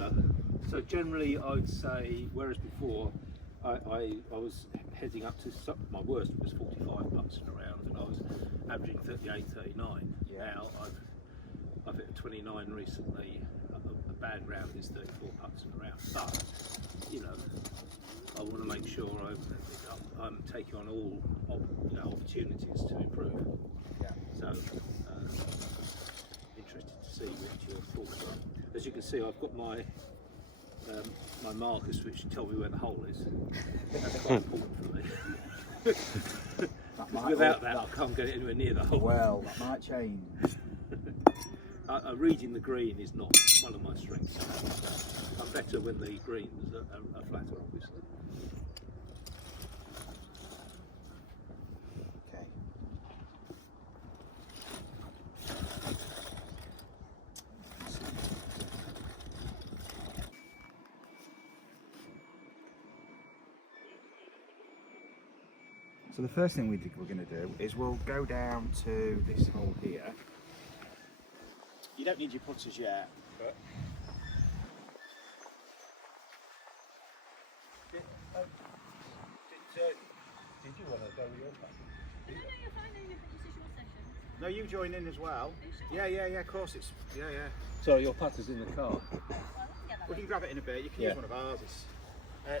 know, so generally I'd say, whereas before I was heading up to my worst was 45 putts in a round, and I was averaging 38, 39. Yeah. Now I've hit a 29 recently. A bad round is 34 putts in a round, but you know, I want to make sure I'm taking on all opportunities to improve. Yeah. So interested to see what your thoughts are. As you can see, I've got my my markers which tell me where the hole is. That's quite important for me. Because without that, I can't get anywhere near the hole. Well, that might change. Reading the green is not one of my strengths. I'm better when the greens are flatter, obviously. Okay. So the first thing we're going to do is we'll go down to this hole here. You don't need your putters yet. But Did you want to go with your putt? No, you're fine. This is your session. no, you join in as well. Yeah, of course it's yeah. Sorry, your putter's in the car. Well, I can get that We can later. grab it in a bit. You can Yeah. use one of ours.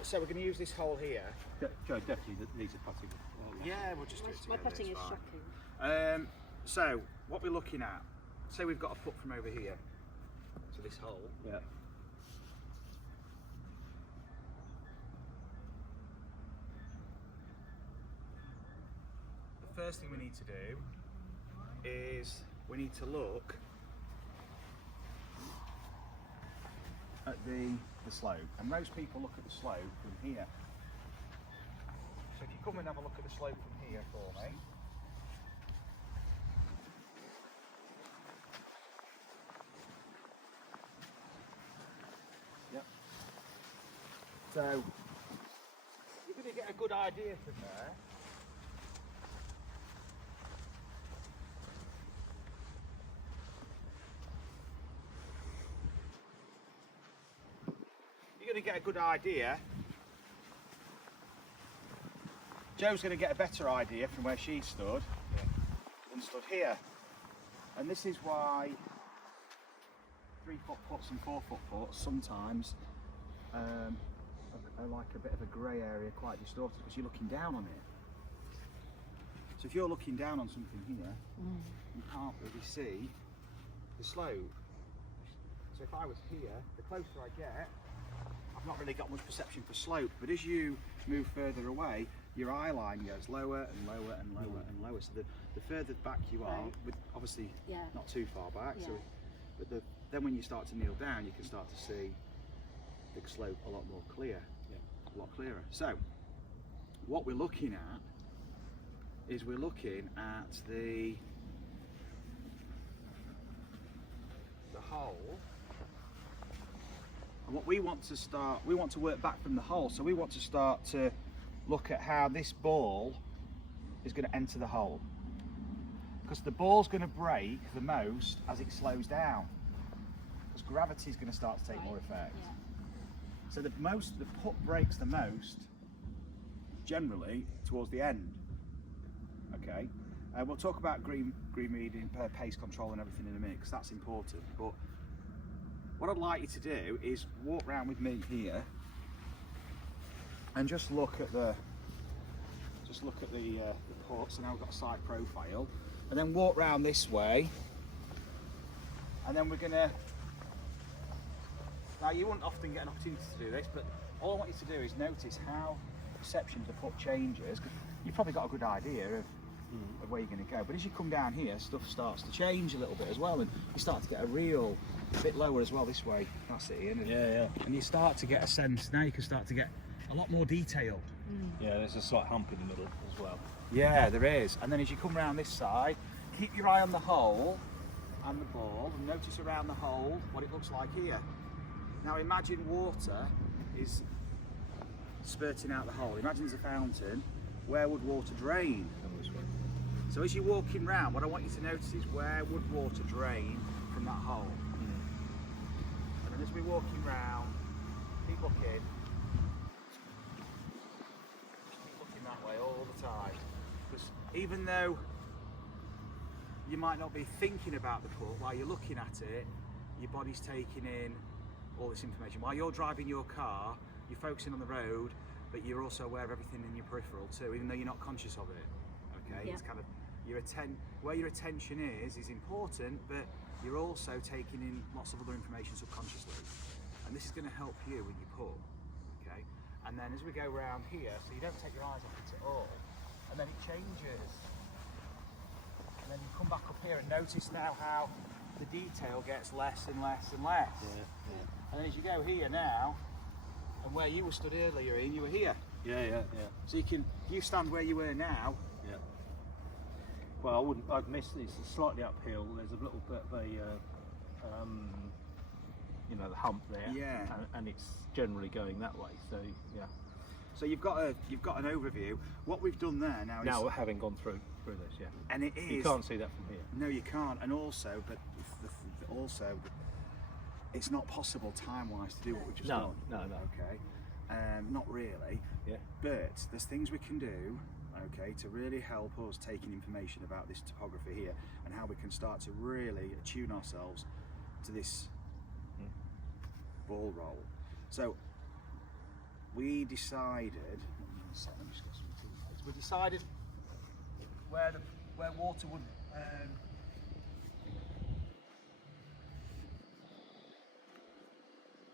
So we're going to use this hole here. Joe definitely needs a putting. Yeah, we'll just do it My together. putting is it's fine. shocking. So what we're looking at, say we've got a putt from over here to this hole. Yeah. The first thing we need to do is we need to look at the slope, and most people look at the slope from here. So if you come and have a look at the slope from here for me. Yep. So you're going to get a good idea from there. You're going to get a good idea. Joe's going to get a better idea from where she stood than stood here. And this is why 3-foot putts and 4-foot putts sometimes are like a bit of a grey area, quite distorted, because you're looking down on it. So if you're looking down on something here, you can't really see the slope. So if I was here, the closer I get, I've not really got much perception for slope, but as you move further away, your eye line goes lower and lower and lower and lower. So the further back you are, Right. with obviously Yeah. not too far back, Yeah. so then when you start to kneel down, you can start to see the slope a lot more clear, a lot clearer. So what we're looking at is we're looking at the hole. And what we want to work back from the hole. So we want to start to look at how this ball is going to enter the hole. Because the ball's going to break the most as it slows down. Because gravity is going to start to take more effect. Yeah. So the putt breaks the most generally towards the end. Okay. We'll talk about green reading, pace control and everything in a minute, because that's important. But what I'd like you to do is walk around with me here and just look at the putts. So now we've got a side profile, and then walk round this way, and then we're gonna. Now you wouldn't often get an opportunity to do this, but all I want you to do is notice how perception of the putt changes. 'Cause you've probably got a good idea of where you're going to go, but as you come down here, stuff starts to change a little bit as well, and you start to get a bit lower as well this way. That's it, Ian. And you start to get a sense. Now you can start to get a lot more detail. Yeah, there's a slight hump in the middle as well. Yeah, there is. And then as you come around this side, keep your eye on the hole and the ball, and notice around the hole what it looks like here. Now imagine water is spurting out the hole. Imagine there's a fountain. Where would water drain? So as you're walking round, what I want you to notice is where would water drain from that hole. And then as as we're walking round, keep looking. Just keep looking that way all the time. Because even though you might not be thinking about the putt, while you're looking at it, your body's taking in all this information. While you're driving your car, you're focusing on the road, but you're also aware of everything in your peripheral too, even though you're not conscious of it. Okay, Yeah. it's kind of where your attention is important, but you're also taking in lots of other information subconsciously, and this is going to help you with your putt. Okay, and then as we go around here, so you don't take your eyes off it at all, and then it changes, and then you come back up here and notice now how the detail gets less and less and less. And then as you go here now, and where you were stood earlier, Ian, you were here. Yeah. So you stand where you were now. Yeah. Well, I'd miss this. It's slightly uphill. There's a little bit of a, the hump there. Yeah. And it's generally going that way. So yeah. So you've got an overview. What we've done there now is Now having gone through this, yeah. and it is You can't see that from here. No, you can't. And also, but it's not possible time-wise to do what we've just done. No. Okay. Not really. Yeah. But there's things we can do, okay, to really help us taking information about this topography here and how we can start to really attune ourselves to this ball roll. So we decided. Let me just get some tea. We decided where water would.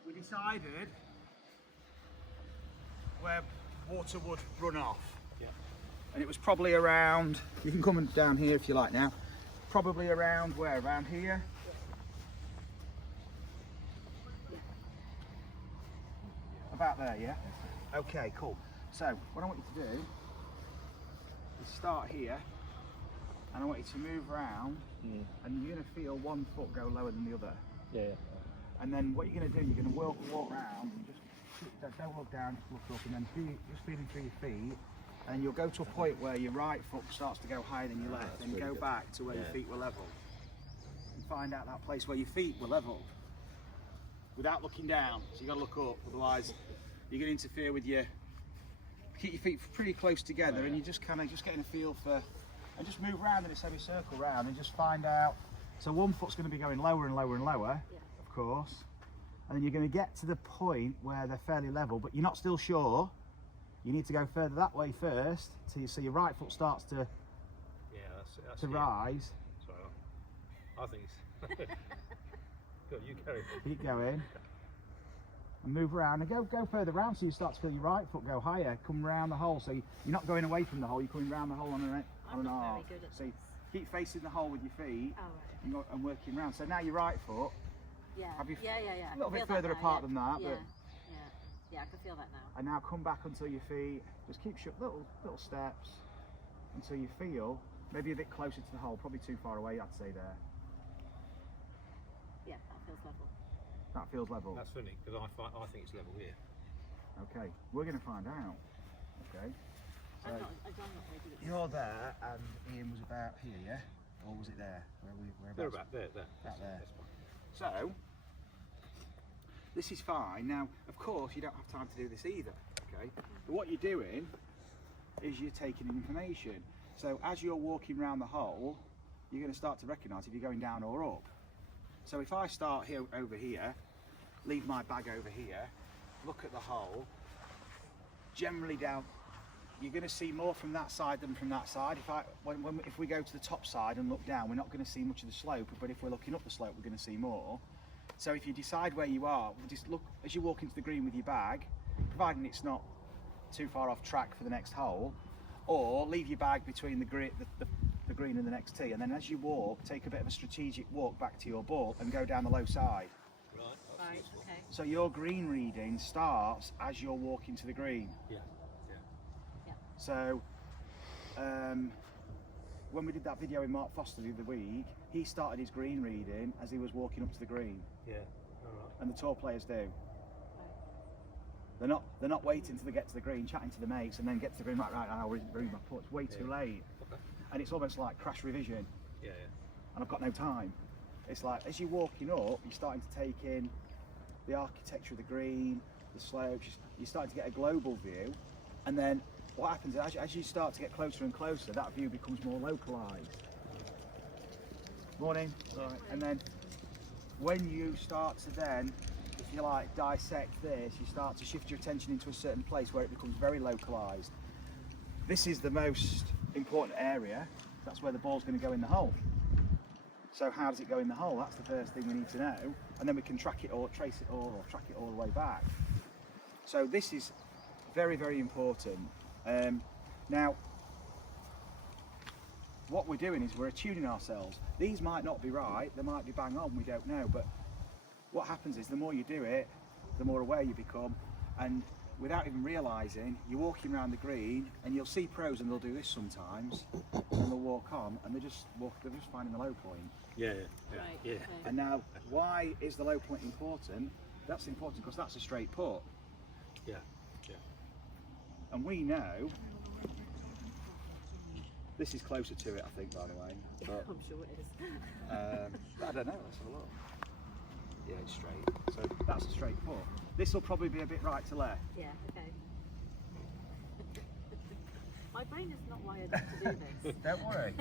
We decided where water would run off. Yeah. And it was probably around, you can come down here if you like now, probably around where? Around here? About there, yeah? Okay, cool. So, what I want you to do is start here, and I want you to move around, and you're going to feel one foot go lower than the other. Yeah. And then what you're going to do, you're going to walk around and just don't look down, just look up, and then just feeling through your feet. And you'll go to a point where your right foot starts to go higher than your left, and really go good. back to where your Yeah. feet were level. And find out that place where your feet were level without looking down. So you got to look up, otherwise you're going to interfere with your. Keep your feet pretty close together, and you just kind of getting a feel for, and just move around in a semicircle round, and just find out. So one foot's going to be going lower and lower and lower, of course, and then you're going to get to the point where they're fairly level, but you're not still sure. You need to go further that way first, so your right foot starts to That's rise. Sorry, I think it's. Good, you carry. Keep going. And move around and go further around, so you start to feel your right foot go higher. Come round the hole, so you're not going away from the hole. You're coming round the hole on an I'm not arc. very good at So you this. keep facing the hole with your feet Oh, right. and working round. So now your right foot Yeah. Have you- yeah. a little I bit feel further that now, apart yeah. than that, Yeah. but Yeah, I can feel that now. and now come back until your feet. Just keep little steps until you feel maybe a bit closer to the hole. Probably too far away, I'd say there. Yeah, that feels level. That feels level. That's funny because I think it's level here. Okay, we're going to find out. Okay. So I'm not very good at this. you're there, and Ian was about here, yeah? Or was it there? They're about there. About there. That's fine. So, this is fine. Now, of course, you don't have time to do this either, okay? But what you're doing is you're taking in information. So as you're walking around the hole, you're going to start to recognise if you're going down or up. So if I start here over here, leave my bag over here, look at the hole, generally down, you're going to see more from that side than from that side. If we go to the top side and look down, we're not going to see much of the slope, but if we're looking up the slope, we're going to see more. So if you decide where you are, just look as you walk into the green with your bag, providing it's not too far off track for the next hole, or leave your bag between the green and the next tee, and then as you walk, take a bit of a strategic walk back to your ball and go down the low side. Right. Right, okay. So your green reading starts as you're walking to the green. Yeah. So when we did that video with Mark Foster the other week, he started his green reading as he was walking up to the green, Yeah. All right. and the tour players do. They're not waiting till they get to the green, chatting to the mates, and then get to the green. Right, I'll read my putt. It's way too late, Okay. and it's almost like crash revision, Yeah. and I've got no time. It's like as you're walking up, you're starting to take in the architecture of the green, the slopes. You're starting to get a global view, and then what happens is as you start to get closer and closer, that view becomes more localised. Morning. Right. And then when you start to then, if you like, dissect this, you start to shift your attention into a certain place where it becomes very localised. This is the most important area. That's where the ball's going to go in the hole. So how does it go in the hole? That's the first thing we need to know, and then we can track it or trace it all, or track it all the way back. So this is very, very important. Now, what we're doing is we're attuning ourselves. These might not be right, they might be bang on, we don't know, but what happens is the more you do it, the more aware you become, and without even realising, you're walking around the green and you'll see pros and they'll do this sometimes, and they'll walk on and they're just finding the low point. Yeah. Right. Yeah. Okay. And now, why is the low point important? That's important because that's a straight putt. Yeah. And we know, this is closer to it, I think, by the way. But, I'm sure it is. I don't know, let's have a look. Yeah, it's straight. So that's a straight putt. This will probably be a bit right to left. Yeah, okay. My brain is not wired up to do this. Don't worry.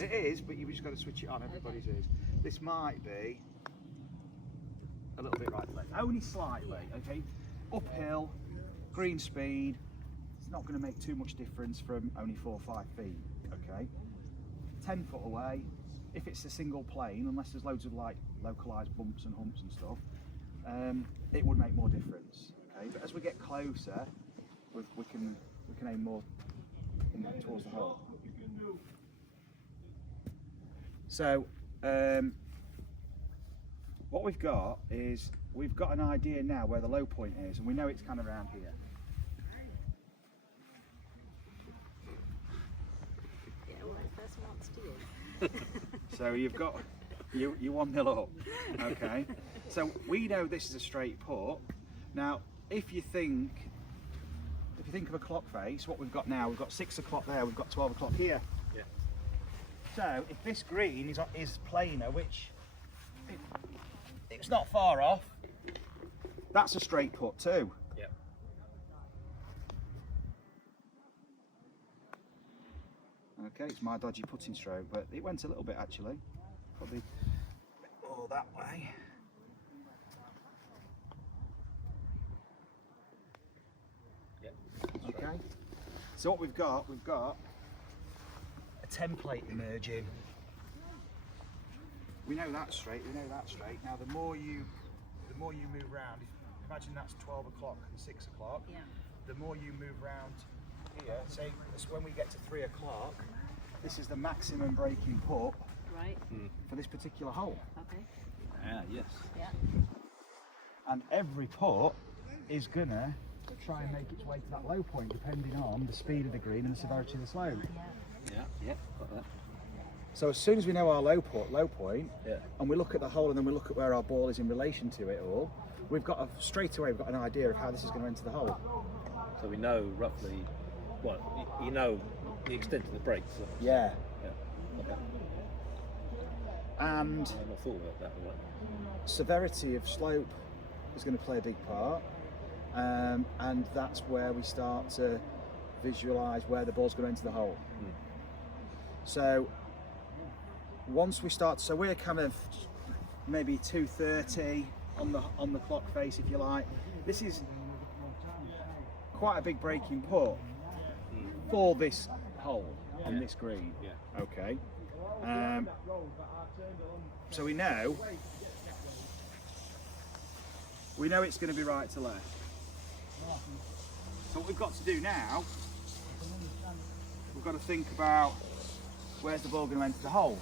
It is, but you've just got to switch it on. Everybody's is. This might be a little bit right to left. Only slightly, okay? Uphill, green speed. It's not going to make too much difference from only 4 or 5 feet, okay? 10 foot away, if it's a single plane, unless there's loads of like localised bumps and humps and stuff, it would make more difference, okay? But as we get closer, we can aim more towards the hole. So what we've got is we've got an idea now where the low point is, and we know it's kind of around here. Yeah, well, first one wants to you. So you've got you 1-0 up, okay? So we know this is a straight putt. Now, if you think of a clock face, what we've got now, we've got 6 o'clock there, we've got 12 o'clock here. Yeah. So if this green is planar, which it's not far off, that's a straight putt too. Yeah. Okay, it's my dodgy putting stroke, but it went a little bit actually. Probably a bit more that way. Yeah. Okay. So what we've got a template emerging. We know that's straight. Now the more you move round, imagine that's 12 o'clock and 6 o'clock. Yeah. The more you move round here, say when we get to 3 o'clock, this is the maximum breaking putt Right. for this particular hole. Okay. Yes. Yeah. And every putt is gonna try and make its way to that low point depending on the speed of the green and the severity of the slope. Yeah. Yeah. Got that. So as soon as we know our low point, Yeah. and we look at the hole and then we look at where our ball is in relation to it all, we've got straight away we've got an idea of how this is going to enter the hole. So we know roughly, well, you know the extent of the break. So. Yeah. Yeah. Okay. And I hadn't thought about that. Right. severity of slope is going to play a big part, and that's where we start to visualise where the ball's going to enter the hole. So once we start, so we're kind of maybe 2:30 on the clock face, if you like. This is quite a big breaking putt for this hole on this green. Yeah. Okay. So we know it's going to be right to left. So what we've got to do now, we've got to think about where's the ball going to enter the hole.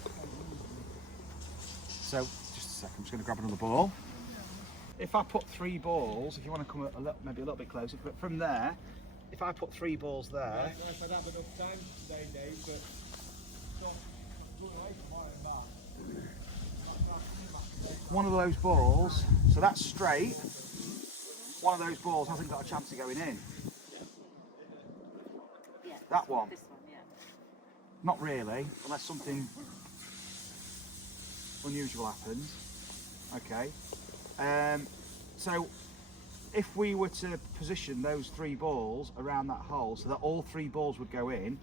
So just a second, I'm just going to grab another ball. If I put 3 balls, if you want to come maybe a little bit closer, but from there, if I put 3 balls there, one of those balls, so that's straight, one of those balls hasn't got a chance of going in. Yeah. That one. This one, yeah. Not really, unless something unusual happens. Okay. So if we were to position those 3 balls around that hole so that all 3 balls would go in,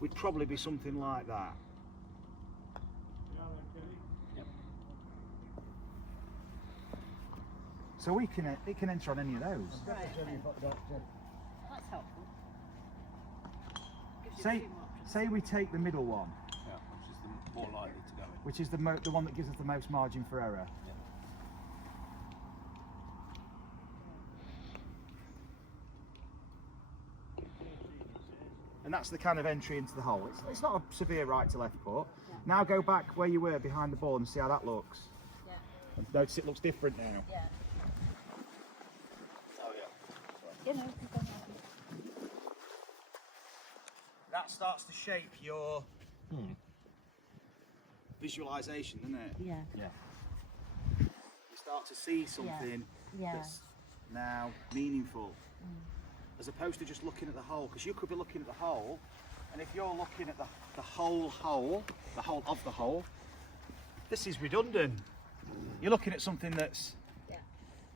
we'd probably be something like that. Yep. So it can enter on any of those. Right, okay. That's helpful. Gives you a Say, few more options. say we take the middle one, Yeah, which is the more likely to go in. which is the one that gives us the most margin for error. Yeah. And that's the kind of entry into the hole. It's not a severe right to left put. Yeah. Now go back where you were behind the ball and see how that looks. Yeah, And notice it looks different now. yeah. Oh yeah. You know, keep going on. That starts to shape your visualization, doesn't it? Yeah, Yeah. You start to see something yeah. that's now meaningful, as opposed to just looking at the hole. Because you could be looking at the hole, and if you're looking at the whole hole, the whole of the hole, this is redundant. You're looking at something that's, Yeah.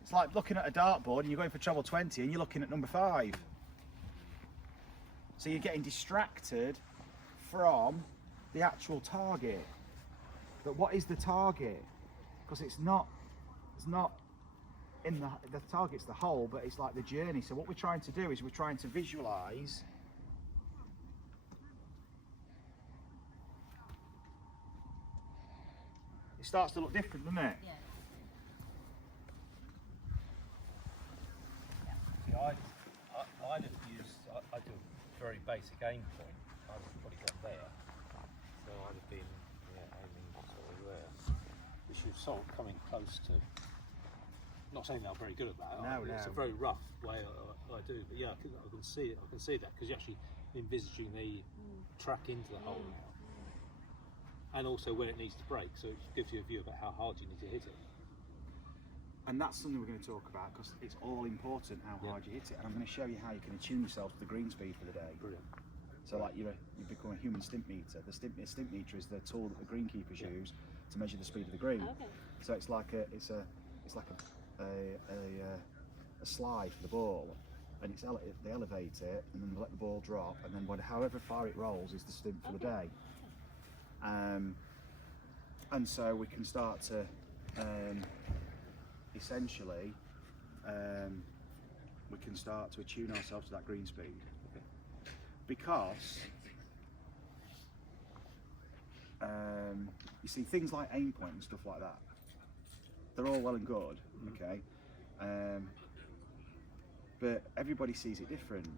it's like looking at a dartboard and you're going for treble 20 and you're looking at number 5. So you're getting distracted from the actual target. But what is the target? Because it's not in the target's the hole, but it's like the journey. So what we're trying to do is we're trying to visualize it starts to look different, doesn't it? Yeah. See, I'd have used, I do a very basic aim point. I'd have probably gone there. So I'd have been aiming sort of there. Which is sort of coming close to, not saying that I'm very good at that. No, It's no. a very rough way I do, but yeah, I can see it. I can see that because you're actually envisaging the track into the hole. And also when it needs to break, so it gives you a view about how hard you need to hit it. And that's something we're going to talk about because it's all important how hard you hit it. And I'm going to show you how you can attune yourself to the green speed for the day. Brilliant. So like you become a human stimp meter. The stimp meter is the tool that the greenkeepers use to measure the speed of the green. Okay. So it's like a slide for the ball, and they elevate it and then they let the ball drop, and then however far it rolls is the stimp for the day. And so we can start to essentially we can start to attune ourselves to that green speed, because you see things like aim point and stuff like that, they're all well and good, okay, but everybody sees it different,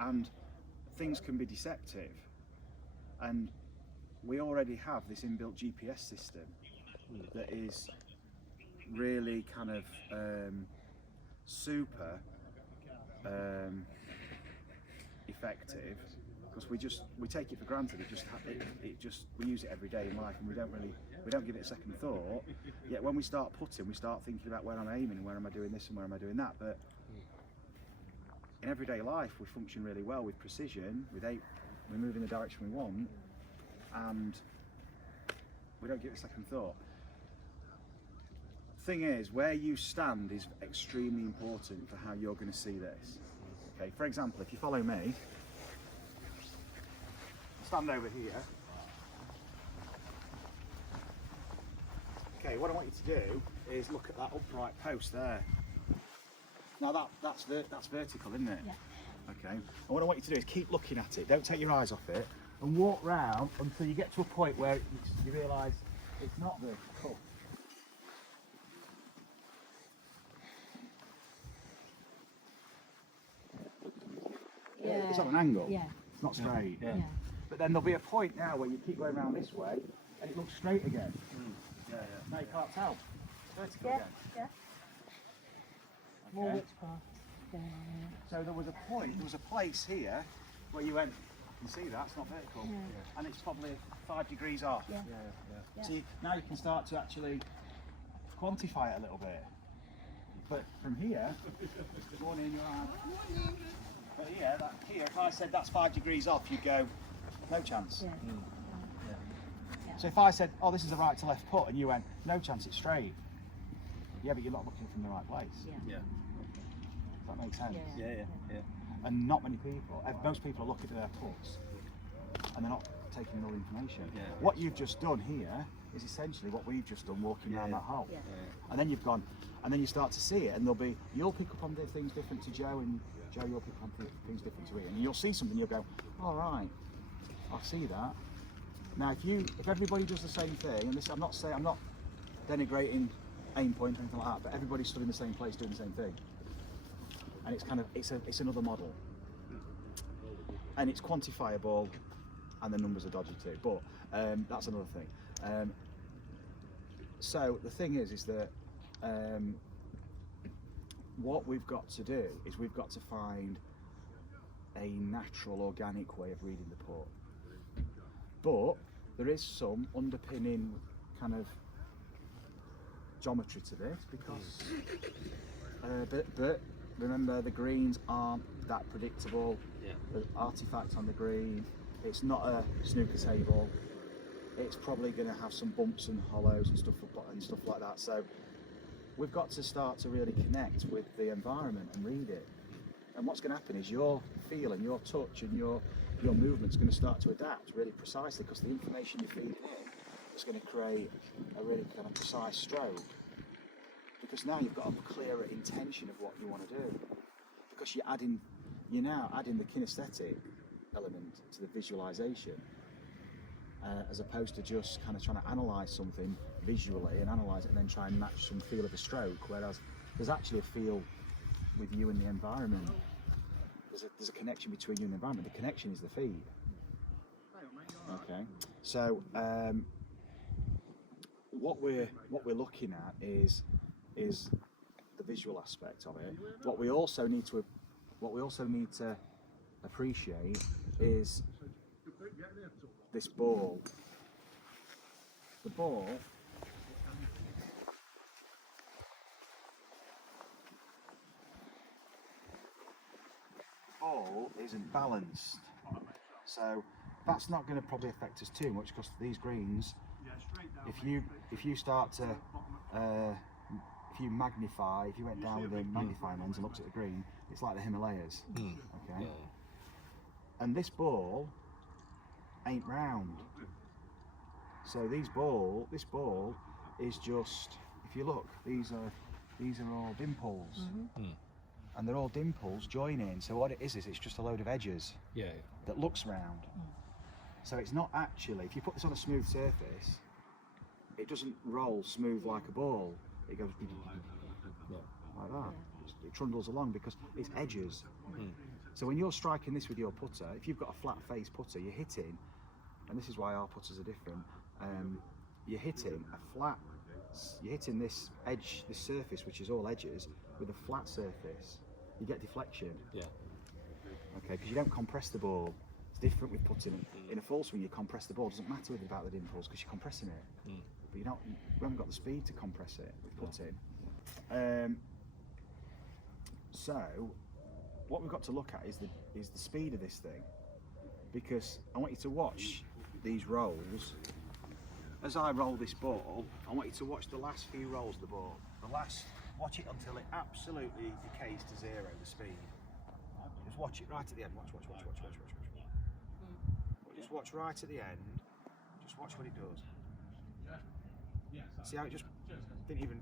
and things can be deceptive. And we already have this inbuilt GPS system that is really kind of super effective, because we take it for granted. We use it every day in life, and we don't give it a second thought. Yet when we start putting, we start thinking about where I'm aiming and where am I doing this and where am I doing that. But in everyday life, we function really well with precision. We move in the direction we want, and we don't give it a second thought. Thing is, where you stand is extremely important for how you're going to see this. Okay, for example, if you follow me, stand over here. Okay, what I want you to do is look at that upright post there. Now that's vertical, isn't it? Yeah. Okay, and what I want you to do is keep looking at it, don't take your eyes off it, and walk round until you get to a point where you realise it's not vertical. Yeah. It's on an angle, Yeah. it's not straight. Yeah. But then there'll be a point now where you keep going around this way and it looks straight again. Yeah, Now you can't tell. It's vertical Yeah. again. Yeah. Okay. Which part? Yeah. So there was a place here where you went, I can see that, it's not vertical. Yeah. And it's probably 5 degrees off. Yeah. yeah. So now you can start to actually quantify it a little bit. But from here, morning, you're out. But here, if I said that's 5 degrees off, you'd go, no chance. Yeah. So if I said, oh, this is a right to left put, and you went, no chance, it's straight. Yeah, but you're not looking from the right place. Yeah. Yeah. Does that make sense? Yeah. And not many people, most people are looking at their putts and they're not taking all the information. Yeah. What you've just done here is essentially what we've just done walking around that hole. Yeah. And then you've gone, and then you start to see it, and you'll pick up on things different to Joe, and Joe, you'll pick up on things different to Ian. And you'll see something, you'll go, all right, I see that. Now, if everybody does the same thing, and this, I'm not denigrating aim point or anything like that, but everybody stood in the same place doing the same thing, and it's another model, and it's quantifiable, and the numbers are dodgy too. But that's another thing. So the thing is that what we've got to do is we've got to find a natural, organic way of reading the putt. But there is some underpinning kind of geometry to this because, but remember the greens aren't that predictable. Yeah. The artifact on the green, it's not a snooker table. It's probably going to have some bumps and hollows and stuff like that. So we've got to start to really connect with the environment and read it. And what's going to happen is your feel and your touch and your movement's going to start to adapt really precisely because the information you're feeding in is going to create a really kind of precise stroke. Because now you've got a clearer intention of what you want to do. Because you're now adding the kinesthetic element to the visualization. As opposed to just kind of trying to analyse something visually and analyse it and then try and match some feel of a stroke, whereas there's actually a feel with you and the environment. There's a connection between you and the environment. The connection is the feed. Okay, so what we're looking at is the visual aspect of it. What we also need to appreciate is this ball. The ball isn't balanced, so that's not going to probably affect us too much because these greens, if you start to if you magnify, if you went down with a magnifying lens and looked at the green, it's like the Himalayas. Okay, and this ball ain't round. So this ball is just, if you look, these are all dimples. And they're all dimples joining. So what it is it's just a load of edges that looks round. So it's not actually, if you put this on a smooth surface, it doesn't roll smooth like a ball. It goes like that. It trundles along because it's edges. So when you're striking this with your putter, if you've got a flat face putter, you're hitting, and this is why our putters are different, you're hitting this edge, this surface which is all edges, with a flat surface. You get deflection. Okay, because you don't compress the ball. It's different with putting. In a full swing you compress the ball. It doesn't matter about the dimples because you're compressing it. But you haven't got the speed to compress it with putting. So what we've got to look at is the speed of this thing, because I want you to watch these rolls. As I roll this ball, I want you to watch the last few rolls of the ball. Watch it until it absolutely decays to zero, the speed. Just watch it right at the end. Watch. Just watch right at the end. Just watch what it does. See how it just didn't even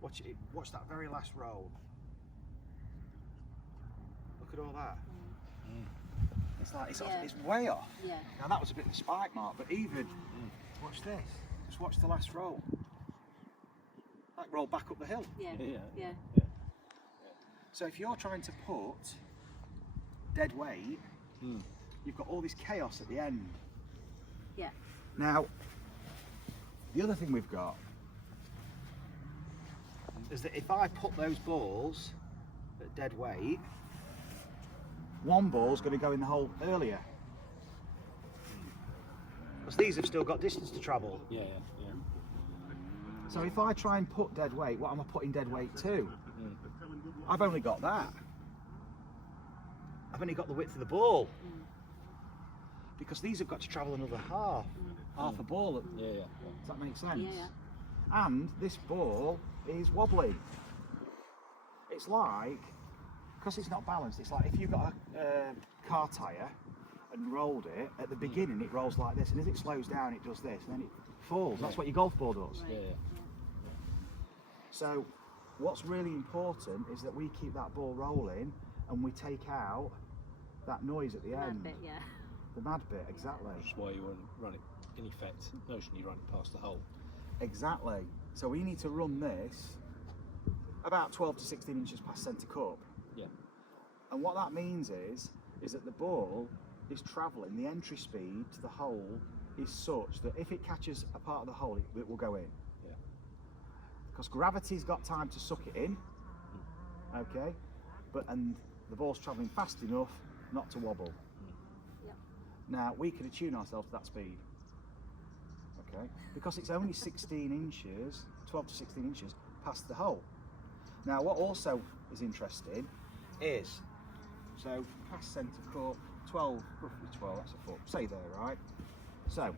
watch it. Watch that very last roll. Look at all that. It's like it's way off. Yeah. Now that was a bit of a spike mark, but even watch this. Just watch the last roll. Like roll back up the hill. Yeah. So if you're trying to put dead weight, you've got all this chaos at the end. Yeah. Now, the other thing we've got is that if I put those balls at dead weight, one ball's going to go in the hole earlier. Because these have still got distance to travel. So if I try and put dead weight, what am I putting dead weight to? I've only got that. I've only got the width of the ball. Because these have got to travel another half a ball. Does that make sense? Yeah. And this ball is wobbly. It's like, because it's not balanced, it's like if you've got a car tyre and rolled it, at the beginning it rolls like this, and as it slows down it does this, and then it falls. That's what your golf ball does. Right. So what's really important is that we keep that ball rolling and we take out that noise at the Mad end. bit, yeah. The mad bit, exactly. Which is why you want to run it, in effect, notion you run it past the hole. Exactly. So we need to run this about 12 to 16 inches past centre cup. Yeah. And what that means is that the ball is travelling, the entry speed to the hole is such that if it catches a part of the hole, it will go in. Yeah. Because gravity's got time to suck it in, okay? And the ball's travelling fast enough not to wobble. Yep. Now, we can attune ourselves to that speed, okay? Because it's only 16 inches, 12 to 16 inches past the hole. Now, what also is interesting is, so past centre court, 12, roughly 12, that's a foot, say there, right? So,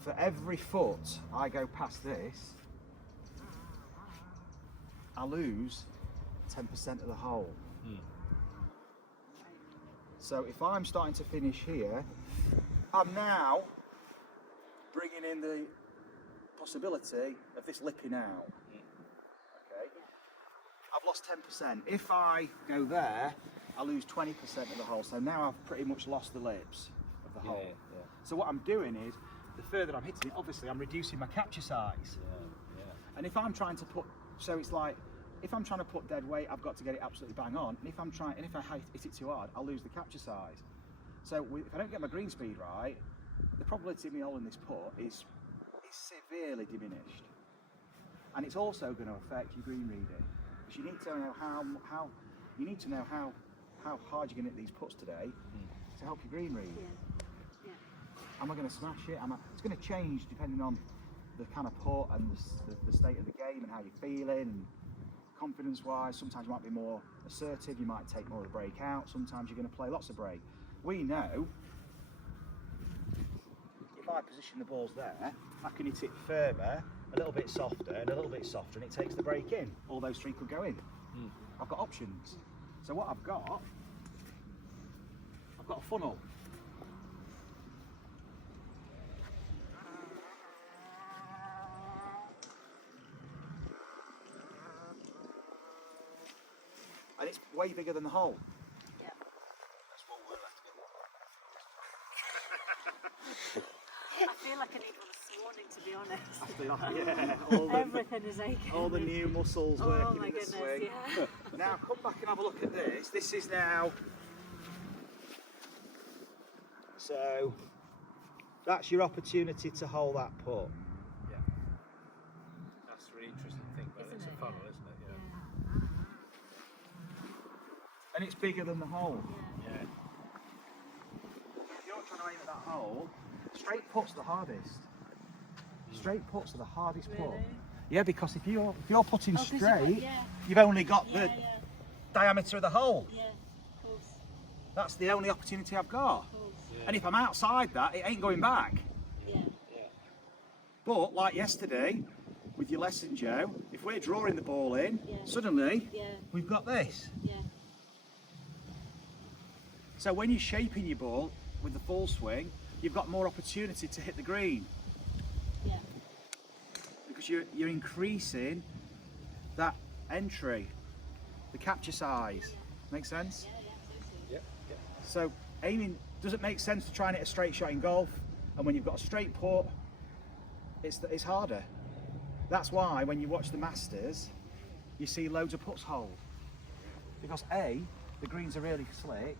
for every foot I go past this, I lose 10% of the hole. So if I'm starting to finish here, I'm now bringing in the possibility of this lipping out. Okay, I've lost 10%. If I go there, I lose 20% of the hole. So now I've pretty much lost the lips of the hole. Yeah. So what I'm doing is, the further I'm hitting it, obviously I'm reducing my capture size. Yeah. And if I'm trying to put, so it's like, if I'm trying to put dead weight, I've got to get it absolutely bang on. And if I hit it too hard, I'll lose the capture size. So if I don't get my green speed right, the probability of me holding this putt is severely diminished. And it's also going to affect your green reading, because you need to know how hard you're going to hit these putts today to help your green read. Yeah. Am I going to smash it? It's going to change depending on the kind of putt and the state of the game and how you're feeling. And confidence-wise, sometimes you might be more assertive, you might take more of the break out, sometimes you're going to play lots of break. We know if I position the balls there, I can hit it firmer, a little bit softer, and a little bit softer, and it takes the break in. All those three could go in. I've got options. So what I've got a funnel. And it's way bigger than the hole. Yeah. That's what we'll have to get. I feel like I need one this morning, to be honest. Yeah, Everything is aching. all the new muscles Oh working my in the goodness, swing. yeah. Now come back and have a look at this. This is now, so that's your opportunity to hold that putt. Yeah. That's the really interesting thing about it. It's Isn't a it? funnel, isn't it? And it's bigger than the hole. Yeah. If you're trying to aim at that hole, straight putt's the hardest. Straight putts are the hardest putt. Really? Yeah, because if you're putting Oh, 'cause straight, yeah. you've only got the Yeah. diameter of the hole. Yeah, of course. That's the only opportunity I've got. Of course. And if I'm outside that, it ain't going back. Yeah. But like yesterday, with your lesson, Joe, if we're drawing the ball in, Yeah. suddenly Yeah. we've got this. Yeah. So when you're shaping your ball with the full swing, you've got more opportunity to hit the green, Yeah. because you're increasing that entry, the capture size. Make sense? Yeah. Totally. Yeah. Yeah. So aiming doesn't make sense to try and hit a straight shot in golf, and when you've got a straight putt, it's harder. That's why when you watch the Masters, you see loads of putts hold, because A, the greens are really slick,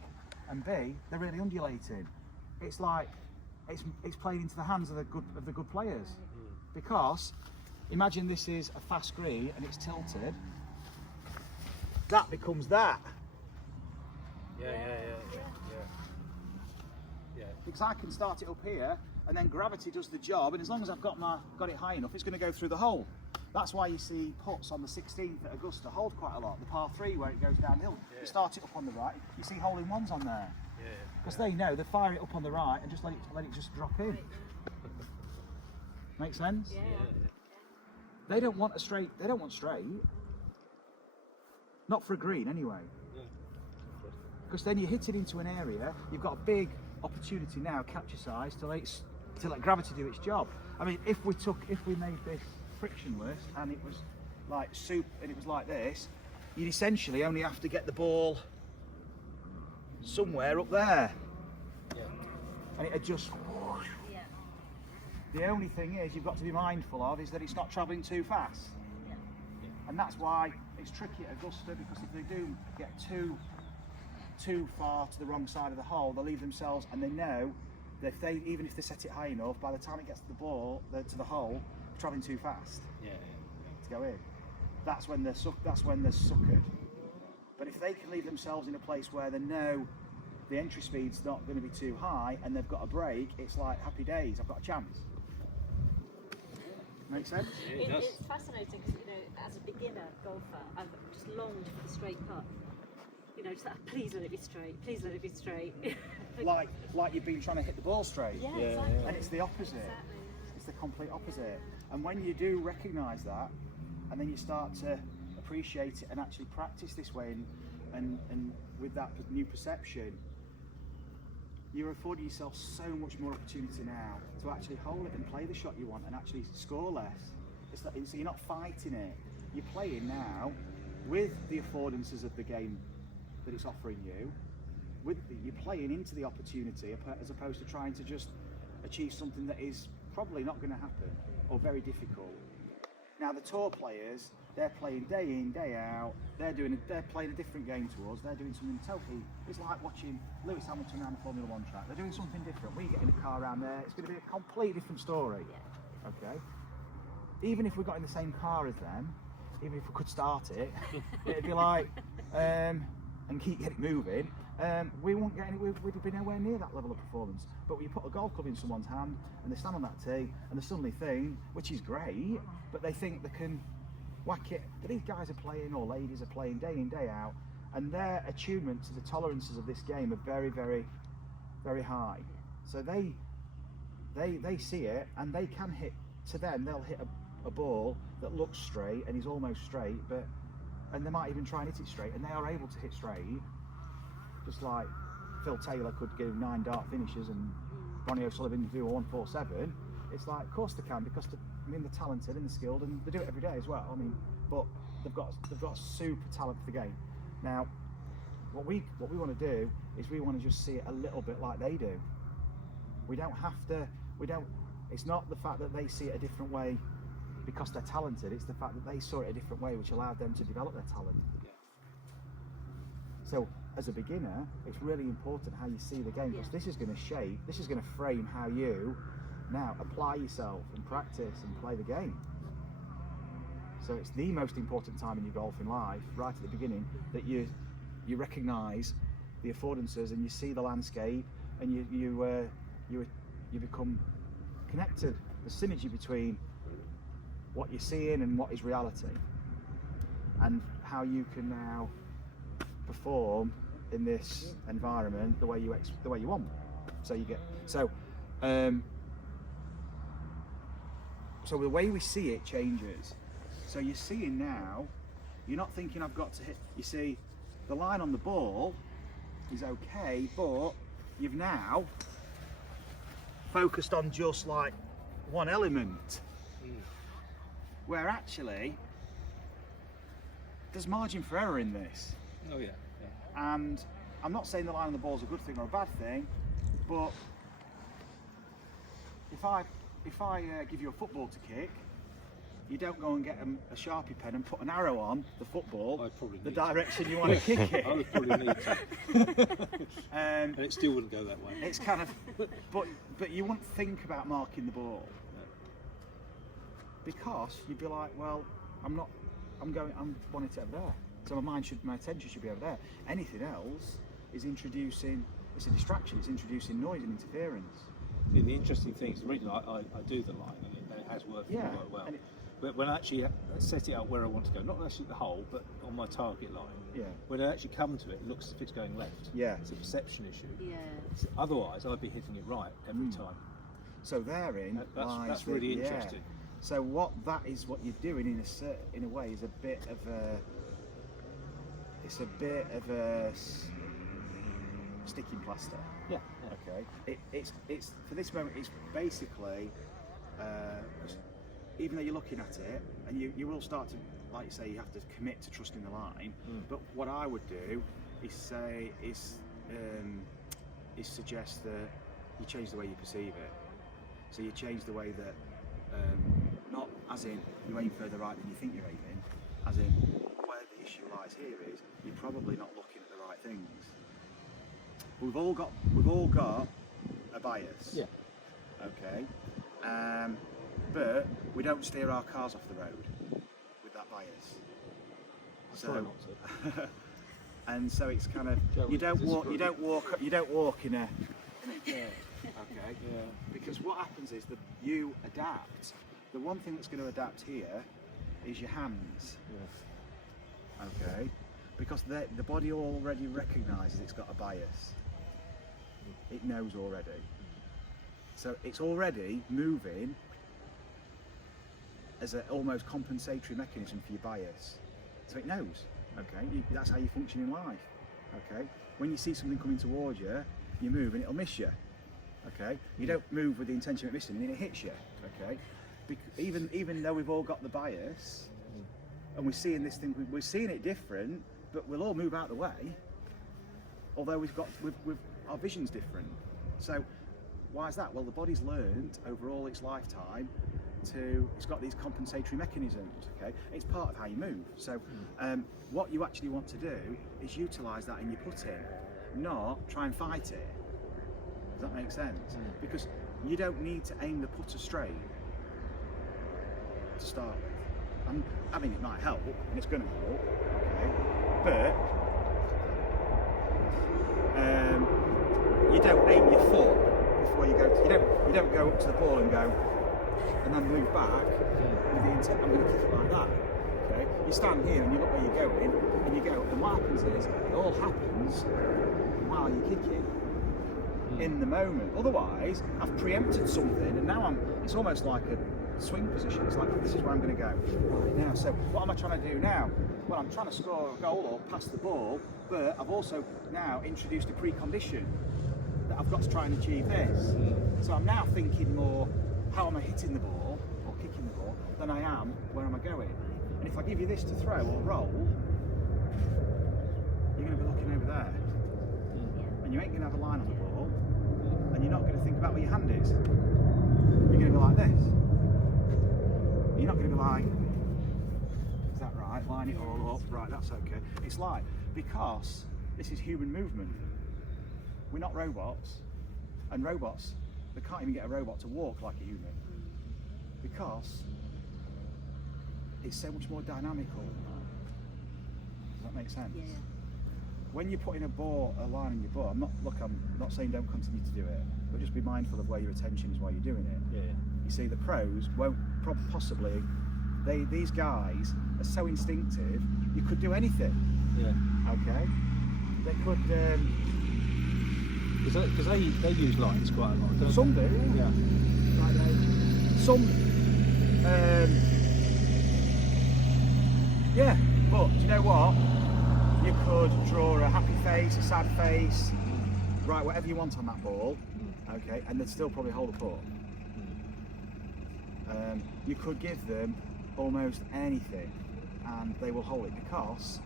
and B, they're really undulating. It's like it's playing into the hands of the good players, because imagine this is a fast green and it's tilted. That becomes that. Yeah. Because I can start it up here, and then gravity does the job, and as long as I've got it high enough, it's going to go through the hole. That's why you see putts on the 16th at Augusta hold quite a lot. The par 3 where it goes downhill. Yeah. You start it up on the right. You see hole-in-ones on there, Yeah. because they know they fire it up on the right and just let it just drop in. Make sense? Yeah. They don't want a straight. They don't want straight. Not for a green, anyway. Yeah. Because then you hit it into an area. You've got a big opportunity now, capture size, to let gravity do its job. I mean, if we made this frictionless and it was like soup and it was like this, you'd essentially only have to get the ball somewhere up there, Yeah. and it'd just. Yeah. The only thing is you've got to be mindful of is that it's not travelling too fast. Yeah. And that's why it's tricky at Augusta, because if they do get too far to the wrong side of the hole, they'll leave themselves, and they know that even if they set it high enough, by the time it gets to the ball, to the hole, they're travelling too fast Yeah. to go in. That's when they're suckered. But if they can leave themselves in a place where they know the entry speed's not going to be too high and they've got a break, it's like happy days. I've got a chance. Make sense? Yeah, it does. It's fascinating because, as a beginner golfer, I've just longed for the straight putt. Just that, please let it be straight, please let it be straight. Like you've been trying to hit the ball straight. Yeah, Yeah, exactly. yeah. And it's the opposite. Exactly. It's the complete opposite. And when you do recognise that, and then you start to appreciate it and actually practice this way, and with that new perception, you're affording yourself so much more opportunity now to actually hold it and play the shot you want and actually score less. So you're not fighting it. You're playing now with the affordances of the game that it's offering you. You're playing into the opportunity as opposed to trying to just achieve something that is probably not going to happen or very difficult. Now the tour players, they're playing day in, day out. They're playing a different game to us. They're doing something totally. It's like watching Lewis Hamilton around the Formula One track. They're doing something different. We get in a car around there, it's going to be a completely different story. Yeah. Okay. Even if we got in the same car as them, even if we could start it, it'd be like and keep getting moving. We won't get any. We'd be nowhere near that level of performance. But when you put a golf club in someone's hand and they stand on that tee and they suddenly think, which is great, but they think they can whack it. But these guys are playing, or ladies are playing day in, day out, and their attunement to the tolerances of this game are very, very, very high. So they see it and they can hit. To them, they'll hit a ball that looks straight and is almost straight, and they might even try and hit it straight, and they are able to hit straight. Just like Phil Taylor could give 9 dart finishes and Ronnie O'Sullivan do a 147. It's like, of course they can, because they're talented and they're skilled, and they do it every day as well. I mean, but they've got super talent for the game. Now, what we want to do is we want to just see it a little bit like they do. We don't have to. It's not the fact that they see it a different way because they're talented. It's the fact that they saw it a different way, which allowed them to develop their talent. Yeah. So, as a beginner, it's really important how you see the game, because this is going to frame how you now apply yourself and practice and play the game. So it's the most important time in your golfing life, right at the beginning, that you recognise the affordances and you see the landscape, and you become connected. The synergy between what you're seeing and what is reality, and how you can now perform in this environment the way you want. So the way we see it changes. So you're seeing now, you're not thinking I've got to hit. You see, the line on the ball is okay, but you've now focused on just like one element, where actually there's margin for error in this. Oh yeah. And I'm not saying the line on the ball is a good thing or a bad thing, but if I give you a football to kick, you don't go and get a Sharpie pen and put an arrow on the football, I'd probably the need direction you want to kick it. I would probably need to. And And it still wouldn't go that way. it's kind of, but you wouldn't think about marking the ball, because you'd be like, well, I'm wanting it over there, so my attention should be over there. Anything else is it's a distraction. It's introducing noise and interference. The interesting thing is the reason I do the line, and it has worked Yeah, quite well. and But when I actually set it up where I want to go, not actually the hole, but on my target line, Yeah. when I actually come to it, it looks as if it's going left. Yeah. It's a perception issue. Yeah. Otherwise, I'd be hitting it right every time. So therein That's lies really the- yeah. interesting. So what that is, what you're doing in a way, is a bit of a, it's a bit of a sticking plaster. Yeah. Okay. It's for this moment. It's basically, even though you're looking at it, and you will start to, like you say, you have to commit to trusting the line. But what I would do is suggest that you change the way you perceive it. So you change the way that, not as in you aim further right than you think you're aiming, as in where the issue lies here is you're probably not looking at the right things. We've all got a bias. Yeah. Okay. But we don't steer our cars off the road with that bias. Try not to. And so it's kind of Joe, you don't disagree. walk in a Yeah. okay. Yeah. Because what happens is that you adapt. The one thing that's going to adapt here is your hands. Yeah. Okay. Because the body already recognises it's got a bias. It knows already. So it's already moving as an almost compensatory mechanism for your bias. So it knows. Okay. That's how you function in life. Okay. When you see something coming towards you, you move and it'll miss you. Okay. You don't move with the intention of missing and it hits you. Okay. Even though we've all got the bias, and we're seeing this thing, we're seeing it different, but we'll all move out of the way. Although we've our vision's different. So why is that? Well, the body's learned over all its lifetime it's got these compensatory mechanisms. Okay, it's part of how you move. So what you actually want to do is utilise that in your putting, not try and fight it. Does that make sense? Because you don't need to aim the putter straight to start with. And I mean, it might help, and it's going to help. Okay, but you don't aim your foot before you go. You don't go up to the ball and go, and then move back with the intent. I'm going to kick it like that. Okay, you stand here and you look where you're going, and you go. And what happens is it all happens while you're kicking. In the moment. Otherwise, I've preempted something, and now it's almost like a swing position. It's like, this is where I'm going to go right now. So what am I trying to do now? Well, I'm trying to score a goal or pass the ball, but I've also now introduced a precondition that I've got to try and achieve this. So I'm now thinking more, how am I hitting the ball or kicking the ball than I am where am I going. And if I give you this to throw or roll, you're going to be looking over there, and you ain't going to have a line on the ball, and you're not going to think about where your hand is. You're going to go like this. You're not going to go like, is that right? Line it all up. Right, that's okay. It's like, because this is human movement. We're not robots. And robots, they can't even get a robot to walk like a human. Because it's so much more dynamical. Does that make sense? Yeah. When you're putting a line in your ball, I'm not saying don't continue to do it, but just be mindful of where your attention is while you're doing it. Yeah. You see, the pros won't possibly. These guys are so instinctive. You could do anything. Yeah. Okay. They could. Because they use lines quite a lot. Don't Some do. they? Yeah. Right, some. Yeah, but do you know what? You could draw a happy face, a sad face, write whatever you want on that ball, okay, and they'd still probably hold a putt. You could give them almost anything and they will hold it, because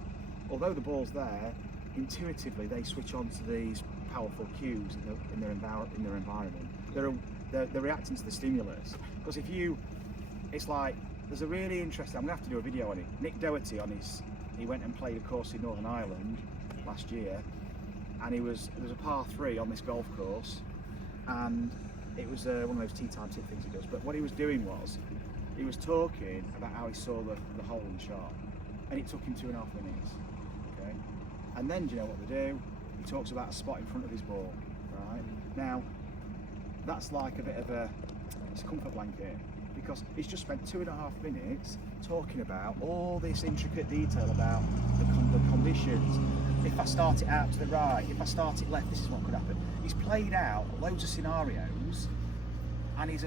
although the ball's there, intuitively they switch on to these powerful cues in their environment. They're reacting to the stimulus. Because it's like, there's a really interesting, I'm going to have to do a video on it. Nick Doherty he went and played a course in Northern Ireland last year, and it was a par 3 on this golf course, and it was one of those tee time tip things he does. But what he was doing was, he was talking about how he saw the hole in the shot, and it took him 2.5 minutes. Okay, and then do you know what they do? He talks about a spot in front of his ball. Right now, that's like a bit of it's a comfort blanket, because he's just spent 2.5 minutes talking about all this intricate detail about the conditions. If I start it out to the right, if I start it left, this is what could happen. He's played out loads of scenarios, and he's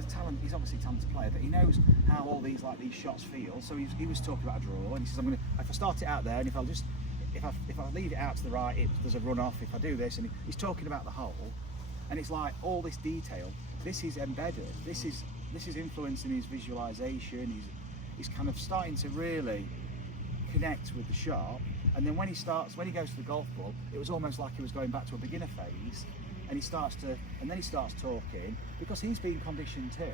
obviously a talented player, but he knows how all these shots feel. So he was talking about a draw, and he says, if I start it out there, and if I leave it out to the right, there's a run off. If I do this, and he's talking about the hole, and it's like all this detail. This is embedded. This is influencing his visualization. He's kind of starting to really connect with the shot. And then when he goes to the golf ball, it was almost like he was going back to a beginner phase. And then he starts talking, because he's been conditioned too.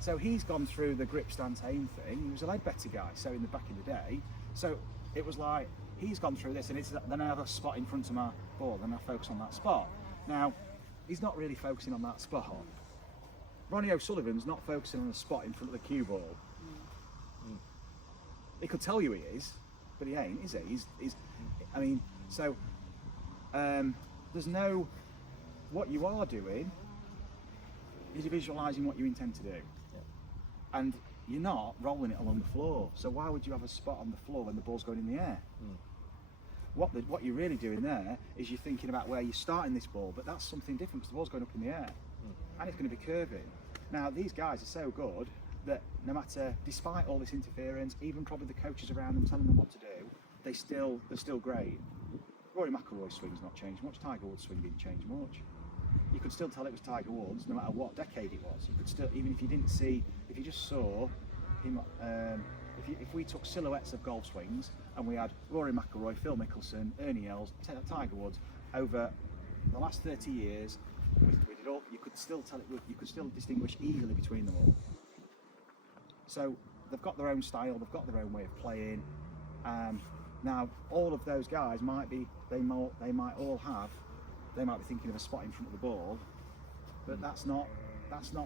So he's gone through the grip, stance, aim thing. He was a Leadbetter guy, so in the back in the day. So it was like, he's gone through this, and then I have a spot in front of my ball, then I focus on that spot. Now, he's not really focusing on that spot. Ronnie O'Sullivan's not focusing on a spot in front of the cue ball. He could tell you he is, but he ain't, is he? There's no, what you are doing is you're visualising what you intend to do. And you're not rolling it along the floor. So why would you have a spot on the floor when the ball's going in the air? What you're really doing there is you're thinking about where you're starting this ball, but that's something different because the ball's going up in the air and it's going to be curving. Now these guys are so good that no matter, despite all this interference, even probably the coaches around them telling them what to do, they're still great. Rory McIlroy's swing's not changed much. Tiger Woods' swing didn't change much. You could still tell it was Tiger Woods, no matter what decade it was. You could still, even if you just saw him, if we took silhouettes of golf swings and we had Rory McIlroy, Phil Mickelson, Ernie Els, Tiger Woods over the last 30 years, we did all. You could still tell it. You could still distinguish easily between them all. So they've got their own style. They've got their own way of playing. Now, all of those guys might be thinking of a spot in front of the ball, but that's not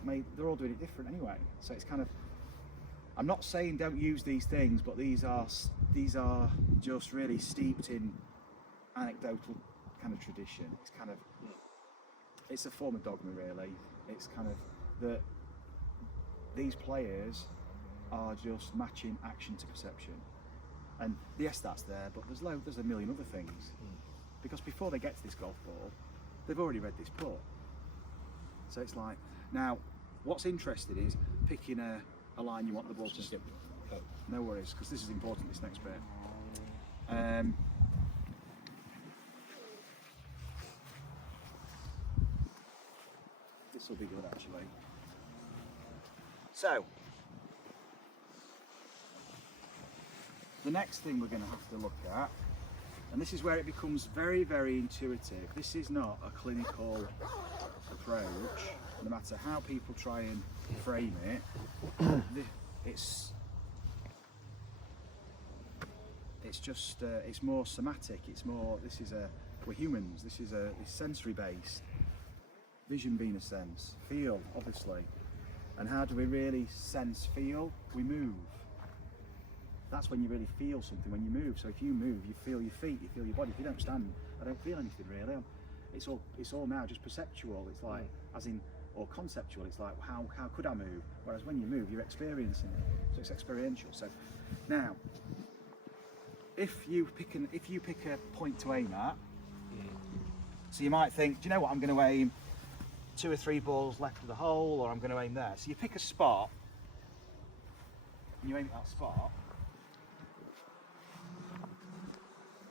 made. They're all doing it different anyway. So it's kind of. I'm not saying don't use these things, but these are just really steeped in anecdotal kind of tradition. It's kind of, it's a form of dogma really. It's kind of that these players are just matching action to perception. And yes, that's there, but there's a million other things. Because before they get to this golf ball, they've already read this putt. So it's like, now, what's interesting is picking a line you want the ball to skip. No worries, because this is important, this next bit. This will be good actually. So, the next thing we're going to have to look at, and this is where it becomes very, very intuitive. This is not a clinical approach, no matter how people try and frame it. It's more somatic. It's more. We're humans. This is sensory based. Vision being a sense, feel obviously, and how do we really sense feel? We move. That's when you really feel something, when you move. So if you move, you feel your feet, you feel your body. If you don't stand, I don't feel anything really. It's all now just perceptual. It's like, or conceptual. It's like, how could I move? Whereas when you move, you're experiencing it. So it's experiential. So now, if you pick a point to aim at, so you might think, do you know what? I'm going to aim 2 or 3 balls left of the hole, or I'm going to aim there. So you pick a spot, and you aim at that spot.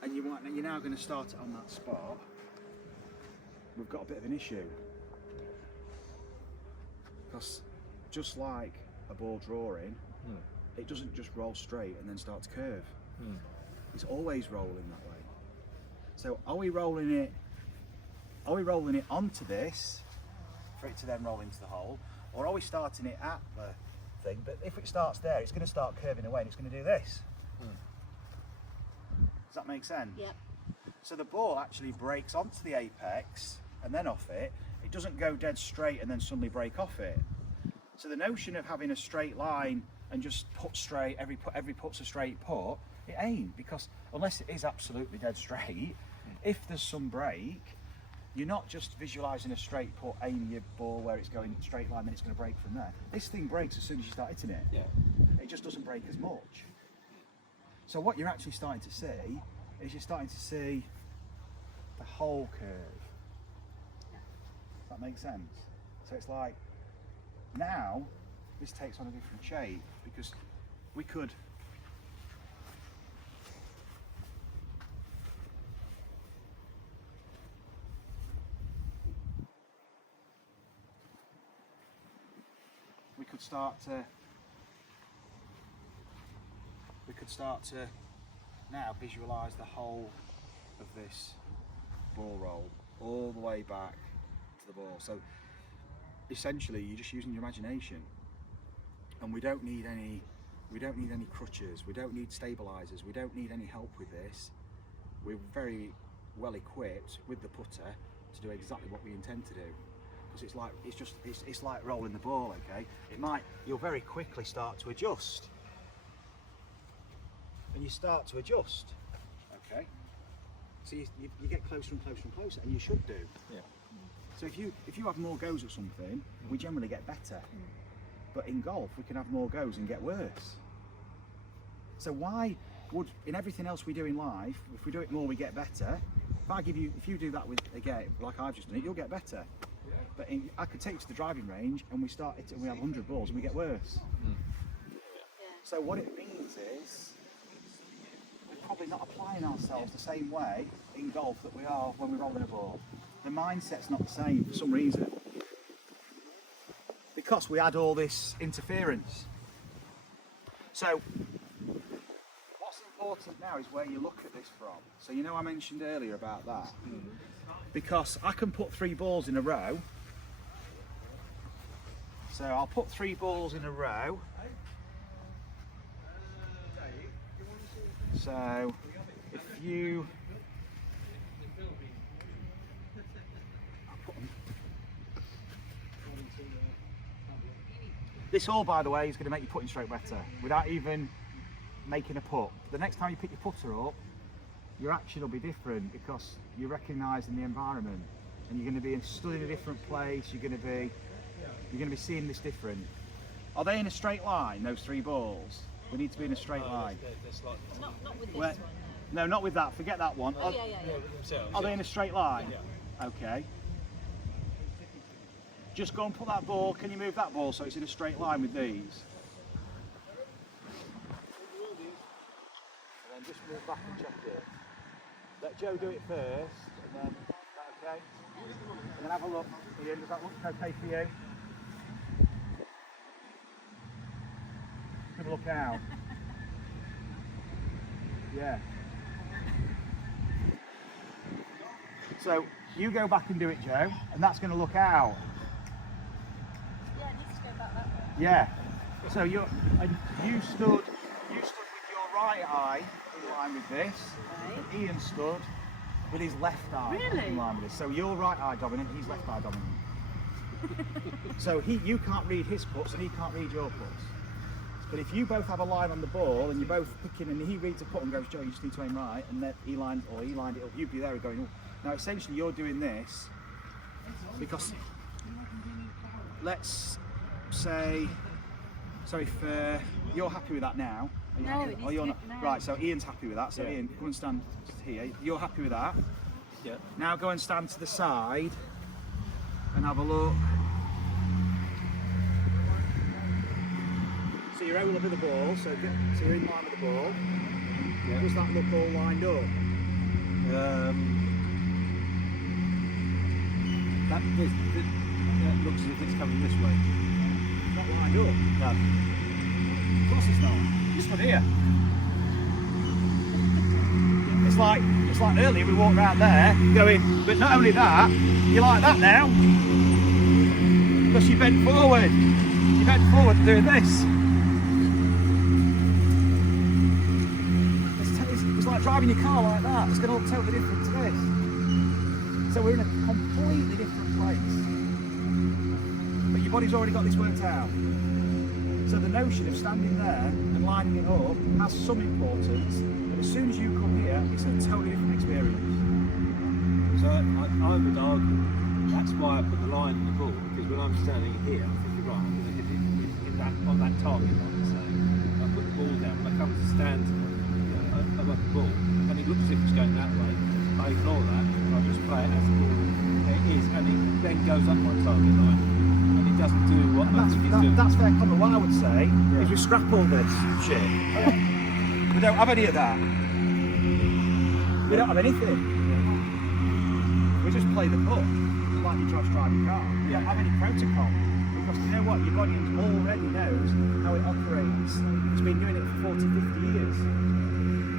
And you're now going to start it on that spot. We've got a bit of an issue, because just like a ball drawing, it doesn't just roll straight and then start to curve. It's always rolling that way. So are we rolling it onto this for it to then roll into the hole, or are we starting it at the thing? But if it starts there, it's going to start curving away and it's going to do this. Does that make sense? Yep. So the ball actually breaks onto the apex and then off it. It doesn't go dead straight and then suddenly break off it. So the notion of having a straight line and just put straight, every putt's a straight putt, it ain't, because unless it is absolutely dead straight, if there's some break, you're not just visualising a straight putt, aiming your ball where it's going straight line, then it's going to break from there. This thing breaks as soon as you start hitting it. Yeah. It just doesn't break as much. So what you're actually starting to see is you're starting to see the whole curve. Does that make sense? So it's like Now, this takes on a different shape because we could start to now visualize the whole of this ball roll all the way back to the ball. So essentially you're just using your imagination, and we don't need any crutches, we don't need stabilizers, we don't need any help with this. We're very well equipped with the putter to do exactly what we intend to do, because it's like rolling the ball. Okay, you'll very quickly start to adjust, and you start to adjust. Okay, so you get closer and closer and closer, and you should do. Yeah. So if you have more goes at something, we generally get better. But in golf, we can have more goes and get worse. So why would, in everything else we do in life, if we do it more, we get better? If you do that with a game, like I've just done it, you'll get better. But I could take you to the driving range and we start it and we have 100 balls and we get worse. So what it means is, we're probably not applying ourselves the same way in golf that we are when we're rolling a ball. The mindset's not the same for some reason, because we had all this interference. So what's important now is where you look at this from. So you know, I mentioned earlier about that, because I can put 3 balls in a row. So I'll put 3 balls in a row. So if you this all, by the way, is going to make your putting stroke better without even making a putt. The next time you pick your putter up, your action will be different because you're recognising the environment, and you're going to be stood in a different place. You're going to be seeing this different. Are they in a straight line? Those 3 balls? We need to be in a straight line. Not with this Where, one. no, not with that. Forget that one. Oh, yeah. Are they in a straight line? Yeah. Okay. Just go and put that ball. Can you move that ball so it's in a straight line with these? And then just move back and check it. Let Joe do it first, and then, is that okay? And then have a look. Ian, does that look okay for you? Good look out. Yeah. So you go back and do it, Joe, and that's going to look out. Yeah, it needs to go back that way. Yeah. So you stood with your right eye in line with this. Right. And Ian stood with his left eye Really? in line with this. So your right eye dominant, he's left eye dominant. So you can't read his puts and he can't read your puts. But if you both have a line on the ball and you're both picking, and he reads a putt and goes, Joe, you just need to aim right, and then he lined it up, you'd be there going, oh. Now essentially you're doing this because, let's say, so if you're happy with that now, are you No, happy? it needs Oh, you're to not. be- no. Right, so Ian's happy with that, so Yeah. Ian, come and stand here. You're happy with that? Yeah. Now go and stand to the side and have a look. So you're over with the ball, so you're in line with the ball. Yeah. Does that look all lined up? That looks as if it's coming this way. Not lined up. No. Of course it's not. You stood here. It's like earlier we walked around there going, but not only that, you're like that now. Because you bent forward. You bent forward doing this. It's like driving your car like that. It's going to look totally different to this. So we're in a completely different place. But your body's already got this worked out. So the notion of standing there and lining it up has some importance, but as soon as you come here, it's a totally different experience. So I would argue that's why I put the line in the ball, because when I'm standing here, I think you're right, I'm going to hit it on that target line. So I put the ball down, when I come to stand above the ball, and it looks as if it's going that way, I ignore that, and I just play it as the ball it is, and it then goes up my target line. and it doesn't do what And I think it's doing. that's fair comment. What I would say is we scrap all this shit. We don't have any of that. We don't have anything. We just play the putt like you try to drive a car. We don't have any protocol. Because you know what? Your body already knows how it operates. It's been doing it for 40, 50 years.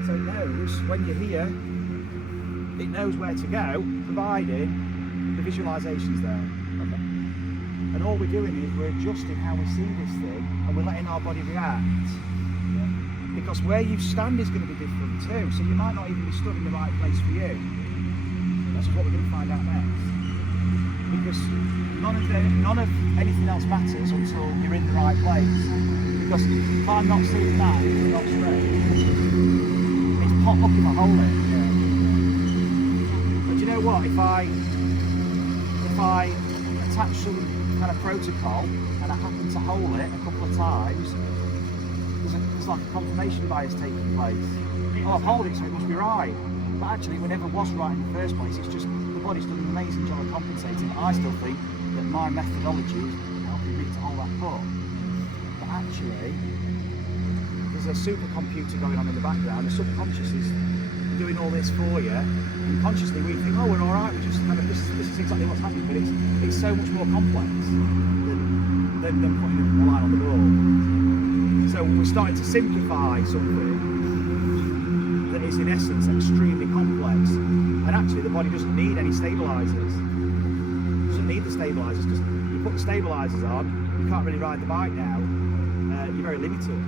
So it knows when you're here, it knows where to go, providing the visualization's there. And all we're doing is we're adjusting how we see this thing, and we're letting our body react. Because where you stand is going to be different too, so you might not even be stood in the right place for you. This is what we're going to find out next. Because none of anything else matters until you're in the right place. Because if I'm not seeing that, it's not straight. It's pot looking a hole in. But you know what? If I attach some kind of protocol and I happen to hole it a couple of times, there's like a confirmation bias taking place. Oh, I've holed it, so it must be right. But actually, it never was right in the first place. It's just the body's done an amazing job of compensating. I still think that my methodology is helping me to hold that putt. But actually, there's a supercomputer going on in the background. The subconscious is doing all this for you, and consciously we think, oh, we're all right. We just kind of this is exactly what's happening. But it's so much more complex than putting a line on the ball. So we're starting to simplify something that is in essence extremely complex, and actually the body doesn't need any stabilisers. It doesn't need the stabilisers, because you put the stabilisers on, you can't really ride the bike now. You're very limited.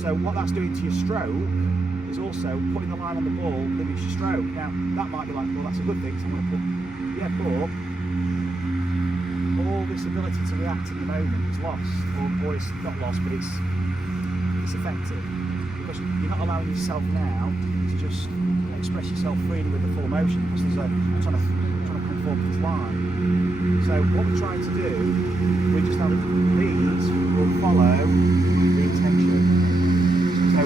So what that's doing to your stroke is also putting the line on the ball limits your stroke. Now that might be like, well, that's a good thing, so I'm going to put, yeah, but all this ability to react in the moment is lost, or it's not lost, but it's affected, because you're not allowing yourself now to just express yourself freely with the full emotion, because there's I'm trying to conform to this line. So what we're trying to do, we just have these will follow the intention. So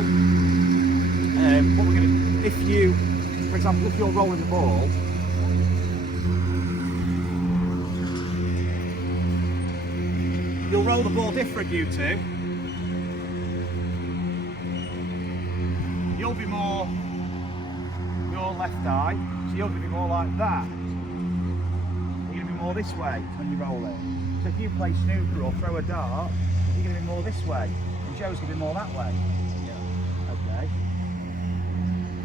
what we're going to, if you, for example, if you're rolling the ball, you'll roll the ball different, you two. You'll be more your left eye, so you're going to be more like that. You're going to be more this way when you roll it. So if you play snooker or throw a dart, you're going to be more this way, and Joe's going to be more that way. Okay.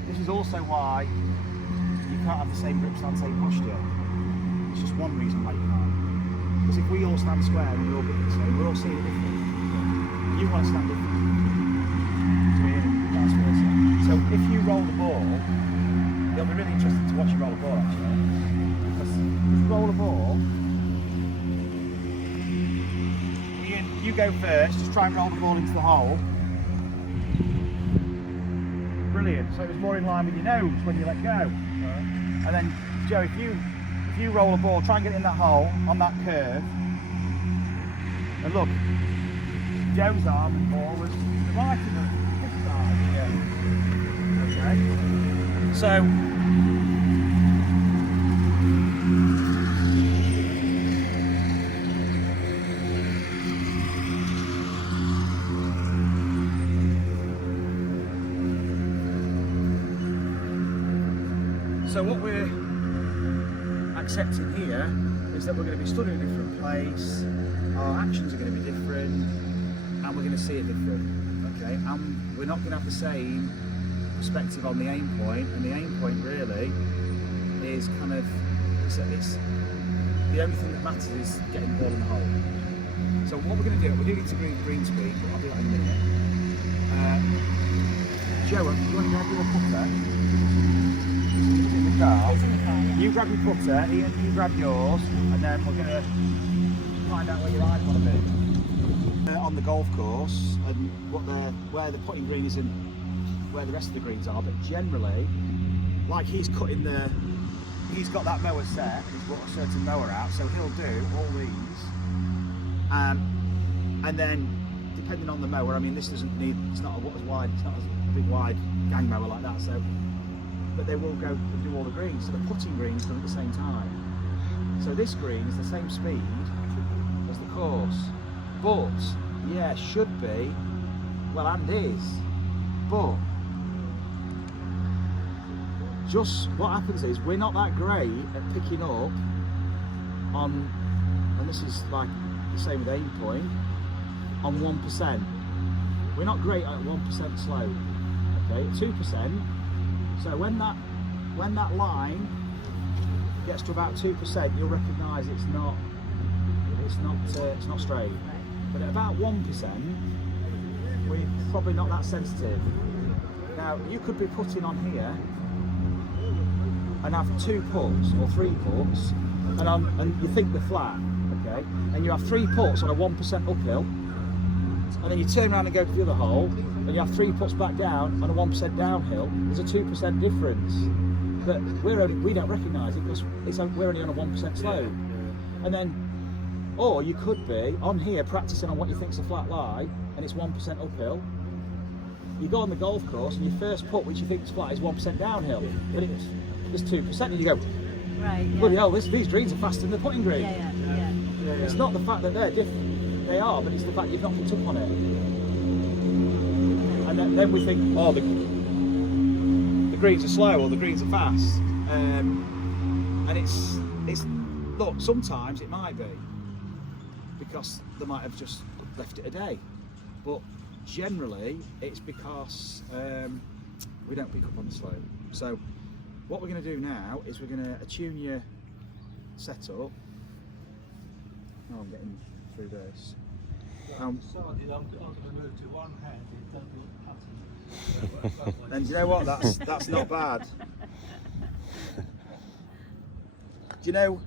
This is also why you can't have the same grip stance that you pushed it. It's just one reason why you can't. Because if we all stand square and we're all the same, we're all seeing it different. You want to stand different to me and vice versa. So if you roll the ball, it'll be really interesting to watch you roll the ball actually. Because if you roll the ball, Ian, you go first, just try and roll the ball into the hole. Brilliant, so it was more in line with your nose when you let go. And then Joe, if you roll a ball, try and get it in that hole, on that curve. And look, Joe's arm and ball was to the right of this side. Yeah. Okay. So, what we're accepting here is that we're going to be stood in a different place, our actions are going to be different, and we're going to see it different, okay? And we're not going to have the same perspective on the aim point, and the aim point really is kind of, it's the only thing that matters is getting the ball in the hole. So what we're going to do, we're doing it to green screen, but I'll do that in a minute. Joe, you want to grab your putter? Car. You grab your putter, Ian, you grab yours, and then we're going to find out where your eyes want to be. On the golf course, and where the putting green is and where the rest of the greens are, but generally, like he's got that mower set, he's brought a certain mower out, so he'll do all these, and then depending on the mower, I mean this doesn't need, it's not a big wide gang mower like that, so. But they will go and do all the greens, so the putting greens done at the same time. So this green is the same speed as the course. But, yeah, should be, well, and is. But, just what happens is we're not that great at picking up on, and this is like the same with aim point, on 1%. We're not great at 1% slope. Okay, 2%. So when that line gets to about 2%, you'll recognise it's not straight. But at about 1%, we're probably not that sensitive. Now you could be putting on here and have 2 puts or 3 puts, and you think they're flat, okay? And you have 3 puts on a 1% uphill, and then you turn around and go to the other hole, and you have 3 puts back down on a 1% downhill. There's a 2% difference, but we don't recognise it because we're only on a 1% slope. And then, or you could be on here practicing on what you think's a flat lie, and it's 1% uphill. You go on the golf course, and your first putt, which you think is flat, is 1% downhill, but there's 2%, and you go, Right. Yeah. bloody hell, these greens are faster than the putting green. Yeah. It's not the fact that they're different, they are, but it's the fact you've not picked up on it. And then we think, oh, the greens are slow or the greens are fast. And it's look, sometimes it might be because they might have just left it a day, but generally it's because we don't pick up on the slope. So what we're going to do now is we're going to attune your setup. Oh, I'm getting through this. I'm going to move to one hand in double putting. And do you know what? That's not bad. Do you know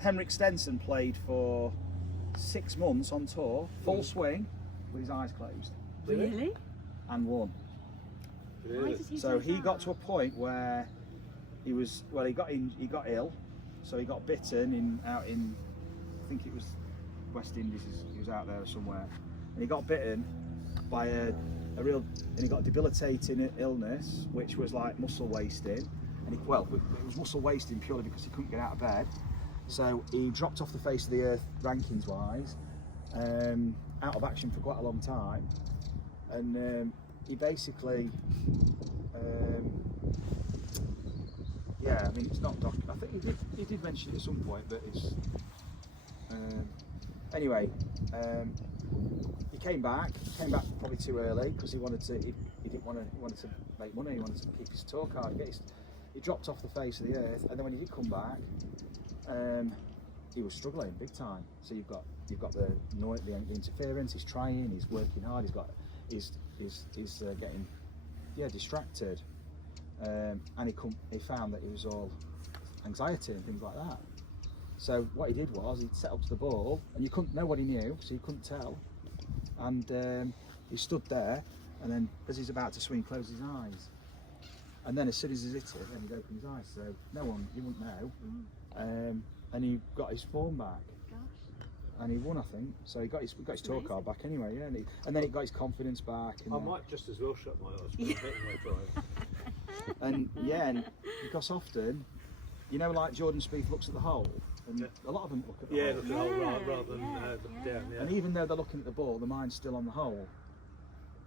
Henrik Stenson played for 6 months on tour, full swing, with his eyes closed, Really? and won. Why did he So do he got that? to a point where he got ill, so he got bitten out in I think it was West Indies. He was out there somewhere, and he got bitten by a real, and he got debilitating illness, which was like muscle wasting. And it was muscle wasting purely because he couldn't get out of bed. So he dropped off the face of the earth rankings wise, out of action for quite a long time, and he basically, yeah, I mean it's not I think he did mention it at some point, but it's anyway. He came back probably too early because he wanted to make money. He wanted to keep his tour card. He dropped off the face of the earth, and then when he did come back, he was struggling big time. So you've got the interference. He's trying. He's working hard. He's getting distracted, and he found that it was all anxiety and things like that. So what he did was he set up to the ball, and you couldn't know what he knew, so you couldn't tell. And he stood there, and then as he's about to swing, he closed his eyes. And then as soon as he hit it, then he'd open his eyes. So you wouldn't know. And he got his form back. Gosh. And he won, I think. So he got his tour card back anyway, yeah. And then he got his confidence back. And, I might just as well shut my eyes when I'm hitting my drive. and because often, like Jordan Spieth looks at the hole, and a lot of them look at the hole. Look at the hole rather than look down. Yeah. And even though they're looking at the ball, the mind's still on the hole.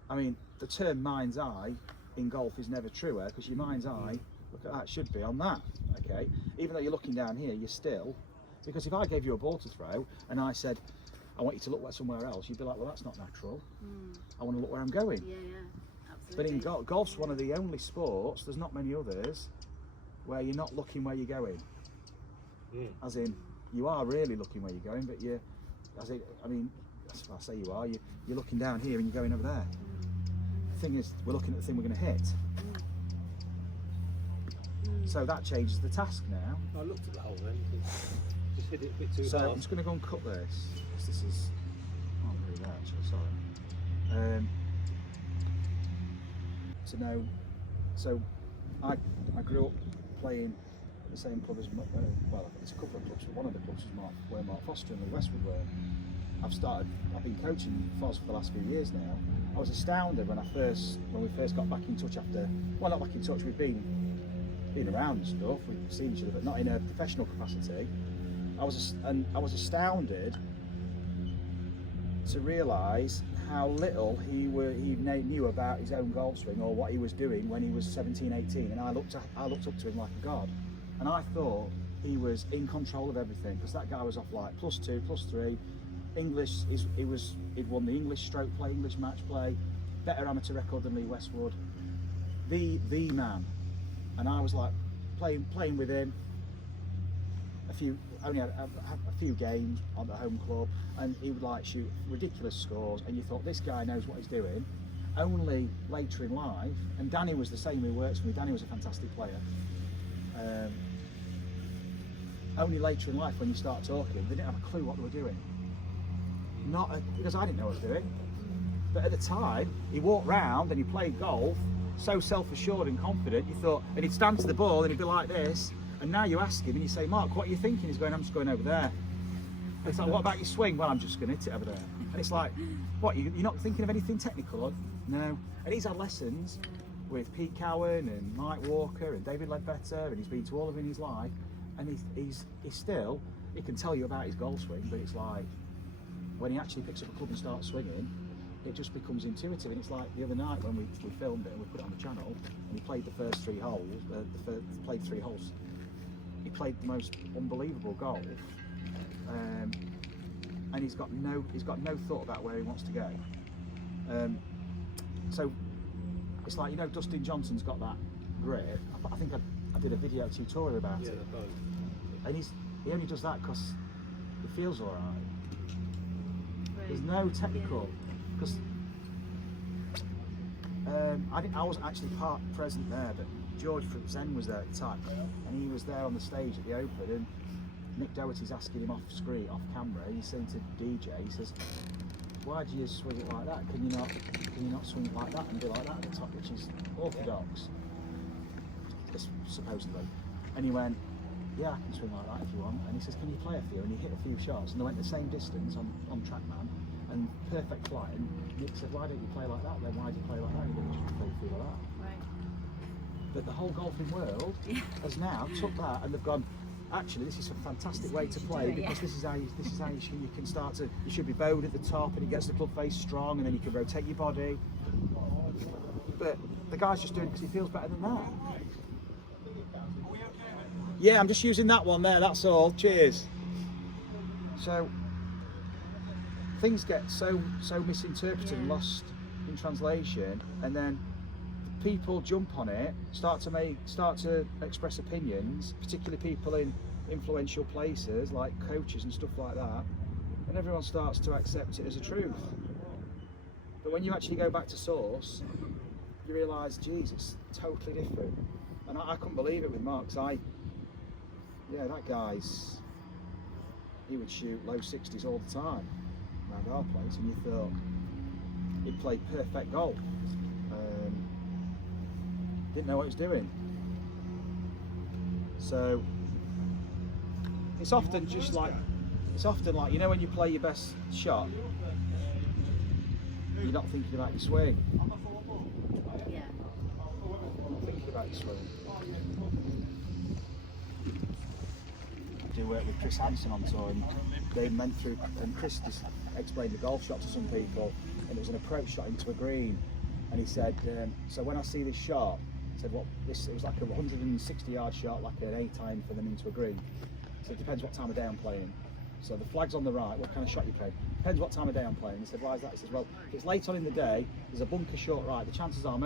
I mean, the term mind's eye in golf is never truer, because your mind's eye, look at that, should be on that, okay? Even though you're looking down here, you're still, because if I gave you a ball to throw and I said, I want you to look somewhere else, you'd be like, well, that's not natural. I want to look where I'm going. Yeah, But absolutely. in golf's one of the only sports, there's not many others, where you're not looking where you're going. As in, you are really looking where you're going, but that's what I say you are, you're looking down here and you're going over there. The thing is, we're looking at the thing we're going to hit. So that changes the task now. I looked at the hole then, just hit it a bit too So hard. I'm just going to go and cut this. This is, I'm really there actually, sorry. To know, so I grew up playing at the same club as, it's a couple of clubs, but one of the clubs was where Mark Foster and the Westwood were. I've been coaching Foz for the last few years now. I was astounded when we first got back in touch not back in touch, we've been around and stuff, we've seen each other, but not in a professional capacity. I was astounded to realise how little he knew about his own golf swing or what he was doing when he was 17, 18, and I looked up to him like a god, and I thought he was in control of everything, because that guy was off like +2, +3. English, he'd won the English stroke play, English match play, better amateur record than Lee Westwood, the man, and I was like playing with him. Only had a few games on the home club, and he would like shoot ridiculous scores, and you thought, this guy knows what he's doing. Only later in life, and Danny was the same who works for me, Danny was a fantastic player. Only later in life, when you start talking, they didn't have a clue what they were doing. Because I didn't know what I was doing. But at the time, he walked round and he played golf, so self-assured and confident, you thought, and he'd stand to the ball and he'd be like this. And now you ask him and you say, Mark, what are you thinking? He's going, I'm just going over there. And it's like, what about your swing? Well, I'm just going to hit it over there. And it's like, what, you're not thinking of anything technical? No. And he's had lessons with Pete Cowan and Mike Walker and David Ledbetter, and he's been to all of them in his life. And he's still, he can tell you about his golf swing, but it's like, when he actually picks up a club and starts swinging, it just becomes intuitive. And it's like the other night when we filmed it and we put it on the channel, and he played the first 3 holes, played 3 holes. He played the most unbelievable golf, and he's got no thought about where he wants to go. So it's like, you know, Dustin Johnson's got that grip. I think I did a video tutorial about it, and he only does that because it feels all right. There's no technical, because I wasn't actually present there, but George from Zen was there at the time, and he was there on the stage at the Open, and Nick Doherty's asking him off camera, he's saying to DJ, he says, why do you swing it like that? Can you not swing it like that and be like that at the top, which is orthodox, supposedly. And he went, yeah, I can swing like that if you want. And he says, can you play a few? And he hit a few shots, and they went the same distance on TrackMan, and perfect flight. And Nick said, why don't you play like that then? Why do you play like that? And he didn't just play a few like that. Right. But the whole golfing world has now took that and they've gone, actually this is a fantastic way to play, because this is how you can start to, you should be bowed at the top and it gets the club face strong, and then you can rotate your body. But the guy's just doing it because he feels better than that. Yeah, I'm just using that one there, that's all. Cheers. So things get so misinterpreted and lost in translation, and then people jump on it, start to express opinions, particularly people in influential places like coaches and stuff like that, and everyone starts to accept it as a truth. But when you actually go back to source, you realise, geez, it's totally different. And I couldn't believe it with Mark, because that guy's, he would shoot low 60s all the time around our place, and you thought he'd played perfect golf. Didn't know what he was doing. So it's often like, you know, when you play your best shot, you're not thinking about your swing. Yeah. You're not thinking about your swing. I do work with Chris Hansen on tour, and they went through, and Chris just explained the golf shot to some people, and it was an approach shot into a green, and he said, so when I see this shot, said, it was like a 160-yard shot, like an 8-iron for them into a green. So it depends what time of day I'm playing. So the flag's on the right, what kind of shot you play? Depends what time of day I'm playing. He said, why is that? He says, well, if it's late on in the day, there's a bunker short right. The chances are a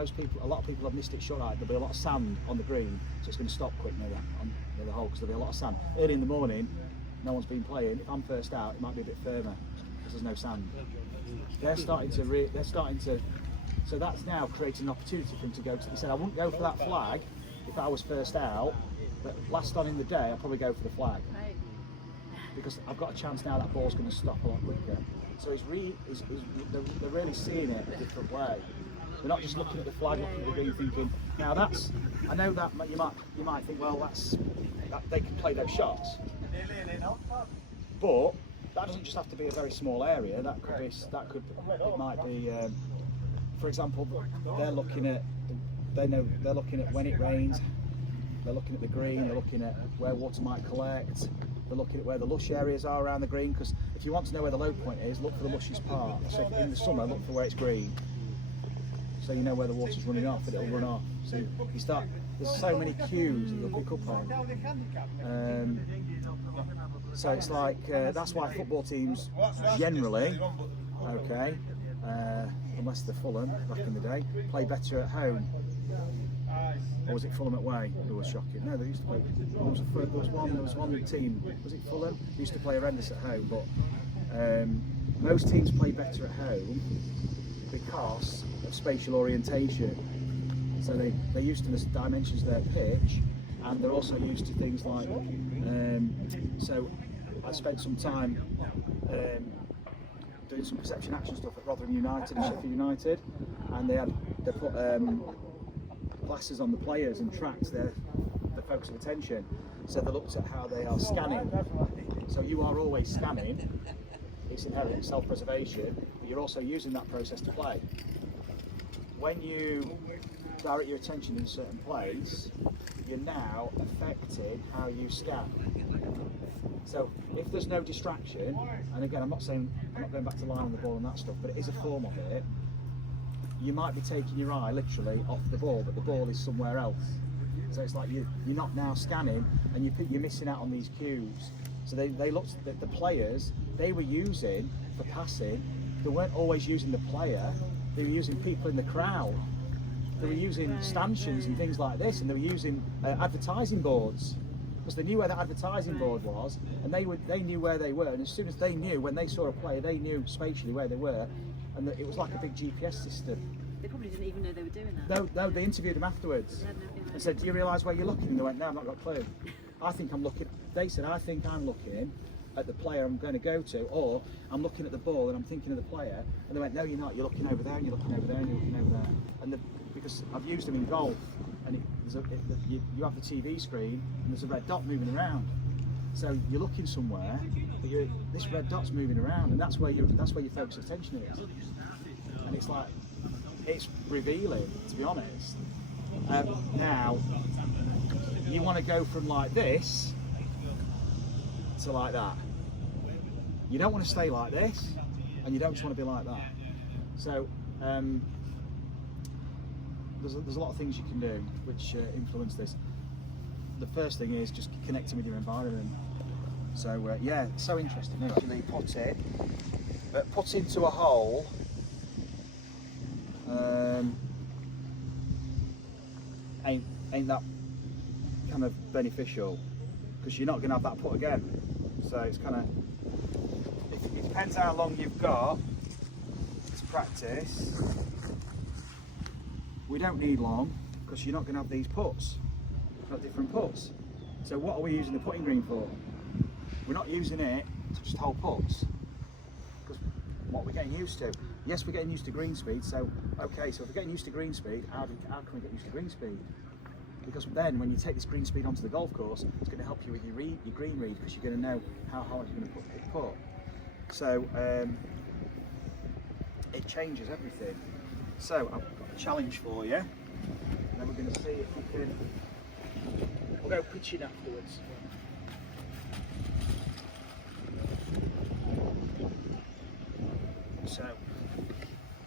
lot of people have missed it short right. There'll be a lot of sand on the green, so it's going to stop quick near the hole, because there'll be a lot of sand. Early in the morning, no one's been playing. If I'm first out, it might be a bit firmer because there's no sand. They're starting to. So that's now creating an opportunity for him to go to. He said, I wouldn't go for that flag if I was first out, but last on in the day, I'll probably go for the flag. Right. Because I've got a chance now that ball's going to stop a lot quicker. So they're really seeing it a different way. They're not just looking at the flag, looking at the green, thinking, now that's, I know that you might think, well, that they can play those shots. But that doesn't just have to be a very small area. It might be. For example, they're looking at when it rains. They're looking at the green. They're looking at where water might collect. They're looking at where the lush areas are around the green, because if you want to know where the low point is, look for the lushiest part. So in the summer, look for where it's green. So you know where the water's running off, and it'll run off. So you start, there's so many cues that you'll pick up on. So it's like, that's why football teams generally, okay, unless they're Fulham back in the day, play better at home. Or was it Fulham away? It was shocking. No, they used to play. There was one team. Was it Fulham? They used to play horrendous at home, but most teams play better at home because of spatial orientation. So they're used to the dimensions of their pitch, and they're also used to things like. So I spent some time doing some perception action stuff at Rotherham United and Sheffield United, and they put glasses on the players and tracked their focus of attention. So they looked at how they are scanning. So you are always scanning. It's inherent self-preservation, but you're also using that process to play. When you direct your attention in a certain place, you're now affecting how you scan. So if there's no distraction, and again I'm not going back to line on the ball and that stuff, but it is a form of it, you might be taking your eye literally off the ball, but the ball is somewhere else. So it's like you're not now scanning, and you're missing out on these cues. So they looked at the players they were using for passing. They weren't always using the player, they were using people in the crowd. They were using stanchions and things like this, and they were using advertising boards, because they knew where the advertising board was, and they knew where they were, and as soon as they knew, when they saw a player, they knew spatially where they were, and it was like a big GPS system. They probably didn't even know they were doing that. No, they interviewed them afterwards and said, "Do you realise where you're looking?" And they went, "No, I've not got a clue." I think I'm looking at the player I'm going to go to, or I'm looking at the ball and I'm thinking of the player. And they went, "No, you're not. You're looking over there, and you're looking over there, and you're looking over there." And because I've used them in golf, and you have the TV screen, and there's a red dot moving around. So you're looking somewhere, but this red dot's moving around, and that's where your focus of attention is. And it's like, it's revealing, to be honest. Now, you want to go from like this to like that. You don't want to stay like this, and you don't just want to be like that. So there's a lot of things you can do which influence this. The first thing is just connecting with your environment. So yeah, it's so interesting. Actually, put into a hole. Ain't that kind of beneficial, because you're not going to have that put again. So it's kind of, it depends how long you've got to practice. We don't need long, because you're not going to have these puts. You've got different puts. So what are we using the putting green for? We're not using it to just hold puts, because what we're getting used to. Yes, we're getting used to green speed, so okay, so if we're getting used to green speed, how can we get used to green speed? Because then when you take this green speed onto the golf course, it's going to help you with your green read, because you're going to know how hard you're going to hit the putt. So it changes everything. So I've got a challenge for you, and then we're going to see if we can, we'll go pitching afterwards. So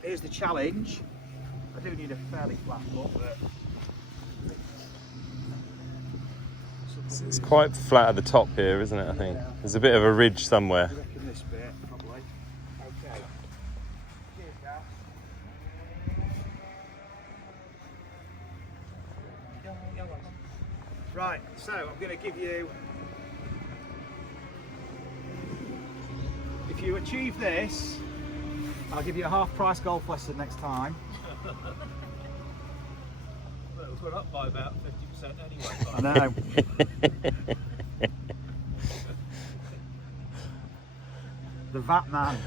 here's the challenge. I do need a fairly flat putt, but it's quite flat at the top here, isn't it? I think there's a bit of a ridge somewhere. I reckon this bit probably. Okay. Cheers, guys. Right, so I'm going to give you. If you achieve this, I'll give you a half-price golf lesson next time. Well, we're up by about 50% anyway. I know. The VAT man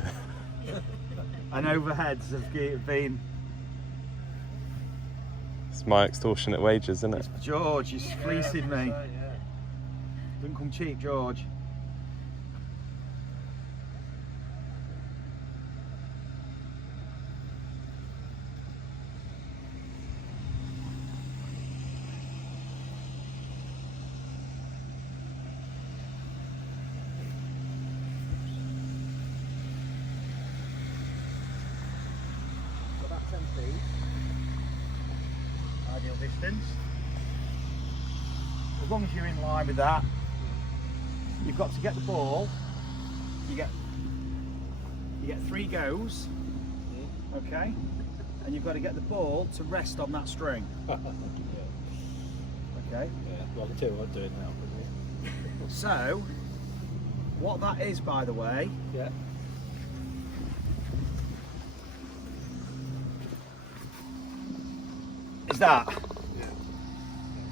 and overheads have been. It's my extortionate wages, isn't it? George, he's fleecing me. Right, yeah. Doesn't come cheap, George. feet. Ideal distance. As long as you're in line with that, you've got to get the ball. You get 3 goes, okay, and you've got to get the ball to rest on that string. Yeah. Okay. Yeah. Well, I can tell you what I'm doing now. So, what that is, by the way, Yeah. is that. Yeah.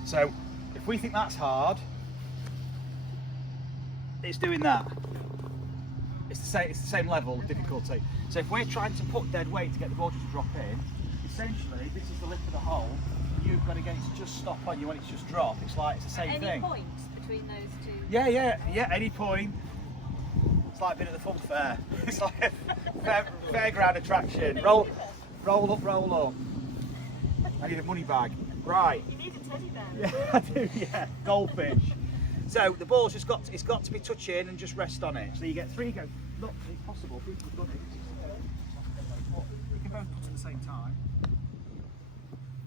So, if we think that's hard, it's doing that. It's the same level of difficulty. So if we're trying to put dead weight to get the ball to drop in, essentially this is the lip of the hole. You've got to get it to just stop on you when it's just drop. It's the same Any thing. points between those two? Yeah. Any point. It's like being at the fun fair. It's like a fairground attraction. Roll up. I need a money bag. Right. You need a teddy bear. Yeah, I do. Yeah, goldfish. So the ball's just got to be touching and just rest on it. So you get 3 goes. Look, it's possible. People have done it. We can both put at the same time.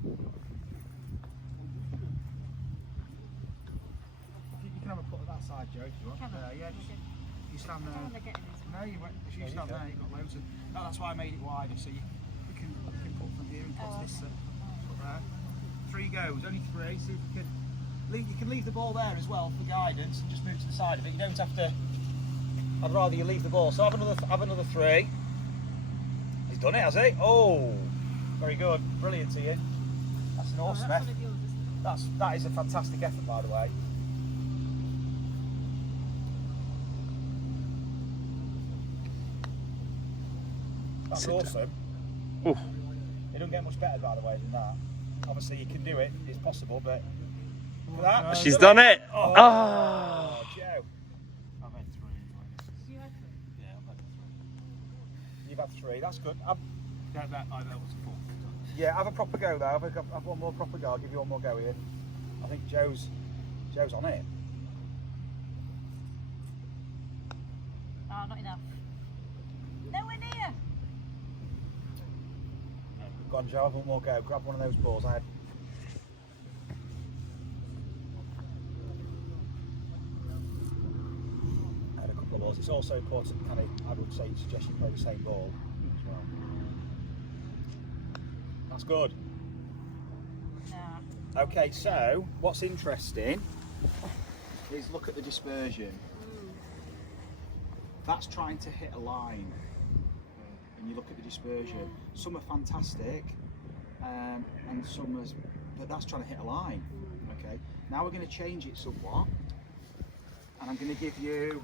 You can have a put at that side, Joe, if you want. Can I? Yeah, just you stand there. Oh, they're getting this one. No, you won't. If you stand there, you've got loads of. No, that's why I made it wider, so you can put from here and put Oh, this put there. 3 goes, only 3. See if you can. You can leave the ball there as well for guidance and just move to the side of it. You don't have to. I'd rather you leave the ball. So have another 3. He's done it, has he? Oh, very good, brilliant, Ian. That's an Oh, awesome that's effort. one of yours, isn't it? That is a fantastic effort, by the way. That's awesome. Ooh. It don't get much better, by the way, than that. Obviously, you can do it. It's possible, but for that, She's done it. Oh, Ah. Joe, I've had 3. You had three? Yeah, I've had 3. you've had 3. That's good. That was 4. Yeah, have a proper go though. Have one more proper go. I'll give you one more go, Ian. I think Joe's on it. Oh, not enough. Nowhere near. Go on, Joe. Have one more go. Grab one of those balls. I had a couple of balls. It's also important, I would say, suggest you play the same ball as well. That's good. No. Okay, so what's interesting is look at the dispersion. That's trying to hit a line, and you look at the dispersion. Some are fantastic, and some are, but that's trying to hit a line. Okay, now we're going to change it somewhat, and I'm going to give you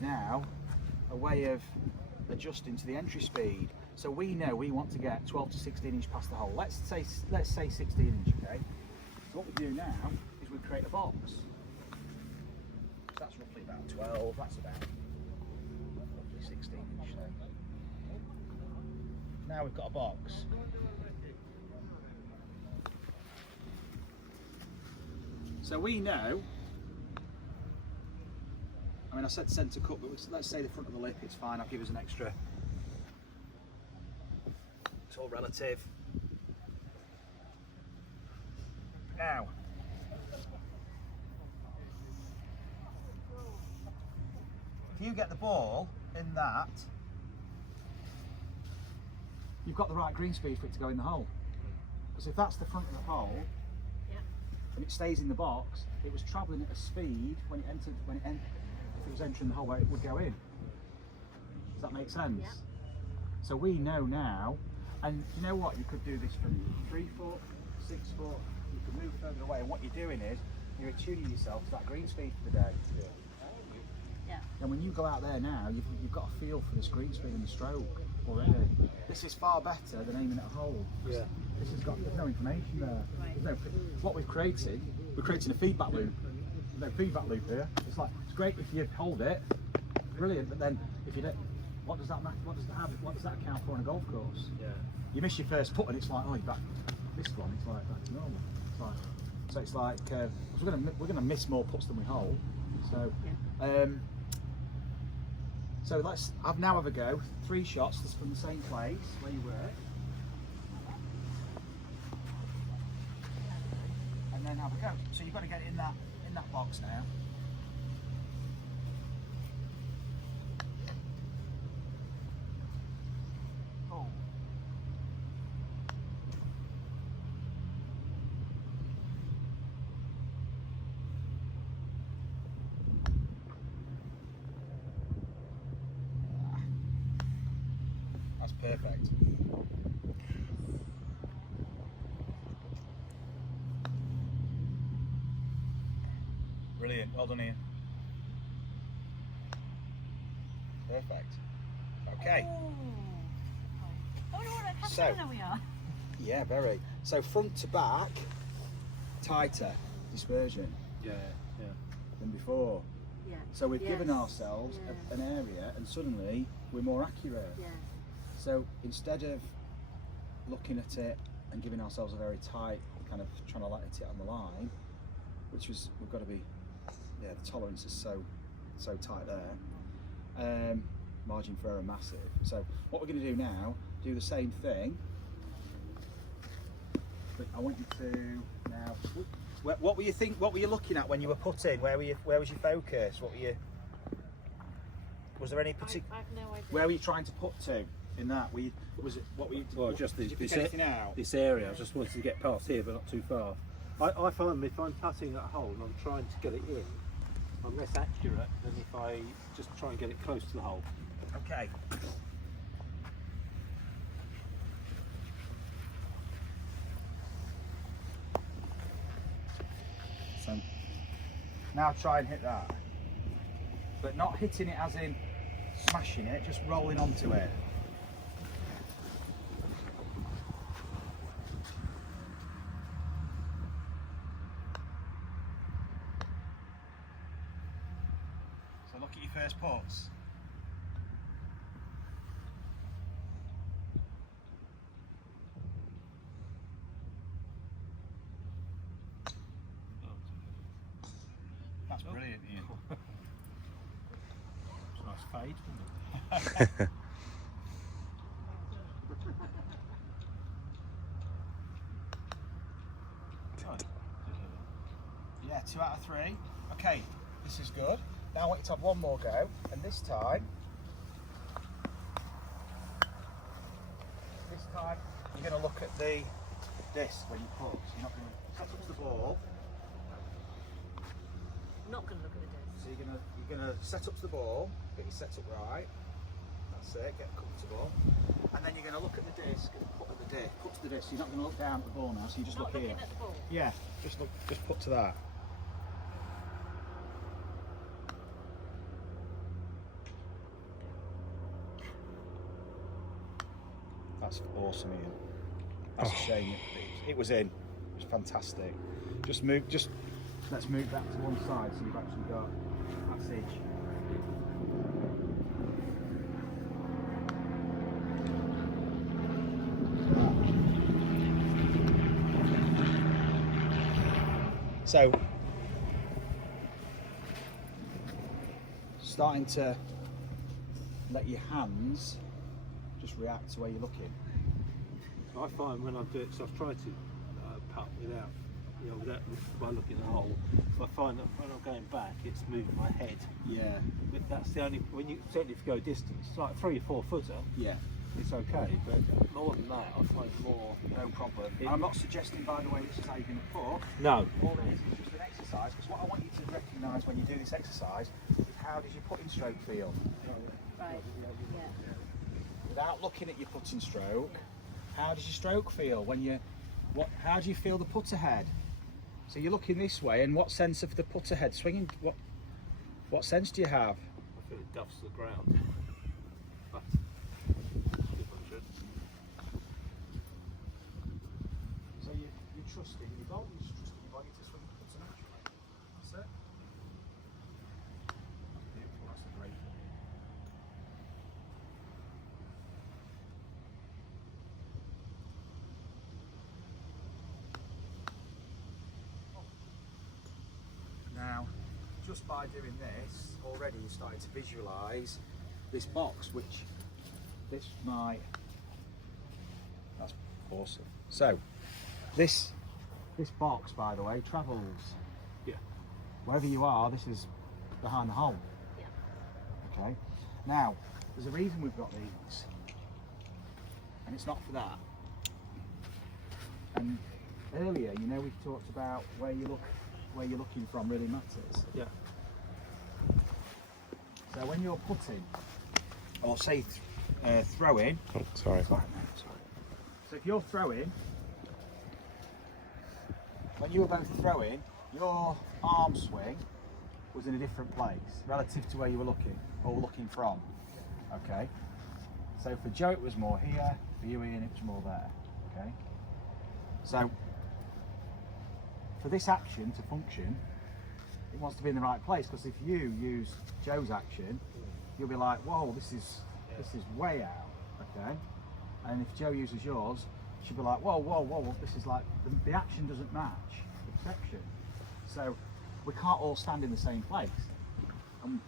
now a way of adjusting to the entry speed. So we know we want to get 12 to 16 inch past the hole. Let's say 16 inch. Okay. So what we do now is we create a box. So that's roughly about 12. That's about roughly 16 inch. So now we've got a box. So we know. I mean, I said centre cut, but let's say the front of the lip. It's fine. I'll give us an extra. It's all relative. Now, if you get the ball in that, you've got the right green speed for it to go in the hole. Because if that's the front of the hole, and it stays in the box, it was travelling at a speed when it entered. If it was entering the hole where it would go in. Does that make sense? Yeah. So we know now. And you know what? You could do this from 3 foot, 6 foot. You could move further away, and what you're doing is you're attuning yourself to that green speed for the day. Yeah. And when you go out there now, you've got a feel for this green speed and the stroke already. This is far better than aiming at a hole. Yeah. This has got there's no information there. There's no, what we're creating a feedback loop. There's no feedback loop here. It's great if you hold it, brilliant. But then if you don't, what does that matter? What does that account for on a golf course? Yeah. You miss your first putt and it's like, oh, you're back. This one, it's like back to normal. So it's like we're gonna miss more putts than we hold. So so let's now have a go. 3 shots. That's from the same place where you were. and then have a go. So you've got to get it in that box now. Oh. That's perfect. Brilliant, well done Ian. Perfect. Okay. Oh, what a So- Castellano we are. Yeah, very. So front to back, tighter dispersion Yeah, yeah. than before. Yeah. So we've given Yes. ourselves Yeah. an area and suddenly we're more accurate. Yeah. So instead of looking at it and giving ourselves a very tight, kind of trying to let it on the line, which was, we've got to be, yeah, the tolerance is so tight there. Margin for error massive. So what we're going to do now, do the same thing, but I want you to now. What were you What were you looking at when you were putting? Where was your focus? What were you? Was there any particular? I have no idea. Where were you trying to put to in that? Was it what were you? Well, just did this, you this, pick anything out? this area. I just wanted to get past here, but not too far. I find if I'm putting that hole and I'm trying to get it in, I'm less accurate than if I just try and get it close to the hole. Okay. So now try and hit that, but not hitting it as in smashing it, just rolling onto it. So look at your first putts. That's brilliant, Ian. It's a nice fade, isn't it? Yeah, 2 out of 3. Okay, this is good. Now I want you to have one more go, and this time you're going to look at the disc when you put. So you're not going to set up the ball. I'm not going to look at the disc. So you're gonna set up the ball, get your setup right. That's it. Get comfortable, and then you're going to look at the disc and put at the disc. Put to the disc. You're not going to look down at the ball now. So you just Not look looking here. at the ball. Yeah, just put to that. That's awesome, Ian. That's a shame. It was in. It was fantastic. Let's move that to one side so you've actually got passage. So, starting to let your hands just react to where you're looking. I find when I do it, so I've tried to putt without by looking at the hole. I find that when I'm going back, it's moving my head. Yeah, But that's the only certainly if you go distance, like 3 or 4 footer, yeah, it's okay. But more than that, I find more. no problem. I'm not suggesting, by the way, this is how you're going to put. No. All it is just an exercise, because what I want you to recognise when you do this exercise is how does your putting stroke feel? Right. Yeah. Without looking at your putting stroke, how does your stroke feel when how do you feel the putter head? So you're looking this way, and what sense of the putter head swinging? What sense do you have? I feel it duffs the ground. But So you're trusting your body, you're just trusting your body to swing the putter naturally. That's it. That's beautiful. That's a great one. Now, just by doing this, already you're starting to visualise this box, which that's awesome. So, this This box, by the way, travels. Yeah. Wherever you are, this is behind the hole. Yeah. Okay. Now, there's a reason we've got these, and it's not for that. And earlier, you know, we talked about where you're looking from really matters. Yeah. So when you're putting, or say throwing, Oh, sorry. sorry. So if you're throwing, when you were both throwing, your arm swing was in a different place relative to where you were looking or looking from. Okay. So for Joe it was more here, for you Ian it was more there. Okay. So for this action to function, it wants to be in the right place, because if you use Joe's action, you'll be like, whoa, this is way out. Okay. And if Joe uses yours, she'll be like, whoa, whoa, whoa, this is like, the action doesn't match the section. So we can't all stand in the same place. And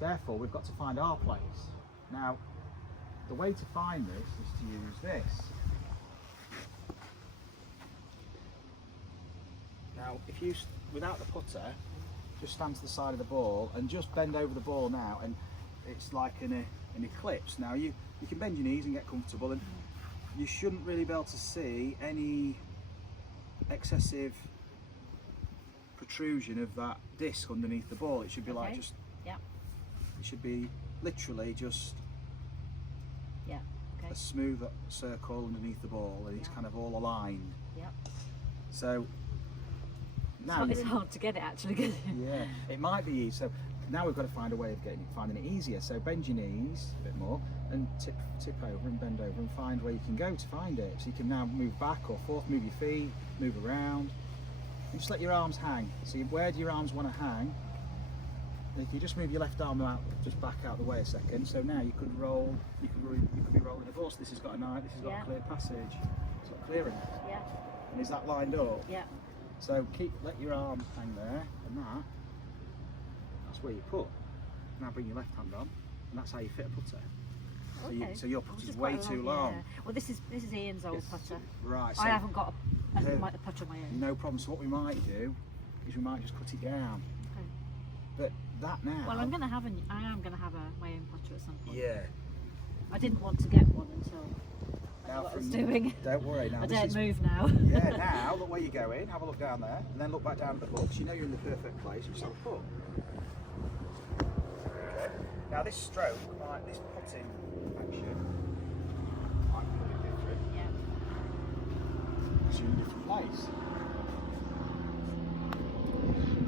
therefore, we've got to find our place. Now, the way to find this is to use this. Now, if you, without the putter, just stand to the side of the ball and just bend over the ball now, and it's like an eclipse. Now, you can bend your knees and get comfortable, and you shouldn't really be able to see any excessive protrusion of that disc underneath the ball. It should be like Okay. just, Yeah. it should be literally just Yeah. Okay. a smooth circle underneath the ball, and it's Yeah. kind of all aligned. Yeah. So now It's you're in- hard to get it actually. 'Cause yeah, it might be easy. So now we've got to find a way of finding it easier. So bend your knees a bit more and tip over and bend over and find where you can go to find it. So you can now move back or forth, move your feet, move around, and just let your arms hang. So where do your arms want to hang? And if you just move your left arm out, just back out the way a second. So now you could roll. You could be rolling a ball. So this has got a knife. This has got Yeah. a clear passage. It's got clearance. Yeah. And is that lined up? Yeah. So let your arm hang there, and that's where you put. Now bring your left hand on, and that's how you fit a putter. So, Okay. so your Which putter's is way quite too long, long. yeah. Well, this is Ian's old putter. Right, so I haven't got a Yeah. putter of my own. no problem. So what we might do is we might just cut it down. Okay. But that now. Well, I am going to have my own putter at some point. Yeah. I didn't want to get one until I Now knew what I was from- doing. Don't worry now. I this daren't is- move now. Yeah, now look where you're going. Have a look down there, and then look back down at the hooks. You know you're in the perfect place. You just have a putt. Okay. Now this stroke, this putting action, might be a bit different. Yeah. Because you're in a different place.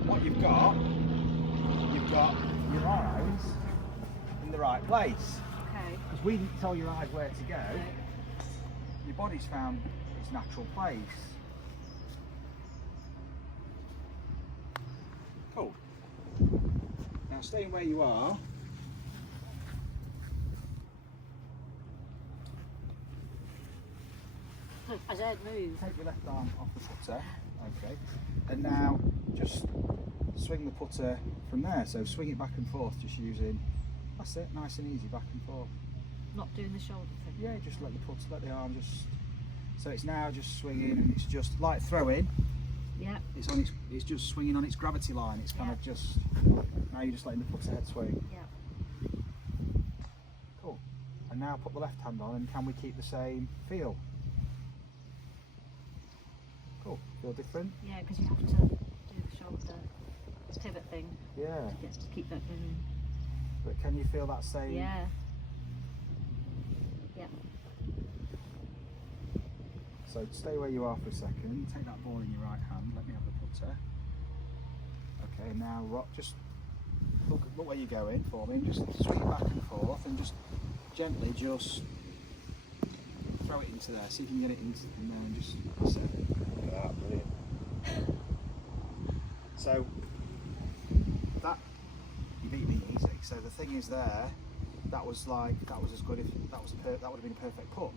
What you've got your eyes in the right place. Okay. Because we didn't tell your eyes where to go. No. Your body's found its natural place. Cool. Now staying where you are. Look, I dared move. Take your left arm off the putter. Okay. And now just swing the putter from there. So swing it back and forth, just using. That's it. Nice and easy, back and forth. Not doing the shoulder thing. Yeah, just let the arm just. So it's now just swinging, and it's just like throwing. Yeah. It's just swinging on its gravity line. It's kind Yeah. of just. Now you're just letting the putter head swing. Yeah. Cool. And now put the left hand on, and can we keep the same feel? Cool. Feel different? Yeah, because you have to do the shoulder pivot thing Yeah. to keep that going. But can you feel that same? Yeah. Yeah. So stay where you are for a second. Take that ball in your right hand. Let me have the putter. Okay. Now just look where you're going for me. And just swing it back and forth, and just gently just throw it into there. See if you can get it in there, and just that's it. Ah, brilliant. So that you beat me easy. So the thing is there, that was as good if that would have been a perfect putt.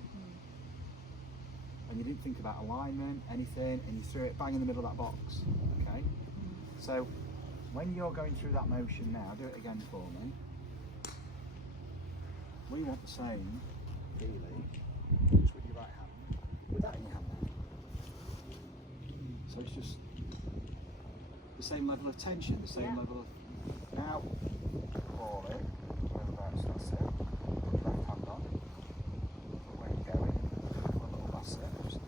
And you didn't think about alignment, anything, and you threw it bang in the middle of that box. Okay. So when you're going through that motion now, do it again for me. We want the same feeling, just with your right hand, with that in your hand now. So it's just the same level of tension, the same Yeah. level of. Now, ball in, whereabouts, that's it. Put your left hand on. Where you going? A little, that's it. Just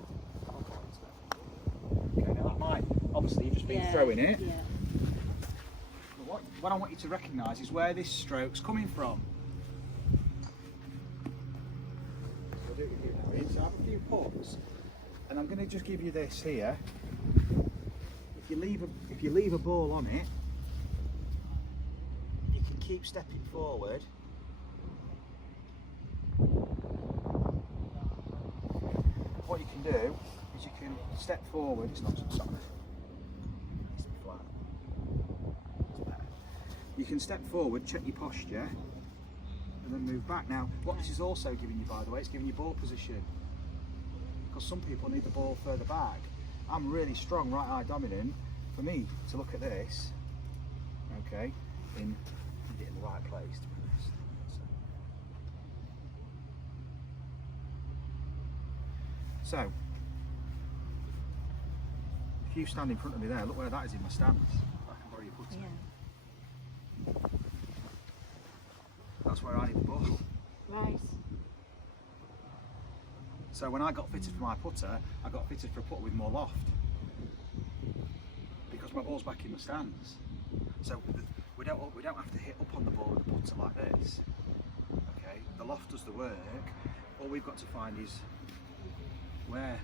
okay, now that might, obviously you've just been Yeah, throwing it. Yeah. But what I want you to recognise is where this stroke's coming from. I'll do it with you now, Ian. So I have a few puts, and I'm going to just give you this here. If you leave a ball on it, you can keep stepping forward. What you can do is you can step forward. It's not solid. It's flat. It's better. You can step forward, check your posture, and then move back. Now, what this is also giving you, by the way, it's giving you ball position. Because some people need the ball further back. I'm really strong right eye dominant. For me to look at this, okay, in get in the right place to be honest. So, if you stand in front of me there, look where that is in my stance. I can borrow your putter. Yeah. That's where I need the ball. Right. So when I got fitted for my putter, I got fitted for a putter with more loft. Because my ball's back in the stands. So we don't have to hit up on the ball with a putter like this. Okay, the loft does the work. All we've got to find is where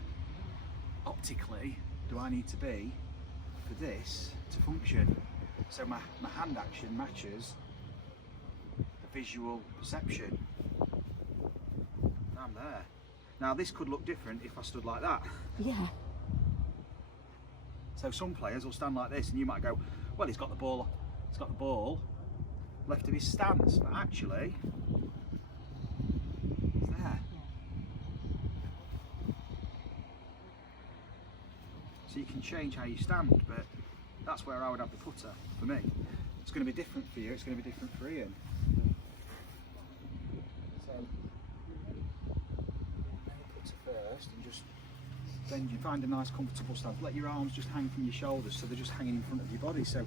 optically do I need to be for this to function. So my hand action matches the visual perception. I'm there. Now this could look different if I stood like that. Yeah. So some players will stand like this and you might go, well, he's got the ball left of his stance, but actually it's there. So you can change how you stand, but that's where I would have the putter for me. It's going to be different for you, it's going to be different for Ian. So putter first and just then you find a nice comfortable stance. Let your arms just hang from your shoulders so they're just hanging in front of your body so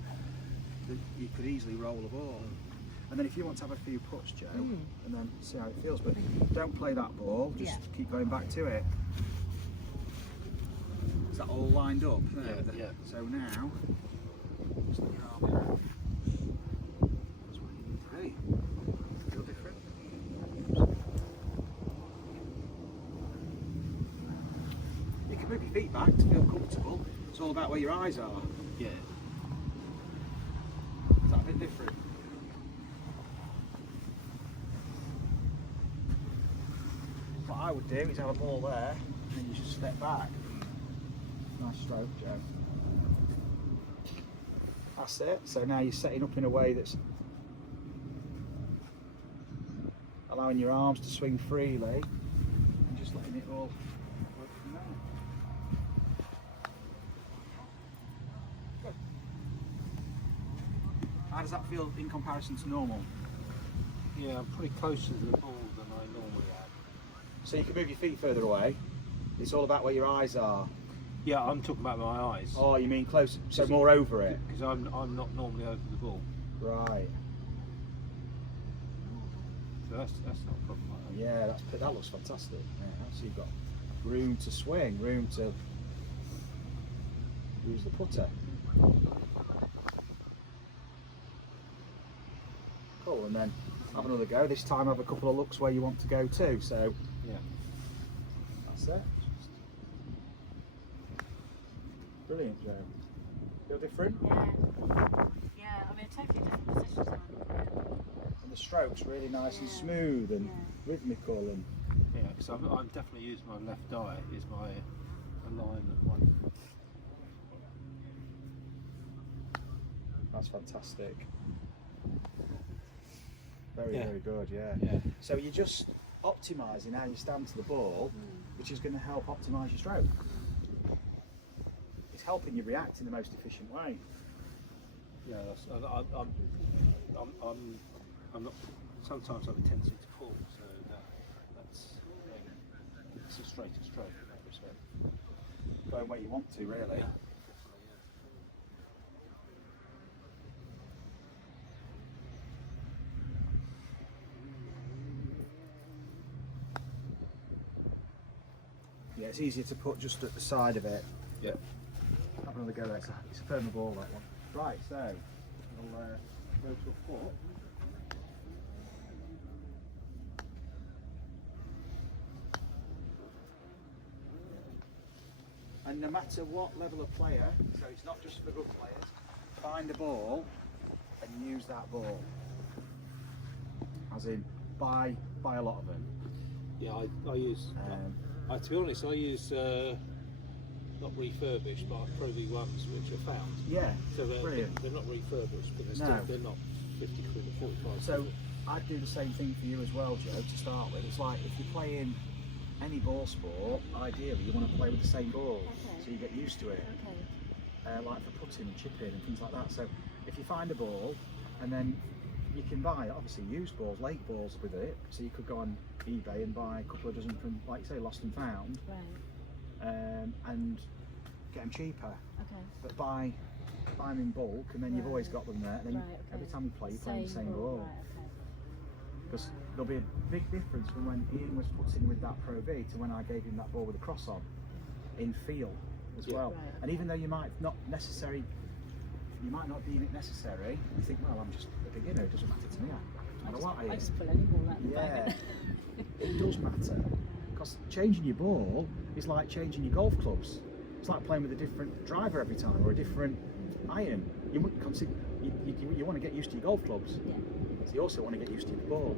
that you could easily roll a ball. And then if you want to have a few puts, Joe, and then see how it feels, but don't play that ball, just keep going back to it. Is that all lined up? There? Yeah, yeah. So now, just let your arm out. That's what you need to be. Feel different? You can move your feet back to feel comfortable. It's all about where your eyes are. Yeah. Is that a bit different? What I would do is have a ball there, and then you just step back. Nice stroke, Joe. That's it. So now you're setting up in a way that's allowing your arms to swing freely, and just letting it all work from there. Good. How does that feel in comparison to normal? Yeah, I'm pretty closer to the ball than I normally am. So you can move your feet further away. It's all about where your eyes are. Yeah, I'm talking about my eyes. Oh, you mean close? So more over it. Because I'm not normally over the ball. Right. So that's not a problem. Yeah, that looks fantastic. Yeah, so you've got room to swing, room to use the putter. Cool, and then have another go. This time have a couple of looks where you want to go to. So Yeah. that's it. Brilliant, Joe. Feel different? Yeah. Yeah, I mean, a totally different position to And the strokes really nice and Yeah. smooth and Yeah. rhythmical and. Yeah, because I'm definitely using my left eye is my alignment one. That's fantastic. Very, Yeah. very good, yeah. Yeah. So you're just optimising how you stand to the ball, which is going to help optimise your stroke. It's helping you react in the most efficient way. Yeah, I'm not. Sometimes I have a tendency to pull, so that's a straighter stroke in that respect. Going where you want to, really. Yeah. it's easier to put just at the side of it. Yeah. Have another go there. It's a firmer ball, that one. Right, so we'll go to a foot. And no matter what level of player, so it's not just for good players, find a ball and use that ball. As in, buy a lot of them. Yeah, I use. To be honest, I use not refurbished, but Pro V1s which are found. Yeah, So brilliant. they're not refurbished, but they're not 50 quid or 45. So I'd do the same thing for you as well, Joe, to start with. It's like if you're playing any ball sport, ideally you want to play with the same ball, Okay. so you get used to it. Okay. Like for putting and chipping and things like that. So if you find a ball, and then you can buy obviously used balls, lake balls with it. So you could go on eBay and buy a couple of dozen from, like you say, Lost and Found, Right. and get them cheaper. Okay. But buy them in bulk, and then you've always got them there. And then Right, okay. every time you play, you're playing the same ball. Right. Okay. Because there'll be a big difference from when Ian was putting with that Pro V to when I gave him that ball with a cross on, in feel as well. Right. And even though you might not deem it necessary, you think, well, I'm just a beginner, it doesn't matter to me. I don't know what I I am. just pull any ball out the Yeah, bag. it does matter. Because changing your ball is like changing your golf clubs. It's like playing with a different driver every time or a different iron. You wouldn't consider, you want to get used to your golf clubs. Yeah. So you also want to get used to your ball.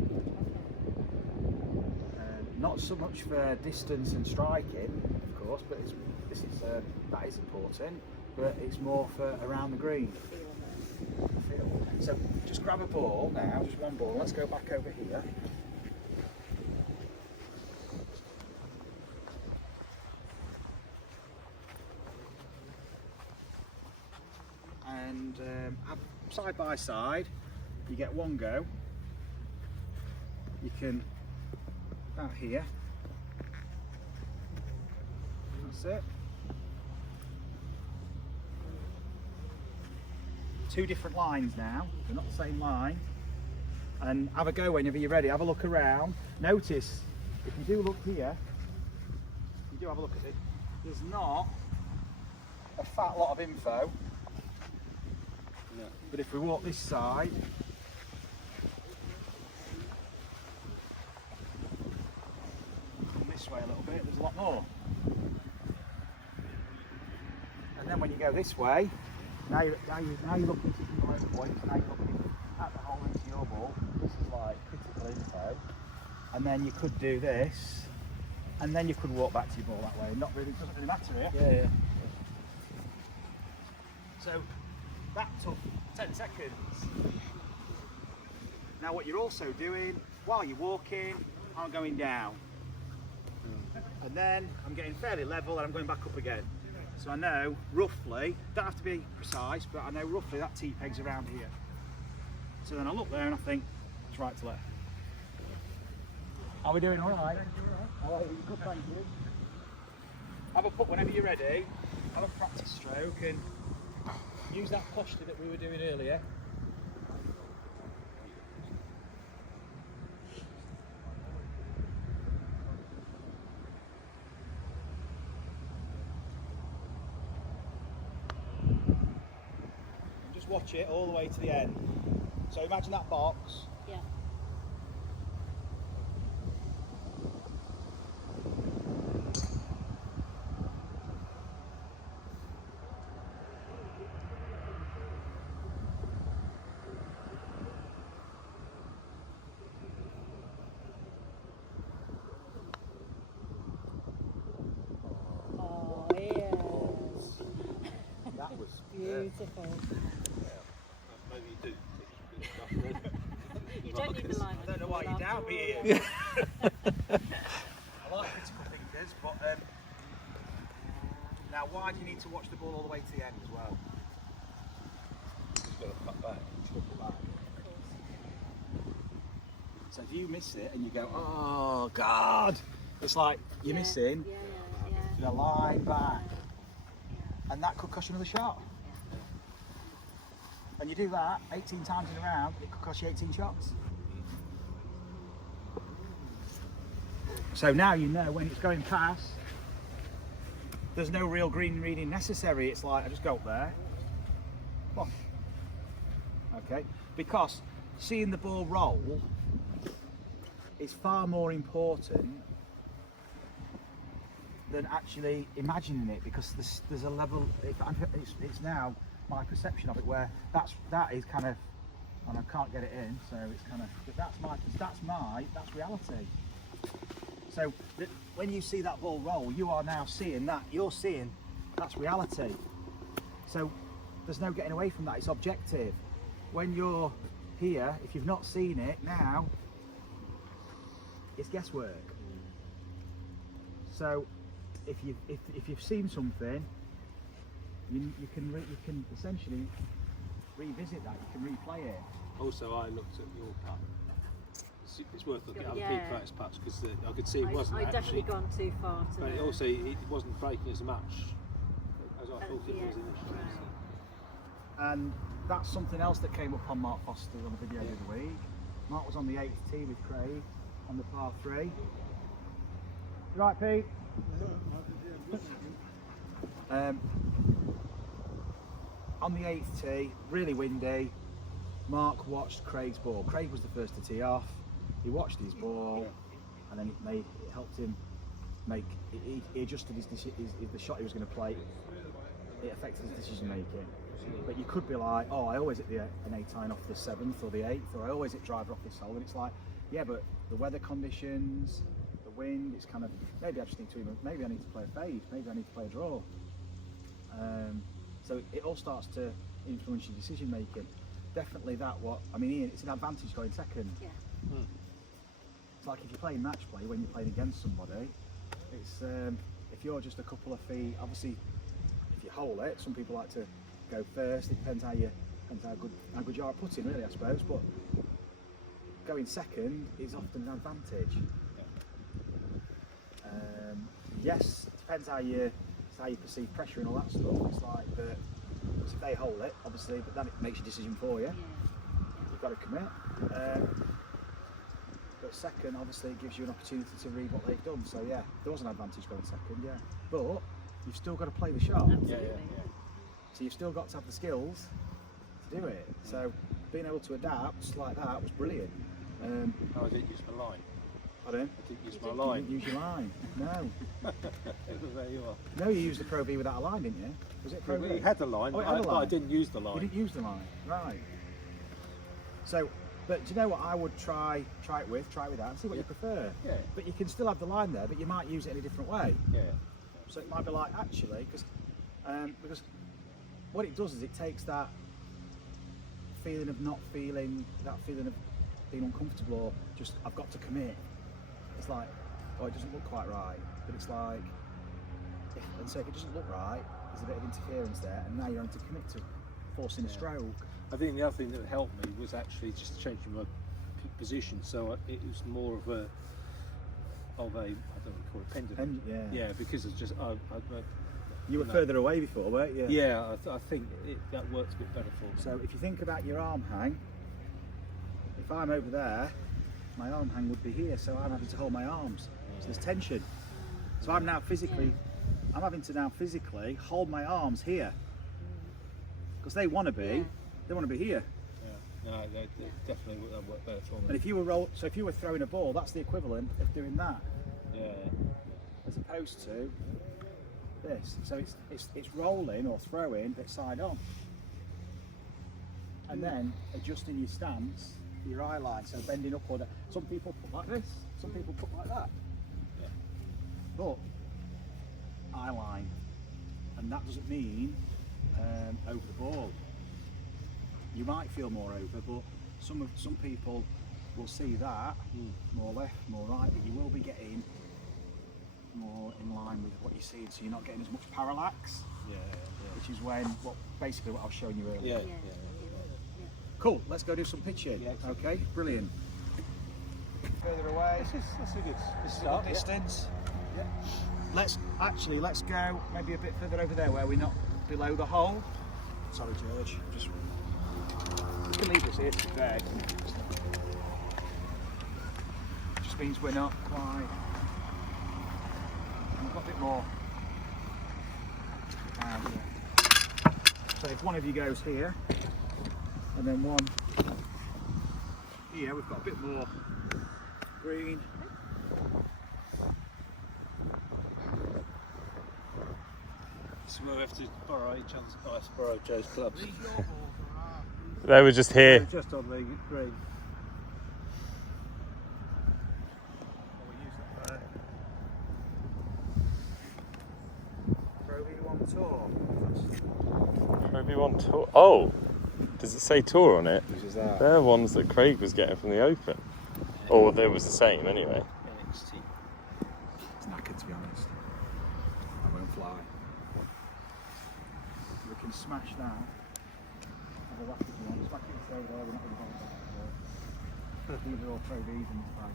Not so much for distance and striking, of course, but that is important. But it's more for around the green. Feel. So just grab a ball now, just one ball. Let's go back over here. And side by side, you get one go. You can out here. That's it. Two different lines now. They're not the same line. And have a go whenever you're ready. Have a look around. Notice if you do look here, you do have a look at it. There's not a fat lot of info. No. But if we walk this side, this way a little bit, there's a lot more. And then when you go this way, now you're looking at your own points, now you're looking at the hole into your ball. This is like critical info. And then you could do this, and then you could walk back to your ball that way. Not really, it doesn't really matter here. Yeah. So that took 10 seconds. Now what you're also doing, while you're walking, I'm going down. And then I'm getting fairly level and I'm going back up again. So I know roughly, don't have to be precise, but I know roughly that T-peg's around here. So then I look there and I think, it's right to left. Are we doing all right? All right, good, thank you. Have a putt whenever you're ready, have a practice stroke and use that posture that we were doing earlier. And just watch it all the way to the end. So imagine that box. Yeah. Oh, yes. That was Beautiful. Maybe you do. You don't need the line. I don't know why you doubt me here. I like critical thinkers, but now why do you need to watch the ball all the way to the end as well? Just got to cut back. So if you miss it and you go, oh God, it's like you're missing Yeah. the line back, and that could cost you another shot. And you do that 18 times in a round, it could cost you 18 shots. So now you know when it's going past, there's no real green reading necessary. It's like I just go up there. Come on. Okay, because seeing the ball roll is far more important than actually imagining it, because there's a level. It's now my perception of it where that is kind of, and I can't get it in, so it's kind of that's reality. So when you see that ball roll, you are now seeing that. You're seeing that's reality. So there's no getting away from that. It's objective. When you're here, if you've not seen it now, it's guesswork. So if you've seen something, you can essentially revisit that. You can replay it. Also, I looked at your putt. It's worth looking at other Yeah. players' putts because I could see it wasn't I'd actually. definitely gone too far to But the- also, it wasn't breaking as much as I thought it was yeah, initially. right. And that's something else that came up on Mark Foster on the video the other week. Mark was on the 8th tee with Craig on the par 3. Right, Pete? On the 8th tee, really windy, Mark watched Craig's ball. Craig was the first to tee off. He watched his ball, and then it helped him make. He adjusted the shot he was going to play. It affected his decision making. But you could be like, oh, I always hit an 8-iron off the 7th or the 8th, or I always hit driver off this hole, and it's like, yeah, but the weather conditions, the wind, it's kind of, maybe I just need to play a fade, maybe I need to play a draw. So it all starts to influence your decision making. Definitely Ian, it's an advantage going second. Yeah. It's like if you're playing match play when you're playing against somebody, it's if you're just a couple of feet, obviously if you hole it, some people like to go first. It depends how good you are at putting, really, I suppose. But going second is often an advantage. Yes, it depends how you perceive pressure and all that stuff. It's like so if they hole it, obviously, but then it makes your decision for you. Yeah. You've got to commit. But second, obviously, it gives you an opportunity to read what they've done. So yeah, there was an advantage going second, yeah. But you've still got to play the shot. Absolutely. So you've still got to have the skills to do it. So being able to adapt like that was brilliant. I didn't use my line. Pardon? I didn't use You my didn't You line. didn't use your line. No. There you are. No, you used the Pro V without a line, didn't you? Was it Pro V? We had the line, Oh, it but had a I line. didn't use the You line. didn't use the line, right? So, but do you know what I would try it with that, and see what you prefer. Yeah. But you can still have the line there, but you might use it in a different way. Yeah. So it might be like actually, because what it does is it takes that feeling of not feeling, that feeling of being uncomfortable, or just I've got to commit. It's like, oh, it doesn't look quite right, but it's like, if it doesn't look right, there's a bit of interference there, and now you're having to commit to forcing a stroke. I think the other thing that helped me was actually just changing my position, so it was more of a I don't know what you call it, pendulum. Yeah, because it's just You were No. further away before, weren't you? yeah, I think that works a bit better for me. So if you think about your arm hang, if I'm over there, my arm hang would be here, so I'm having to hold my arms. So there's tension. So I'm having to now physically hold my arms here. Because they want to be, here. Yeah. No, they definitely would work better for And me. if you were throwing a ball, that's the equivalent of doing that, Yeah. as opposed to this. So it's rolling or throwing, but side on. And then adjusting your stance, your eye line, so bending up or down. Some people put like this, some people put like that. Yeah. But eye line, and that doesn't mean over the ball. You might feel more over, but some people will see that more left, more right, but you will be getting more in line with what you're seeing, so you're not getting as much parallax, Yeah. which is basically what I was showing you earlier. Yeah. Cool, let's go do some pitching. Yeah, excellent. Okay, brilliant. Further away, That's a good start distance. Yeah. Let's go maybe a bit further over there where we're not below the hole. Sorry, George. We can leave this here to be fair. Just means we're not quite. We've got a bit more So if one of you goes here, and then one here, we've got a bit more green. So we'll have to borrow each other's. I have to borrow Joe's clubs. These your balls are They were just here. Just on the green. we'll use that Pro V1 Tour. Pro V1 Tour. Oh, does it say Tour on it? Which is that? They're ones that Craig was getting from the Open. Or they was the same anyway. NXT. It's knackered, to be honest. I won't fly. We can smash that. Have a whack if you want. Smack it over there. We're not going to hold that. These are all Pro V's in this bag.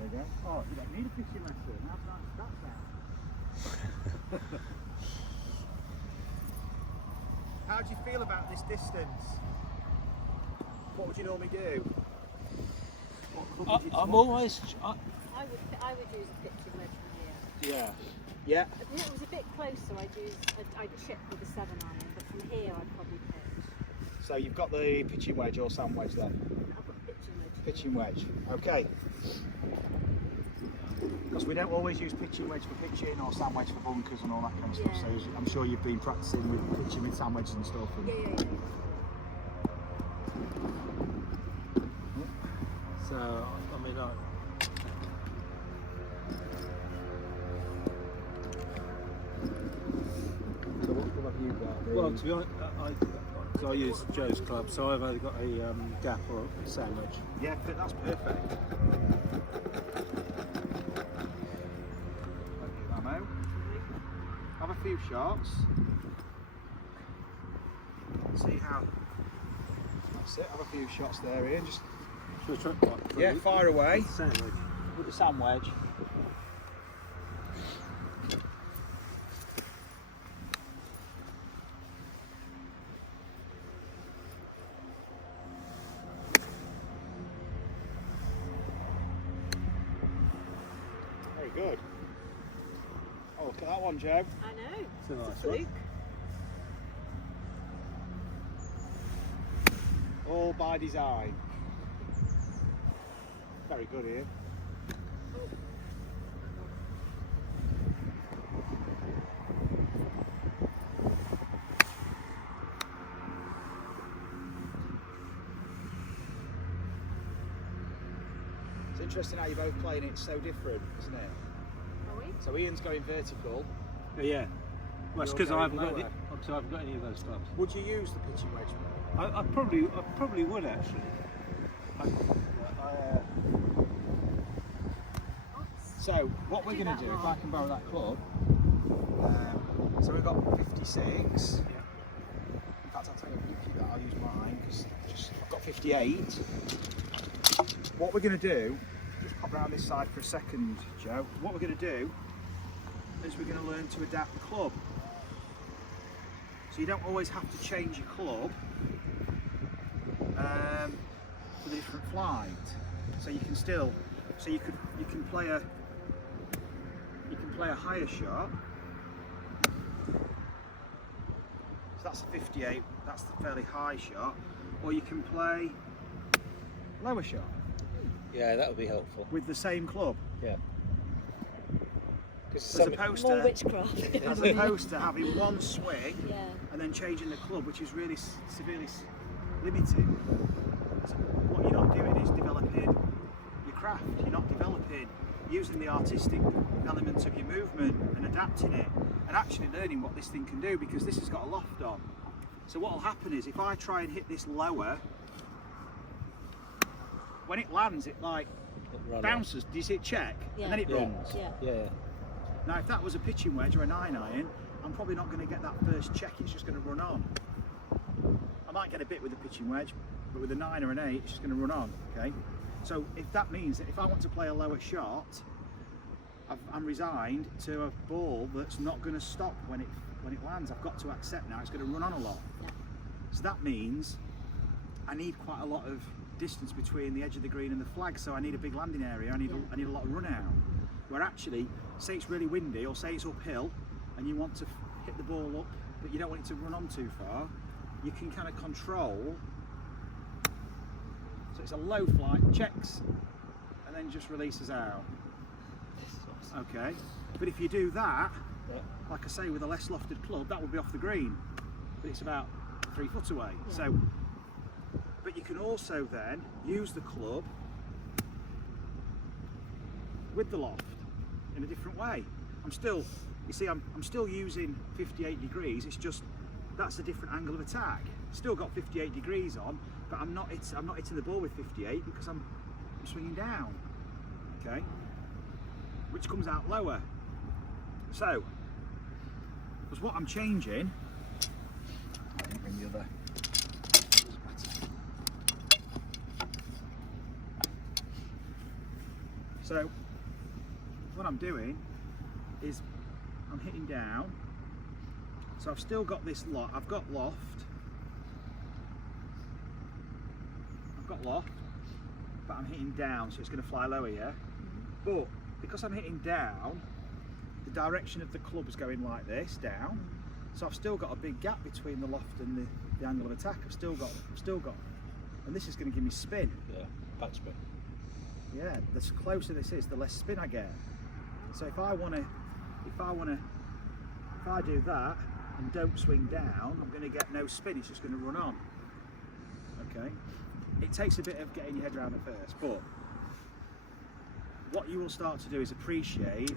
There you go. Oh, you don't need a fishing lesson. How's that sound? How do you feel about this distance? What would you normally do? What club would you I'm always. I would use a pitching wedge from here. Yeah. Yeah. If it was a bit closer, I'd chip with a 7-iron, but from here I'd probably pitch. So you've got the pitching wedge or sand wedge then? I've got pitching wedge. Pitching wedge. Okay. Because we don't always use pitching wedge for pitching or sand wedge for bunkers and all that kind of stuff. Yeah. So I'm sure you've been practicing with pitching with sand wedges and stuff. And Yeah. So I mean, So what club have you got? well, to be honest, I use Joe's club, so I've only got a gap or a sandwich. Yeah, that's perfect. Thank you, Ammo. Have a few shots. See how. That's it. Have a few shots there, Ian. Just Should we try? yeah, fire away Sandwich. with the sand wedge. Very good. Oh, look at that one, Joe. I know. It's a nice Fluke. All by design. Very good, Ian. It's interesting how you're both playing it so different, isn't it? Are we? So Ian's going vertical. Yeah. Well, it's You're because I going haven't got any. lower. Because I haven't got any of those clubs. Would you use the pitching wedge? I probably would actually. So what we're Do going that to do, if I wrong. can borrow that club, so we've got 56. Yeah. In fact, I'll tell you, you keep that, I'll use mine because I've got 58. What we're going to do, just pop around this side for a second, Joe. What we're going to do is we're going to learn to adapt the club. So you don't always have to change your club for the different flight. So you can still, so you can play a higher shot. So that's a 58. That's the fairly high shot. Or you can play lower shot Yeah, that would be helpful. with the same club. Yeah. As opposed More to witchcraft. as opposed to having one swing Yeah. and then changing the club, which is really severely limited. So what you're not doing is developing your craft. You're not developing using the artistic elements of your movement and adapting it, and actually learning what this thing can do, because this has got a loft on. So what will happen is if I try and hit this lower, when it lands, it like bounces. Do you see it check? Yeah. And then it Yeah. runs. Yeah. Yeah. Now, if that was a pitching wedge or a 9-iron, I'm probably not going to get that first check, it's just going to run on. I might get a bit with a pitching wedge, but with a 9 or an 8, it's just going to run on, okay? So if that means that if I want to play a lower shot, I'm resigned to a ball that's not going to stop when it lands. I've got to accept now it's going to run on a lot. Yeah. So that means I need quite a lot of distance between the edge of the green and the flag, so I need a big landing area, I need a lot of run out. Where actually, say it's really windy or say it's uphill and you want to hit the ball up but you don't want it to run on too far, you can kind of control. So it's a low flight, checks, and then just releases out. Okay, but if you do that, like I say, with a less lofted club, that would be off the green, but it's about 3 foot away. Yeah. So, but you can also then use the club with the loft in a different way. I'm still using 58 degrees. It's just that's a different angle of attack. Still got 58 degrees on, but I'm not hitting the ball with 58 because I'm swinging down. Okay, which comes out lower. So, because what I'm changing, I didn't bring the other. So, what I'm doing is I'm hitting down. So I've still got this lot. I've got loft. But I'm hitting down, so it's going to fly lower, yeah? But because I'm hitting down, the direction of the club is going like this, down. So I've still got a big gap between the loft and the angle of attack. I've still got, and this is going to give me spin. Yeah, backspin. Yeah, the closer this is, the less spin I get. So if I do that and don't swing down, I'm going to get no spin. It's just going to run on. Okay. It takes a bit of getting your head around at first, but what you will start to do is appreciate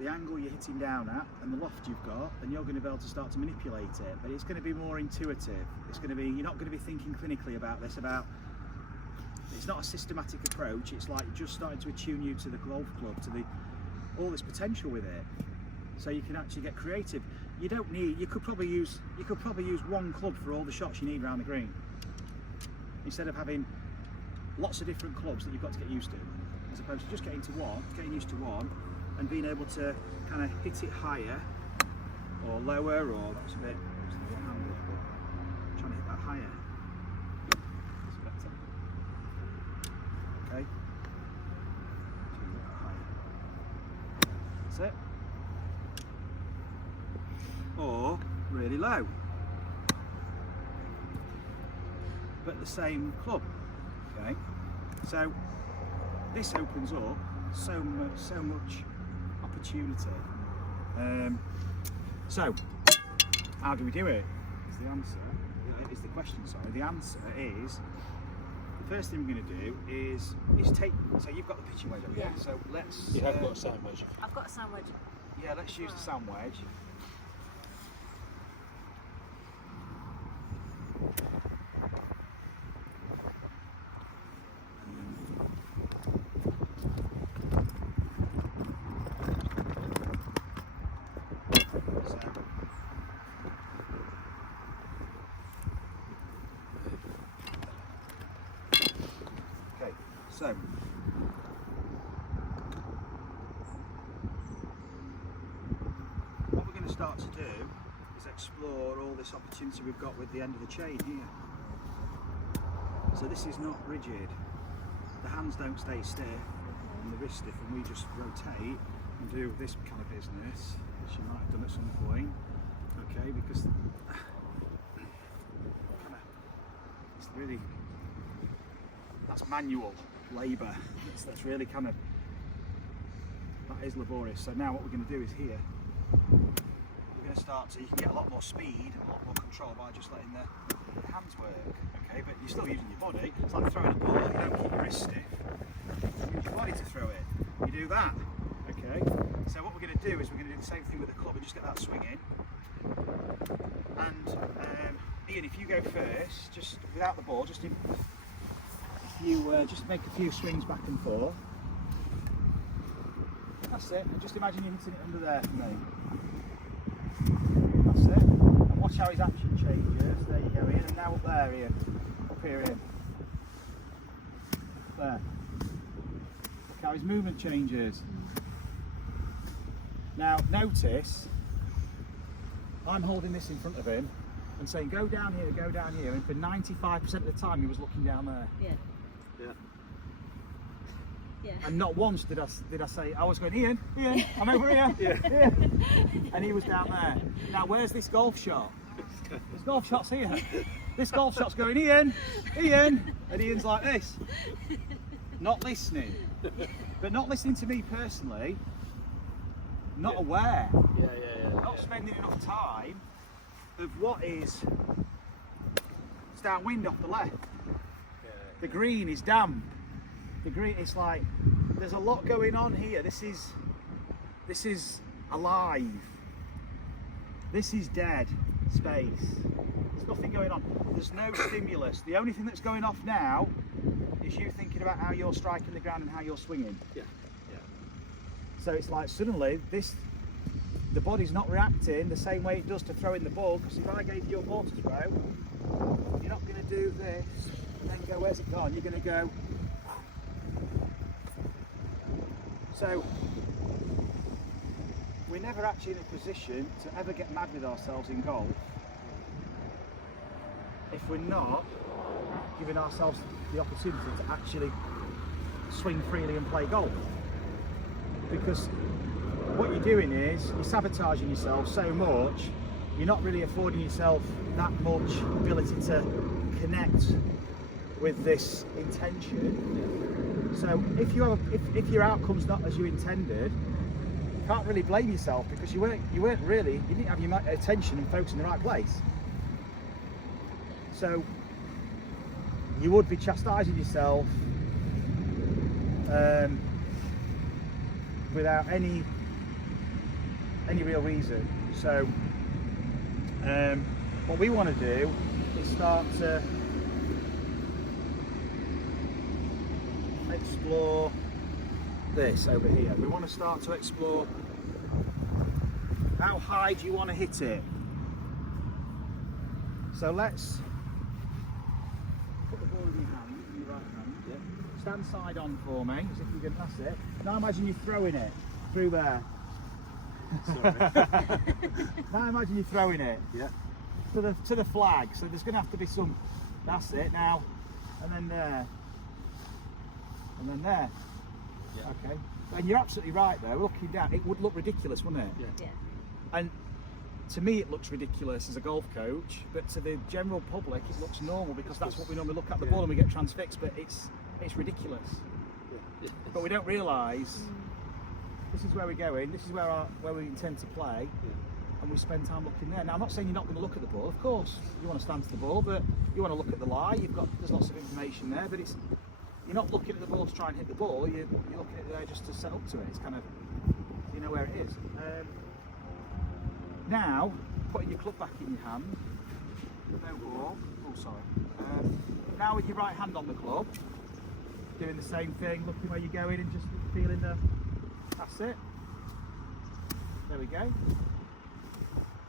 the angle you're hitting down at and the loft you've got, and you're going to be able to start to manipulate it. But it's going to be more intuitive. It's going to be, you're not going to be thinking clinically about this. It's not a systematic approach. It's like just starting to attune you to the golf club, to all this potential with it. So you can actually get creative. You don't need. You could probably use one club for all the shots you need around the green, instead of having lots of different clubs that you've got to get used to, as opposed to just getting used to one, and being able to kind of hit it higher or lower, or that's a bit. Trying to hit that higher. That's better. Okay. That's it. Or really low, but the same club. Okay, so this opens up so much opportunity. So how do we do it? Is the answer? Is the question? Sorry. The answer is, the first thing we're going to do is take. So you've got the pitching wedge, haven't you? Yeah. So let's. You have got a sand wedge. I've got a sand wedge. Yeah, let's use the sand wedge. So, what we're going to start to do is explore all this opportunity we've got with the end of the chain here. So this is not rigid. The hands don't stay stiff and the wrist stiff, and we just rotate and do this kind of business, which you might have done at some point. Okay, because it's really, that's manual labour. That's really kind of, that is laborious. So now what we're going to do is here, we're going to start to, you can get a lot more speed and a lot more control by just letting the hands work. Okay, but you're still using your body. It's like throwing a ball. You don't keep your wrist stiff. You use your body to throw it. You do that. Okay. So what we're going to do is we're going to do the same thing with the club and just get that swing in. And Ian, if you go first, just without the ball, just in. You just make a few swings back and forth. That's it. And just imagine you hitting it under there for me. That's it. And watch how his action changes. There you go, Ian. And now up there, Ian. Up here, Ian. There. Look how his movement changes. Now notice, I'm holding this in front of him and saying go down here, and for 95% of the time he was looking down there. Yeah. Yeah. Yeah. And not once did I say, I was going, Ian, I'm over here. Ian. And he was down there. Now, where's this golf shot? This golf shot's here. This golf shot's going, Ian. And Ian's like this. Not listening. But not listening to me personally. Not aware. Not spending enough time of what is it's downwind off the left. The green is damp. The green, it's like there's a lot going on here. This is alive. This is dead space. There's nothing going on. There's no stimulus. The only thing that's going off now is you thinking about how you're striking the ground and how you're swinging. So it's like suddenly the body's not reacting the same way it does to throw in the ball, because if I gave you a ball to throw, you're not going to do this and then go, where's it gone? You're going to go. So we're never actually in a position to ever get mad with ourselves in golf if we're not giving ourselves the opportunity to actually swing freely and play golf. Because what you're doing is you're sabotaging yourself so much, you're not really affording yourself that much ability to connect with this intention. So if your outcome's not as you intended, you can't really blame yourself, because you didn't have your attention and focus in the right place. So you would be chastising yourself without any real reason. So what we want to do is start to explore this over here. We want to start to explore how high do you want to hit it. So let's put the ball in your hand, in your right hand. Stand side on for me, as if you're going to pass it. Now imagine you're throwing it through there. Now imagine you're throwing it to the flag. So there's going to have to be some. That's it now, and then there, and then there. Okay. And you're absolutely right there. Looking down, it would look ridiculous, wouldn't it? Yeah. And to me, it looks ridiculous as a golf coach, but to the general public, it looks normal, because that's what we normally look at the ball and we get transfixed. But it's ridiculous. But we don't realise this is where we're going. This is where we intend to play, and we spend time looking there. Now, I'm not saying you're not going to look at the ball. Of course, you want to stand to the ball, but you want to look at the lie. There's lots of information there, but you're not looking at the ball to try and hit the ball. You're looking at it there just to set up to it. It's kind of, you know where it is. Now, putting your club back in your hand. No ball. Oh, sorry. Now with your right hand on the club, doing the same thing, looking where you're going and just feeling the. That's it. There we go.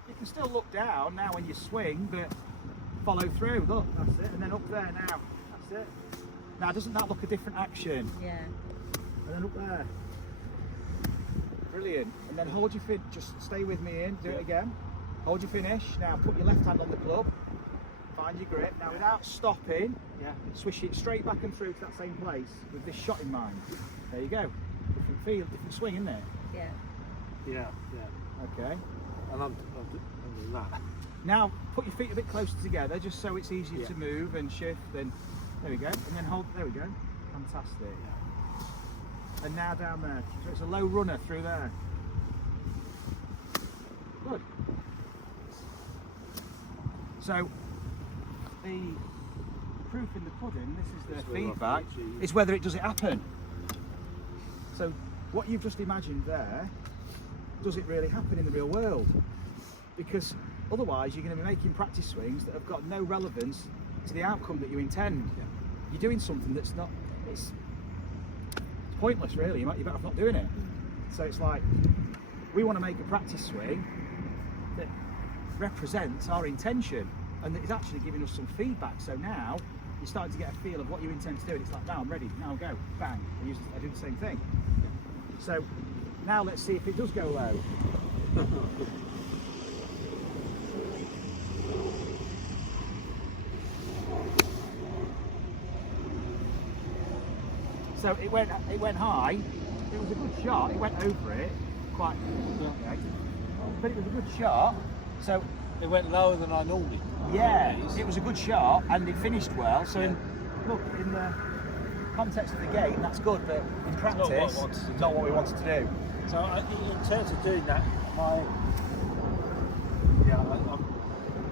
You can still look down now when you swing, but follow through. Look, that's it. And then up there now. That's it. Now, doesn't that look a different action? Yeah. And then up there. Brilliant. And then hold your fin. Just stay with me in. Do it again. Hold your finish. Now put your left hand on the club. Find your grip. Now without stopping, swish it straight back and through to that same place with this shot in mind. There you go. Different feel, different swing, isn't it? Yeah. Okay. And I'm doing that. Now put your feet a bit closer together, just so it's easier to move and shift. And there we go. And then hold. There we go. Fantastic. And now down there. So it's a low runner through there. Good. So the proof in the pudding, this is the feedback, is whether it does it happen. So what you've just imagined there, does it really happen in the real world? Because otherwise you're going to be making practice swings that have got no relevance to the outcome that you intend. You're doing something that's not, it's pointless really, you're better off not doing it. So it's like, we want to make a practice swing that represents our intention and that is actually giving us some feedback. So now you're starting to get a feel of what you intend to do, and it's like, now I'm ready, now I'll go, bang, I do the same thing. So now let's see if it does go low. So it went high. It was a good shot. It went over it quite okay, but it was a good shot. So It went lower than I normally. yeah, it was a good shot and it finished well. So in the context of the game, that's good, but in practice, not what we wanted to do. So in terms of doing that, I'm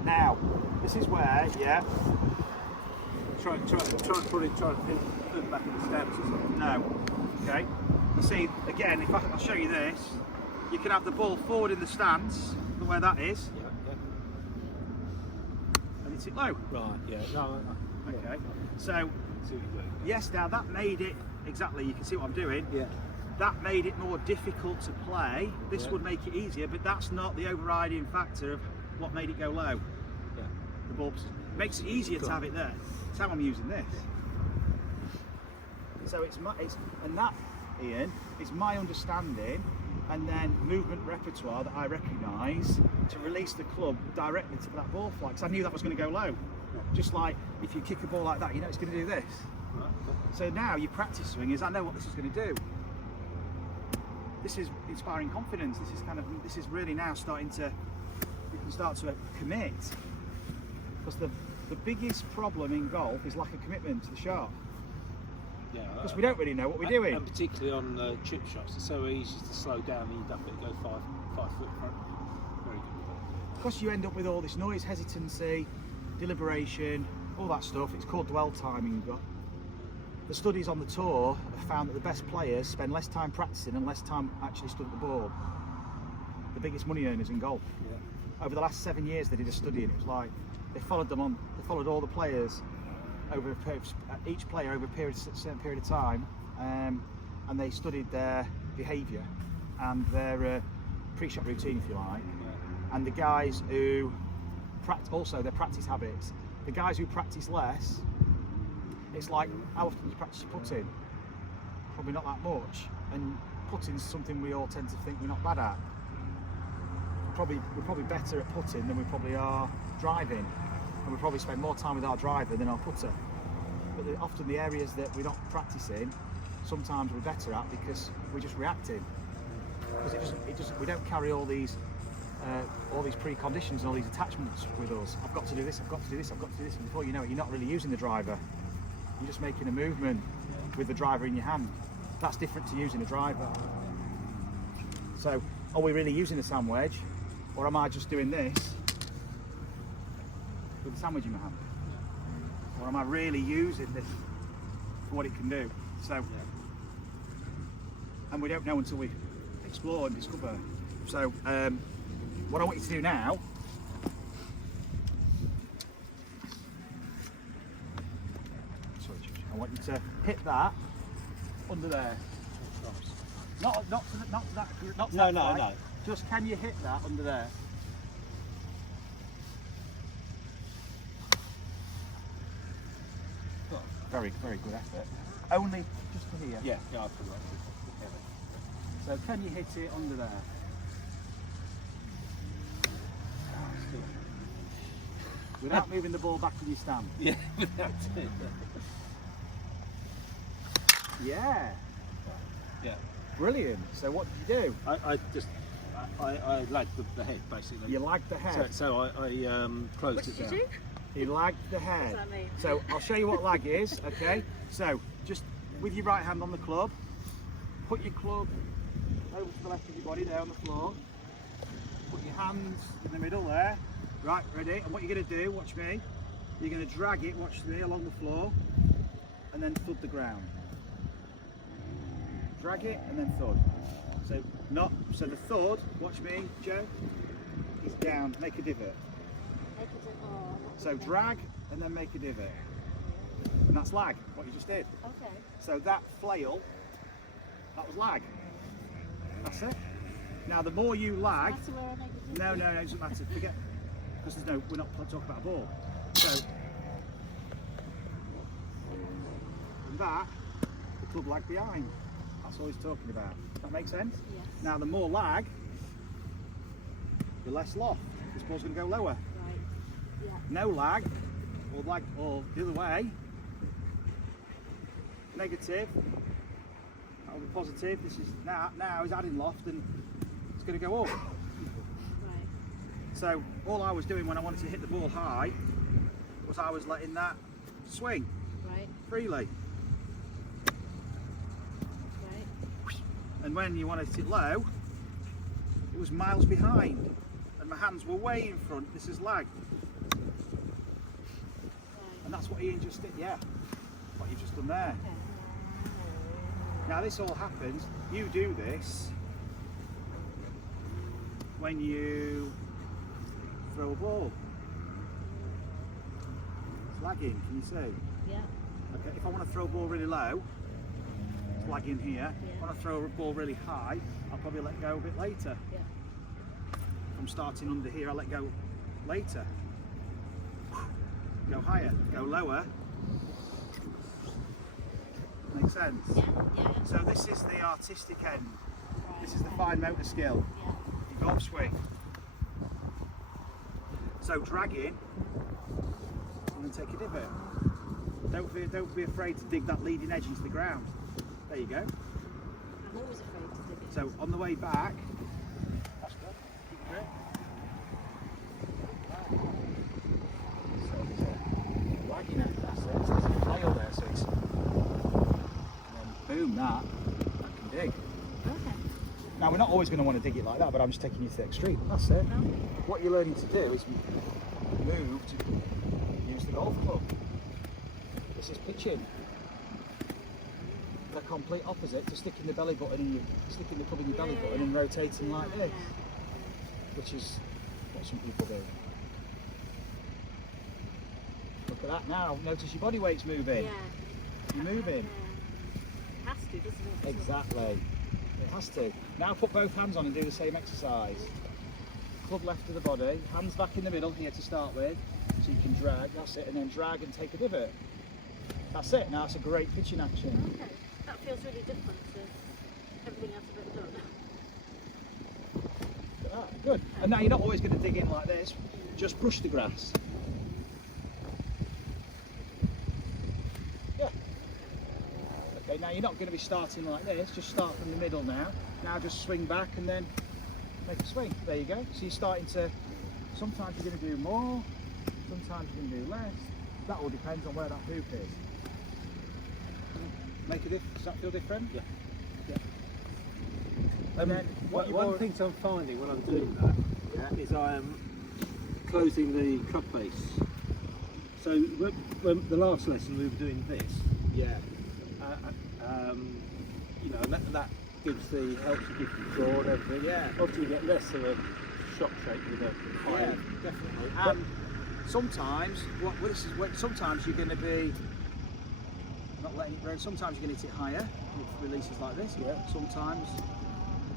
Now, this is where, trying to put it back in the stands or something. no, okay. You see, again, if I'll show you this, you can have the ball forward in the stance, look where that is, Yeah, and it's it low. Right, yeah. No, Okay, so see what you're doing. yes, now that made it, exactly, you can see what I'm doing, Yeah. that made it more difficult to play. This Yeah. would make it easier, but that's not the overriding factor of what made it go low. Yeah. The ball makes it easier to have it there. That's how I'm using this. So and that, Ian, is my understanding and then movement repertoire that I recognise to release the club directly to that ball flight. Because I knew that was going to go low. Just like if you kick a ball like that, you know it's going to do this. Right. So now your practice swing is, I know what this is going to do. This is inspiring confidence. This is really now starting to, you can start to commit. Because the biggest problem in golf is lack of commitment to the shot. Yeah. Because we don't really know what we're doing. And particularly on chip shots, it's so easy to slow down and you dump it and go 5 foot front. Very good. Because you end up with all this noise, hesitancy, deliberation, all that stuff. It's called dwell timing. The studies on the tour have found that the best players spend less time practicing and less time actually stood at the ball. The biggest money earners in golf. Yeah. Over the last 7 years, they did a study, and it was like they followed all the players over each player over a certain period of time, and they studied their behaviour and their pre-shot routine, if you like, and the guys who also their practice habits. The guys who practice less, it's like, how often do you practice your putting? Probably not that much, and putting's something we all tend to think we're not bad at. We're probably better at putting than we probably are driving, and we probably spend more time with our driver than our putter. But often the areas that we're not practicing, sometimes we're better at because we're just reacting. Because we don't carry all these preconditions and all these attachments with us. I've got to do this, I've got to do this, I've got to do this. And before you know it, you're not really using the driver. You're just making a movement with the driver in your hand. That's different to using a driver. So, are we really using the sand wedge, or am I just doing this with the sandwich in my hand? Or am I really using this for what it can do? So, and we don't know until we explore and discover. So, what I want you to do now, I want you to hit that under there. Not to that. No. flag. Just can you hit that under there? Very, very good effort. Only just to here. Yeah, I forgot. So can you hit it under there? Without moving the ball back to your stand. Yeah, that's it. Yeah. Yeah. Brilliant. So what did you do? I lagged the head basically. You lagged the head. So I closed What it did down. you do? You lagged the head. What does that mean? So I'll show you what lag is, okay? So just with your right hand on the club, put your club over to the left of your body there on the floor. Put your hands in the middle there. Right, ready? And what you're going to do, watch me, you're going to drag it, watch me, along the floor, and then thud the ground. Drag it and then thud. So the thud, watch me, Joe, is down, make a divot. So drag and then make a divot. And that's lag, what you just did. Okay. So that flail, that was lag. That's it. Now the more you lag, That's where I make it. no, it doesn't matter, forget. Because we're not talking about a ball. So, and that, the club lag behind. That's all he's talking about. Does that make sense? Yes. Now the more lag, the less loft. This ball's going to go lower. Right. Yeah. No lag, or the other way, negative, that'll be positive. This is now he's adding loft and it's going to go up. Right. So all I was doing when I wanted to hit the ball high was I was letting that swing Right. freely. Right. And when you wanted it low, it was miles behind. And my hands were way in front. This is lag. And that's what Ian just did, yeah. What you've just done there. Okay. Now this all happens, you do this when you throw a ball. It's lagging, can you see? Yeah. Okay, if I want to throw a ball really low, it's lagging here. Yeah. If I want to throw a ball really high, I'll probably let go a bit later. Yeah. If I'm starting under here, I'll let go later. Go higher, go lower. Makes sense? Yeah. Yeah. So this is the artistic end. Right. This is the fine motor skill. Yeah. Your golf swing. So dragging, and then take a divot. Don't be afraid to dig that leading edge into the ground. There you go. I'm always afraid to dig it. So on the way back, that's good. Keep it grip. So there's a wagging end, that's it. So there's a flail there, so it's, and then boom, that can dig. Okay. Now we're not always going to want to dig it like that, but I'm just taking you to the extreme. That's it. No. What you're learning to do is move to use the golf club. This is pitching. The complete opposite to sticking the belly button in your, sticking the club in your belly button and rotating like this, which is what some people do. Look at that now. Notice your body weight's moving. Yeah. You're moving. It has to, doesn't it? Exactly. It has to. Now put both hands on and do the same exercise. Club left of the body, hands back in the middle here to start with, so you can drag, that's it, and then drag and take a divot. That's it, now it's a great pitching action. Okay. That feels really different to everything else I've ever done. Look at that, good. And now you're not always going to dig in like this, just brush the grass. Yeah. Okay, now you're not going to be starting like this, just start from the middle now. Now just swing back and then make a swing. There you go. So you're starting to, sometimes you're going to do more, sometimes you're going to do less. That all depends on where that hoop is. Make a difference. Does that feel different? Yeah. Yeah. And then what you One thing I'm finding when I'm doing that is I am closing the club face. So when the last lesson we were doing this, yeah. you know, and that gives the helps you give control and everything. Yeah. Obviously you get less of a shot shape with a high. Yeah, definitely. And sometimes sometimes you're going to be not letting it grow. Sometimes you're going to hit it higher with releases like this. Yeah. Sometimes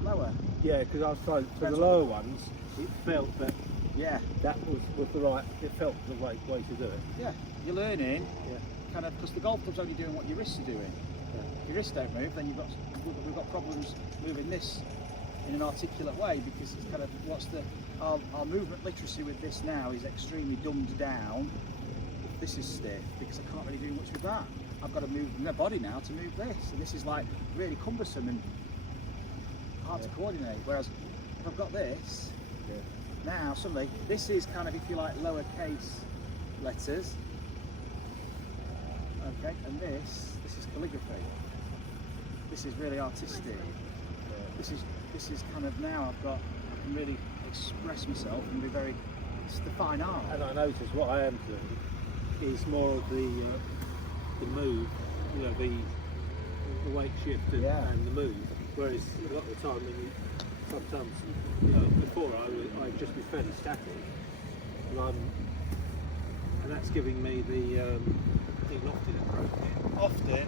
lower. Yeah, because I was trying for the Depends lower ones, it felt that Yeah. that was the right. It felt the right way to do it. Yeah. You're learning. Yeah. Kind of because the golf club's only doing what your wrists are doing. Yeah. If your wrists don't move, then we've got problems moving this in an articulate way because it's kind of our movement literacy with this now is extremely dumbed down. This is stiff because I can't really do much with that. I've got to move my body now to move this, and this is like really cumbersome and hard to coordinate. Whereas if I've got this, now suddenly this is kind of, if you like, lowercase letters. Okay, and this is calligraphy. This is really artistic. This is kind of now I can really express myself and be very. It's the fine art. And I noticed what I am doing is more of the move, you know, the weight shift and the move. Whereas a lot of the time, sometimes, you know, before I'd just be fairly static, and that's giving me the lofted approach. Often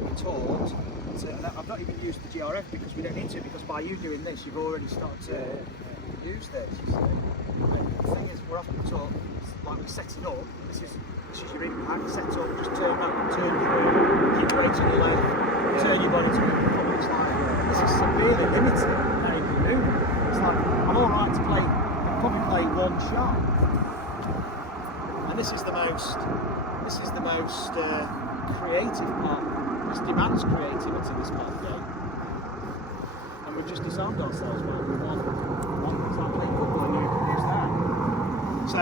we're taught and I've not even used the GRF because we don't need to, because by you doing this you've already started to use this, you see. And the thing is, we're often taught, like we're setting up, this is your impact, set up, just turn back, turn through, keep weight to the left, turn your body to the front. It's like, this is severely limited how you can move. It's like, I'm alright to probably play one shot. And this is the most creative part this demands creativity, this kind of game. And we've just disarmed ourselves by one start playing football and you use that. So,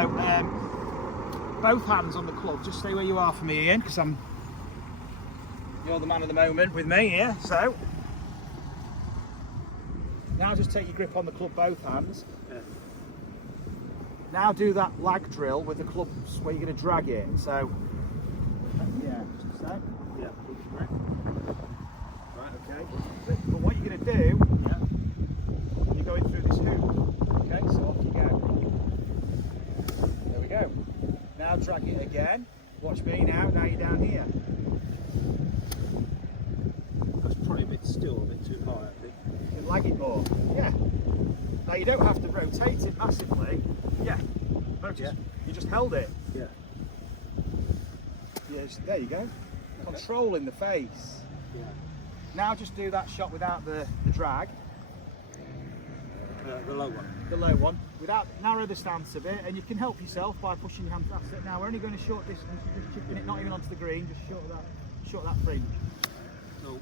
both hands on the club, just stay where you are for me, Ian, because you're the man of the moment with me here. So, now just take your grip on the club, both hands. Yeah. Now do that lag drill with the clubs where you're going to drag it. So, yeah, just a sec. Yeah. Right, okay. But what you're going to do, you're going through this hoop. Okay, so off you go. There we go. Now drag it again. Watch me now. Now you're down here. That's probably still a bit too high, I think. You can lag it more. Yeah. Now you don't have to rotate it massively. Yeah. Notice you just held it. Yeah. Yes. There you go. Controlling the face. Yeah. Now just do that shot without the drag. The low one. The low one, without narrow the stance a bit, and you can help yourself by pushing your hand past it. Now we're only going a short distance, you're just chipping it not even onto the green, just short of that fringe. No.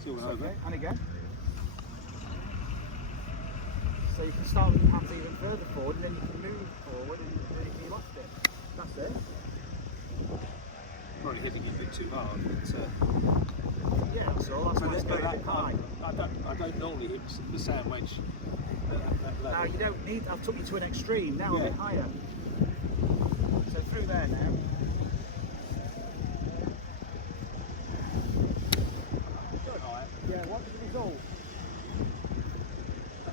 Still It's over. okay. And again. So you can start with your hands even further forward, and then you can move forward and really feel off it. That's it. Probably hitting it a bit too hard, but Yeah, that's all. That's why it's going a bit high. I don't normally hit the sand wedge at that level. Now you don't need, I've took you to an extreme, now a Yeah. bit higher. So through there now. Yeah, what's the result?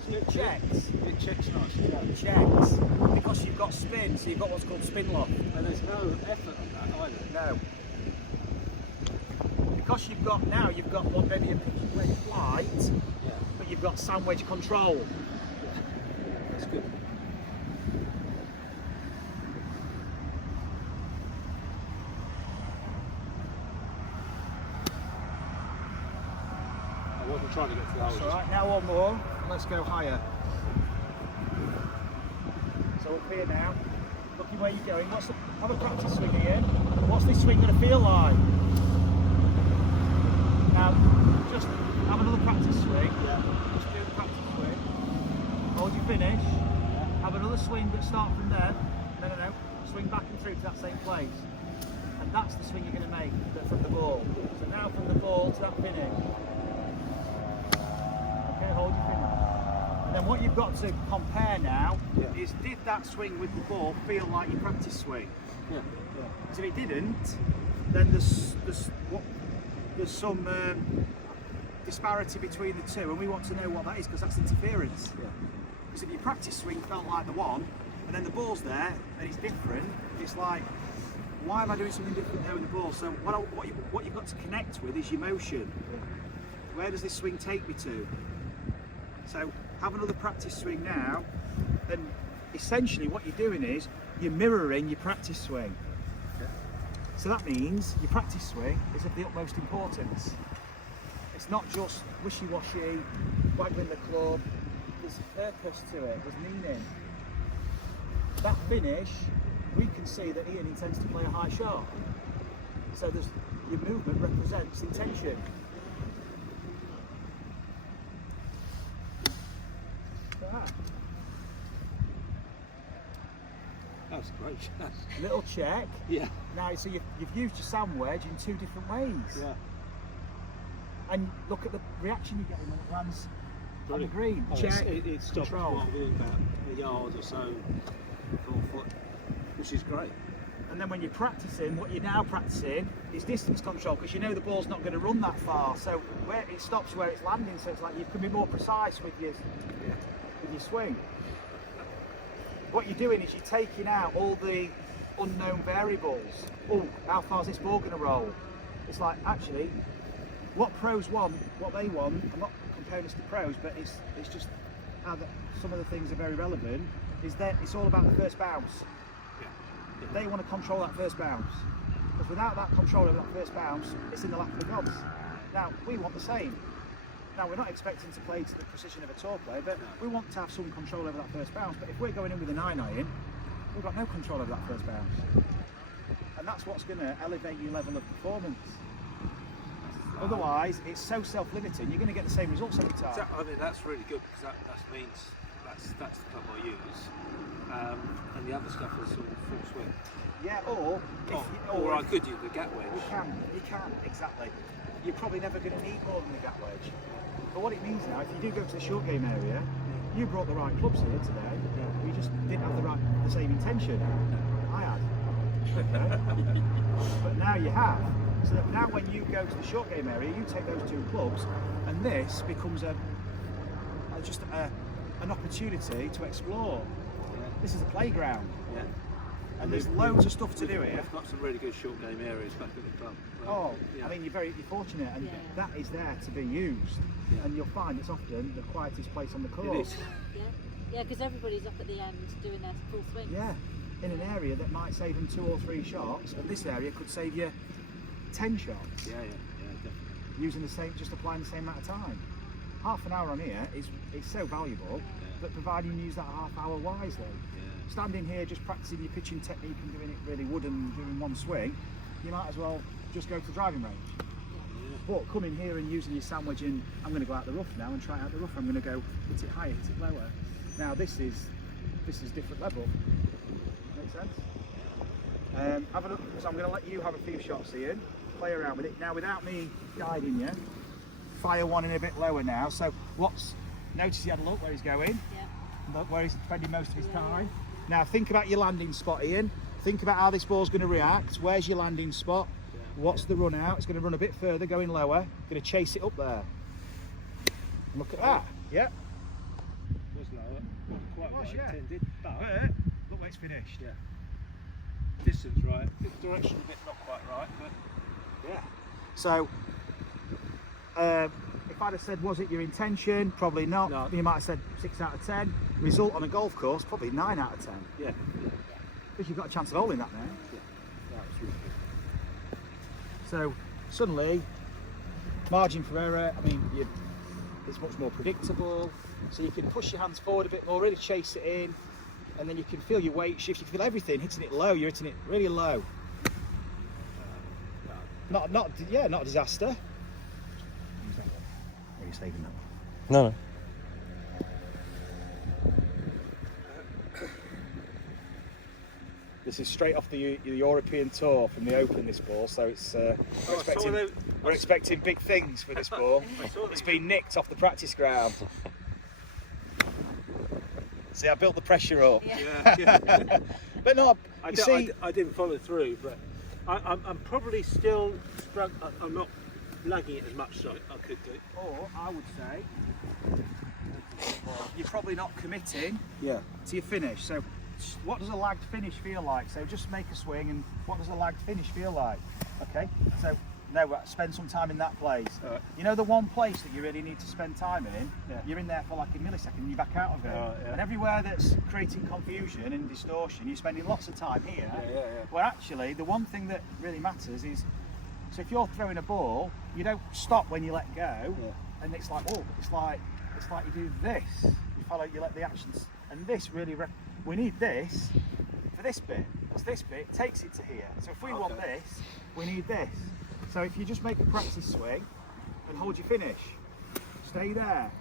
It checks. It checks nicely. It checks. Because you've got spin, so you've got what's called spin lock. And there's no effort on that either. No. Because you've got one maybe a pitch wedge flight, Yeah. but you've got sand wedge control. That's good. I wasn't trying to get to the That's hole. alright, now one more, and let's go higher. So up here now, looking where you're going. Have a practice swing again. What's this swing going to feel like? Now, just have another practice swing. Yeah. Just do the practice swing. Hold your finish. Have another swing, but start from there. No. Swing back and through to that same place. And that's the swing you're going to make from the ball. So now from the ball to that finish. Okay, hold your finish. And then what you've got to compare now is, did that swing with the ball feel like your practice swing? Yeah. Because if it didn't, then there's some disparity between the two, and we want to know what that is, because that's interference. Yeah. Because if your practice swing felt like the one, and then the ball's there and it's different, it's like, why am I doing something different there with the ball? So what you've got to connect with is your motion. Where does this swing take me to? So have another practice swing now, and essentially what you're doing is you're mirroring your practice swing. So that means your practice swing is of the utmost importance. It's not just wishy-washy, waggling the club. There's purpose to it, there's meaning. That finish, we can see that Ian intends to play a high shot. So your movement represents intention. That's a great shot. Little check. Yeah. Now, so you've used your sand wedge in two different ways. Yeah. And look at the reaction you're getting when it lands on the Brilliant. green. Oh, Check, it stopped control. within about a yard or so, 4 foot, which is great. And then when you're practicing, what you're now practicing is distance control, because you know the ball's not going to run that far. So where it stops where it's landing, so it's like you can be more precise with your swing. What you're doing is you're taking out all the unknown variables. Oh, how far is this ball going to roll? It's like, actually, what pros want, what they want, I'm not comparing this to pros, but it's just how some of the things are very relevant, is that it's all about the first bounce. They want to control that first bounce, because without that control over that first bounce, it's in the lap of the gods. Now, we want the same. Now, we're not expecting to play to the precision of a tour player, but we want to have some control over that first bounce. But if we're going in with a 9-iron, we've got no control over that first bounce. And that's what's going to elevate your level of performance. Otherwise, it's so self-limiting. You're going to get the same results every time. I mean, that's really good because that means that's the club I use, and the other stuff is all full swing. Yeah, or I could use the gap wedge. You can, exactly. You're probably never going to need more than the gap wedge. But what it means now, if you do go to the short game area, you brought the right clubs here today. You just didn't have the same intention. I had. Okay. But now you have. So that now when you go to the short game area, you take those two clubs, and this becomes just an opportunity to explore. This is a playground. Yeah. And there's loads of stuff to do here. We've got some really good short game areas back at the club. Oh, yeah. I mean, you're fortunate, and Yeah. that is there to be used. Yeah. And you'll find it's often the quietest place on the course. It is. Yeah, because everybody's up at the end doing their full swing. Yeah, in an area that might save them 2 or 3 shots, and this area could save you 10 shots. Yeah, definitely. Using just applying the same amount of time. Half an hour on here is so valuable, but providing you use that half hour wisely. Yeah. Standing here just practicing your pitching technique and doing it really wooden, doing one swing, you might as well just go to the driving range. But coming here and using your sandwich and I'm going to go out the rough now and try out the rough. I'm going to go hit it higher, hit it lower. Now this is different level. Make sense? Have a look. So I'm going to let you have a few shots, Ian. Play around with it now without me guiding you. Fire one in a bit lower now. So notice he had a look where he's going. Yeah. Look where he's spending most of his Yeah. time. Now think about your landing spot, Ian. Think about how this ball's going to react. Where's your landing spot? What's the run out? It's going to run a bit further, going lower. Going to chase it up there. Look at that. Yep. Was lower, not quite Was, what yeah. I intended, but Look where it's finished. yeah. Distance right, direction a bit not quite right, but Yeah. So, if I'd have said, was it your intention? Probably not. No. You might have said 6 out of 10. Result on a golf course, probably 9 out of 10. yeah. Because you've got a chance of holding that now. That was really good. So, suddenly, margin for error, I mean, it's much more predictable. So you can push your hands forward a bit more, really chase it in, and then you can feel your weight shift. You can feel everything. Hitting it low, you're hitting it really low. Not a disaster. Are you saving that? No. This is straight off the European Tour from the Open. This ball, so it's we're expecting big things for this ball. It's been nicked off the practice ground. See, I built the pressure up. Yeah. But no, I didn't follow through, but I'm probably still I'm not lugging it as much as I could do. or I would say you're probably not committing Yeah. to your finish. So what does a lagged finish feel like? So just make a swing, and what does a lagged finish feel like? Okay, so no, spend some time in that place. Alright. You know the one place that you really need to spend time in, Yeah. you're in there for like a millisecond and you're back out of it. Alright, yeah. And everywhere that's creating confusion and distortion, you're spending lots of time here. Yeah. Where actually the one thing that really matters is, so if you're throwing a ball, you don't stop when you let go, Yeah. and it's like, oh, it's like you do this. You let the actions, and this really. We need this for this bit, because this bit takes it to here. So if we want Okay. this, we need this. So if you just make a practice swing and hold your finish, stay there.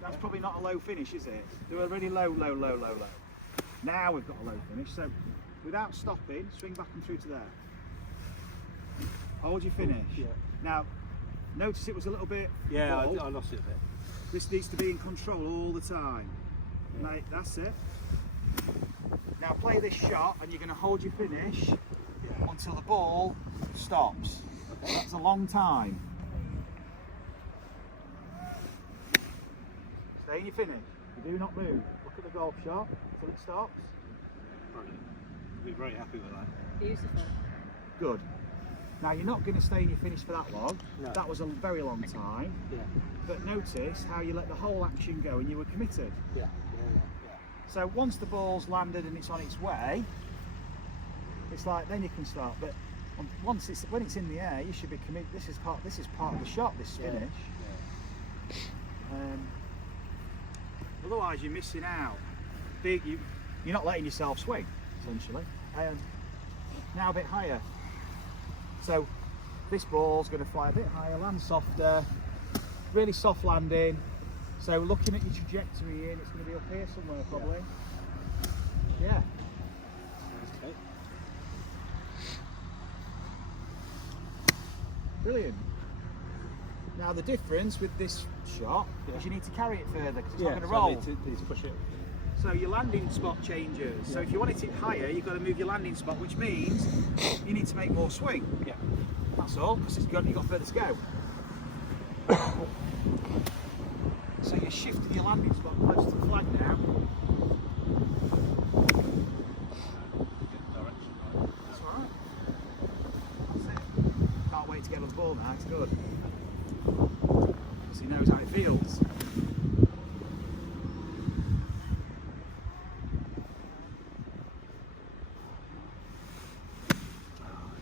That's probably not a low finish, is it? They're already low. Now we've got a low finish. So without stopping, swing back and through to there. Hold your finish. Yeah. Now, notice it was a little bit Yeah, bold. I lost it a bit. This needs to be in control all the time. Mate, that's it. Now play this shot and you're going to hold your finish until the ball stops. That's a long time. Stay in your finish. You do not move. Look at the golf shot until it stops. Brilliant. I'll be very happy with that. Beautiful. Good. Now you're not going to stay in your finish for that long. No. That was a very long time. Yeah. But notice how you let the whole action go and you were committed. Yeah. So once the ball's landed and it's on its way, it's like then you can start. But when it's in the air, you should be committed. This is part of the shot. This finish. Otherwise, you're missing out. You're not letting yourself swing essentially. Now a bit higher. So this ball's going to fly a bit higher, land softer, really soft landing. So looking at your trajectory in, it's going to be up here somewhere probably. Yeah. Okay. Brilliant. Now the difference with this shot is you need to carry it further because it's not going to so I roll. need to push it. So your landing spot changes. So if you want it higher, you've got to move your landing spot, which means you need to make more swing. Yeah. That's all, because you've got further to go. So you're shifting your landing spot close to the flag now. Direction, right? That's all right. That's it. Can't wait to get on the ball now, it's good. Because he knows how it feels.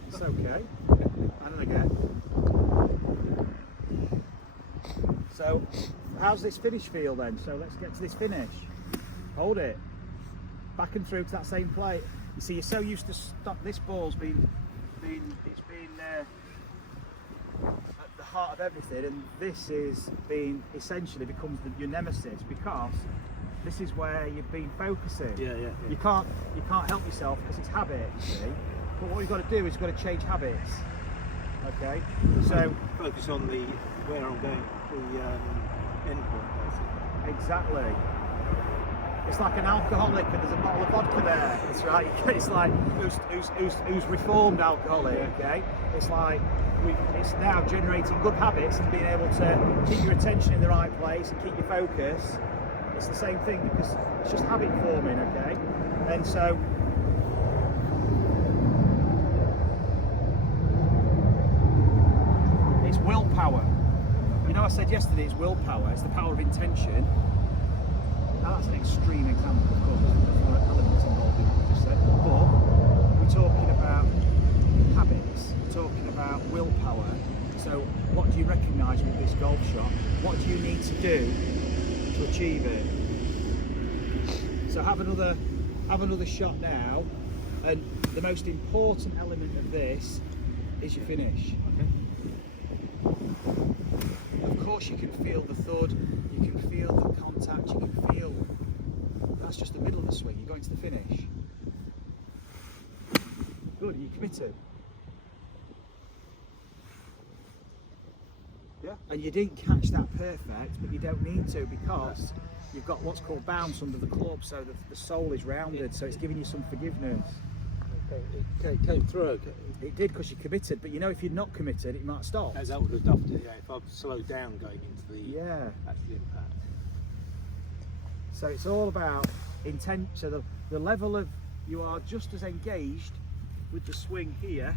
It's okay. And again. So, how's this finish feel then? So let's get to this finish. Hold it. Back and through to that same plate. You see, you're so used to this ball's been at the heart of everything, and this is essentially becomes your nemesis because this is where you've been focusing. Yeah. You can't help yourself because it's habit, you see. But what you've got to do is you've got to change habits. Okay, so Focus on where I'm going, the end point, basically. exactly. It's like an alcoholic and there's a bottle of vodka there. That's right. It's like who's reformed alcoholic. Okay. It's like it's now generating good habits and being able to keep your attention in the right place and keep your focus. It's the same thing because it's just habit forming. Okay. And so. It's willpower. You know, I said yesterday it's willpower. It's the power of intention. Now that's an extreme example, of course. There's no elements involved in what we just said. But we're talking about habits. We're talking about willpower. So, what do you recognise with this golf shot? What do you need to do to achieve it? So, have another shot now. And the most important element of this is your finish. Okay. Of course you can feel the thud, you can feel the contact, you can feel that's just the middle of the swing, you're going to the finish. Good, are you committed? Yeah. And you didn't catch that perfect, but you don't need to because you've got what's called bounce under the club, so that the sole is rounded, so it's giving you some forgiveness. Okay, it came through. Okay. It did because you're committed, but you know if you're not committed, it might stop. As that would have duffed it, yeah. If I'd slowed down going into the actual impact. So it's all about intent. So the level of you are just as engaged with the swing here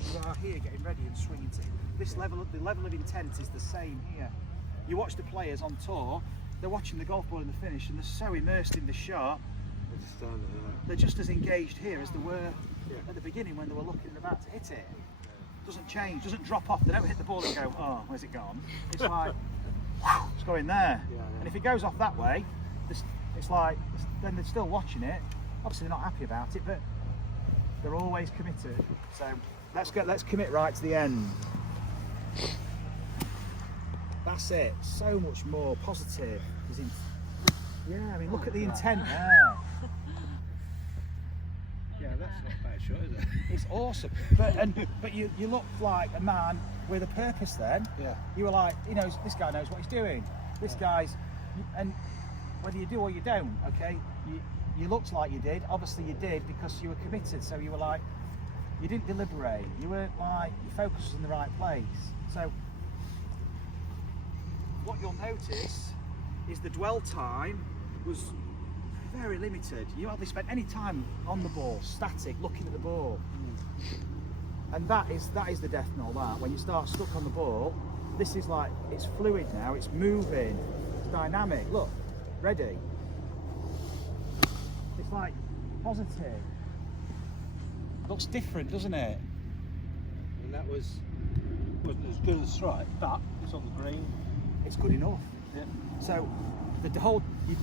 as you are here, getting ready and swinging to this level. The level of intent is the same here. You watch the players on tour; they're watching the golf ball in the finish, and they're so immersed in the shot. They're just as engaged here as they were at the beginning when they were looking about to hit it. Doesn't change, doesn't drop off. They don't hit the ball and go, oh, where's it gone? It's like, it's going there. And if it goes off that way, it's like, then they're still watching it. Obviously they're not happy about it, but they're always committed. So let's commit right to the end. That's it. So much more positive. Yeah, I mean, look at the intent there. Yeah, that's not a bad shot, is it? It's awesome. But you look like a man with a purpose then. Yeah. You were like, this guy knows what he's doing. This guy's, and whether you do or you don't, okay, you looked like you did. Obviously you did because you were committed. So you were like, you didn't deliberate. You weren't like, your focus was in the right place. So what you'll notice is the dwell time was very limited. You hardly spent any time on the ball, static, looking at the ball. And that is the death knell, that. When you start stuck on the ball, this is like, it's fluid now, it's moving, it's dynamic. Look, ready. It's like positive. Looks different, doesn't it? And that wasn't as good as a strike, but it's on the green. It's good enough. Yeah. So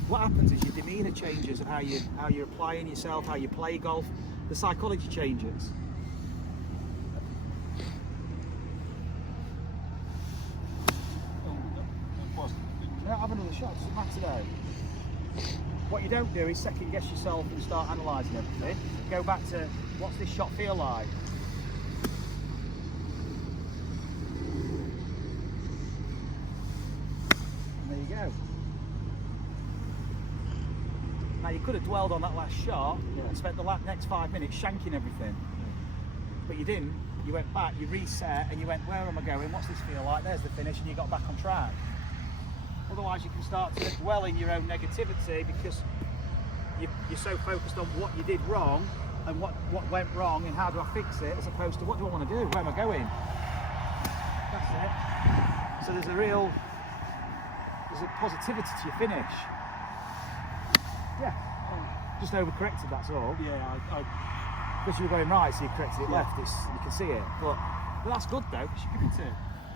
what happens is your demeanour changes of how you're applying yourself, how you play golf. The psychology changes. shot, doesn't matter though. What you don't do is second guess yourself and start analysing everything. Go back to, what's this shot feel like? And there you go. Now you could have dwelled on that last shot and spent the next 5 minutes shanking everything. But you didn't. You went back, you reset, and you went, where am I going? What's this feel like? There's the finish, and you got back on track. Otherwise, you can start to dwell in your own negativity because you're so focused on what you did wrong and what went wrong and how do I fix it, as opposed to what do I want to do? Where am I going? That's it. So there's a positivity to your finish. Yeah. Just overcorrected, that's all. Yeah, Because you were going right, so you corrected it left. You can see it, but that's good though, because you give it to.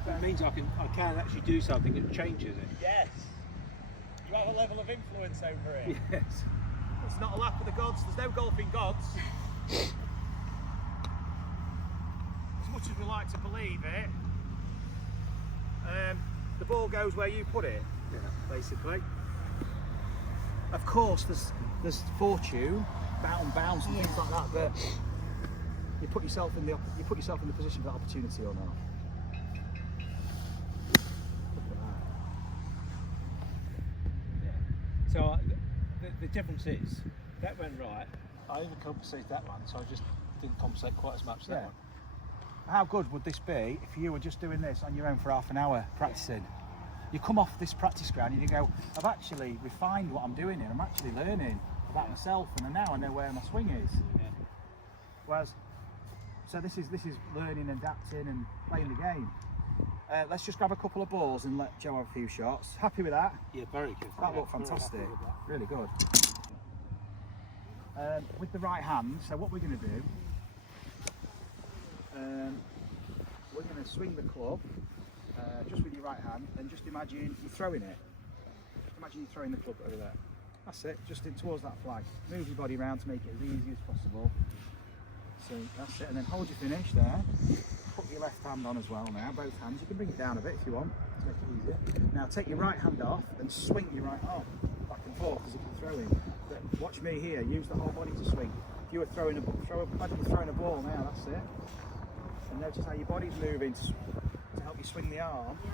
that means I can actually do something that changes it. Yes. You have a level of influence over it. Yes. It's not a lap of the gods. There's no golfing gods. As much as we like to believe it, the ball goes where you put it. Yeah. Basically. Of course, there's fortune, bounds and things like that, but you put yourself in the position for that opportunity or not. Look at that. So the difference is that went right. I overcompensated that one, so I just didn't compensate quite as much that one. How good would this be if you were just doing this on your own for half an hour practicing? You come off this practice ground and you go, I've actually refined what I'm doing here. I'm actually learning about myself, and now I know where my swing is. Yeah. Whereas, so this is learning, adapting, and playing the game. Let's just grab a couple of balls and let Joe have a few shots. Happy with that? Yeah, very good. That looked fantastic. Really good. With the right hand, so what we're going to do, we're going to swing the club just with your right hand, and just imagine you're throwing it. Imagine you're throwing the club over there. That's it, just in towards that flag. Move your body around to make it as easy as possible. So that's it, and then hold your finish there. Put your left hand on as well now, both hands. You can bring it down a bit if you want, to make it easier. Now take your right hand off and swing your right arm back and forth as if you're throwing. But watch me here, use the whole body to swing. If you were throwing imagine you're throwing a ball now, that's it. And notice how your body's moving to help you swing the arm. Yeah.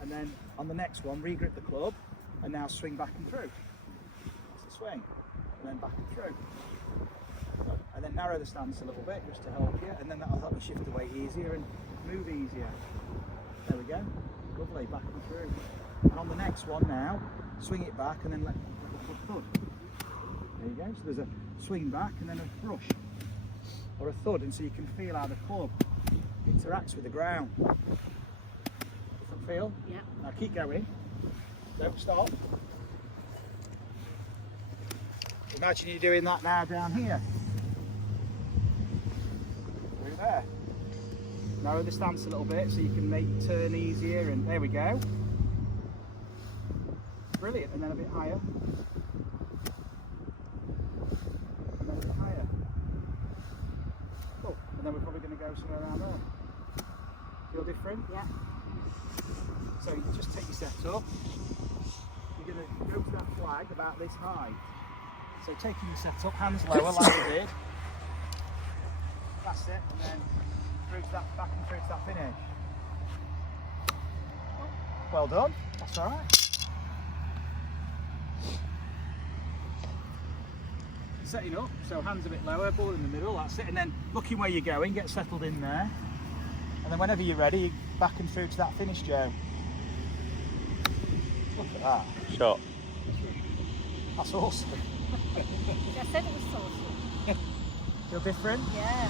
And then on the next one, re-grip the club, and now swing back and through. That's the swing, and then back and through. And then narrow the stance a little bit just to help you, and then that'll help you shift the weight easier and move easier. There we go, lovely, back and through. And on the next one now, swing it back and then let the club thud. There you go, so there's a swing back and then a brush, or a thud, and so you can feel how the club interacts with the ground. Different feel? Yeah. Now keep going, don't stop. Imagine you're doing that now down here. Through there. Narrow the stance a little bit so you can make your turn easier, and there we go. Brilliant, and then a bit higher. And then a bit higher. Cool, and then we're probably going to go somewhere around there. Feel different? Yeah. So you just take your set up. You're going to go to that flag about this high. So taking your set up, hands lower like you did. That's it, and then through to that, back and through to that finish. Well done, that's alright. Setting up, so hands a bit lower, ball in the middle, that's it, and then looking where you're going, get settled in there. And then whenever you're ready, you back and through to that finish, Joe. Look at that. Shot. That's awesome. I said it was saucy. Feel different? Yeah.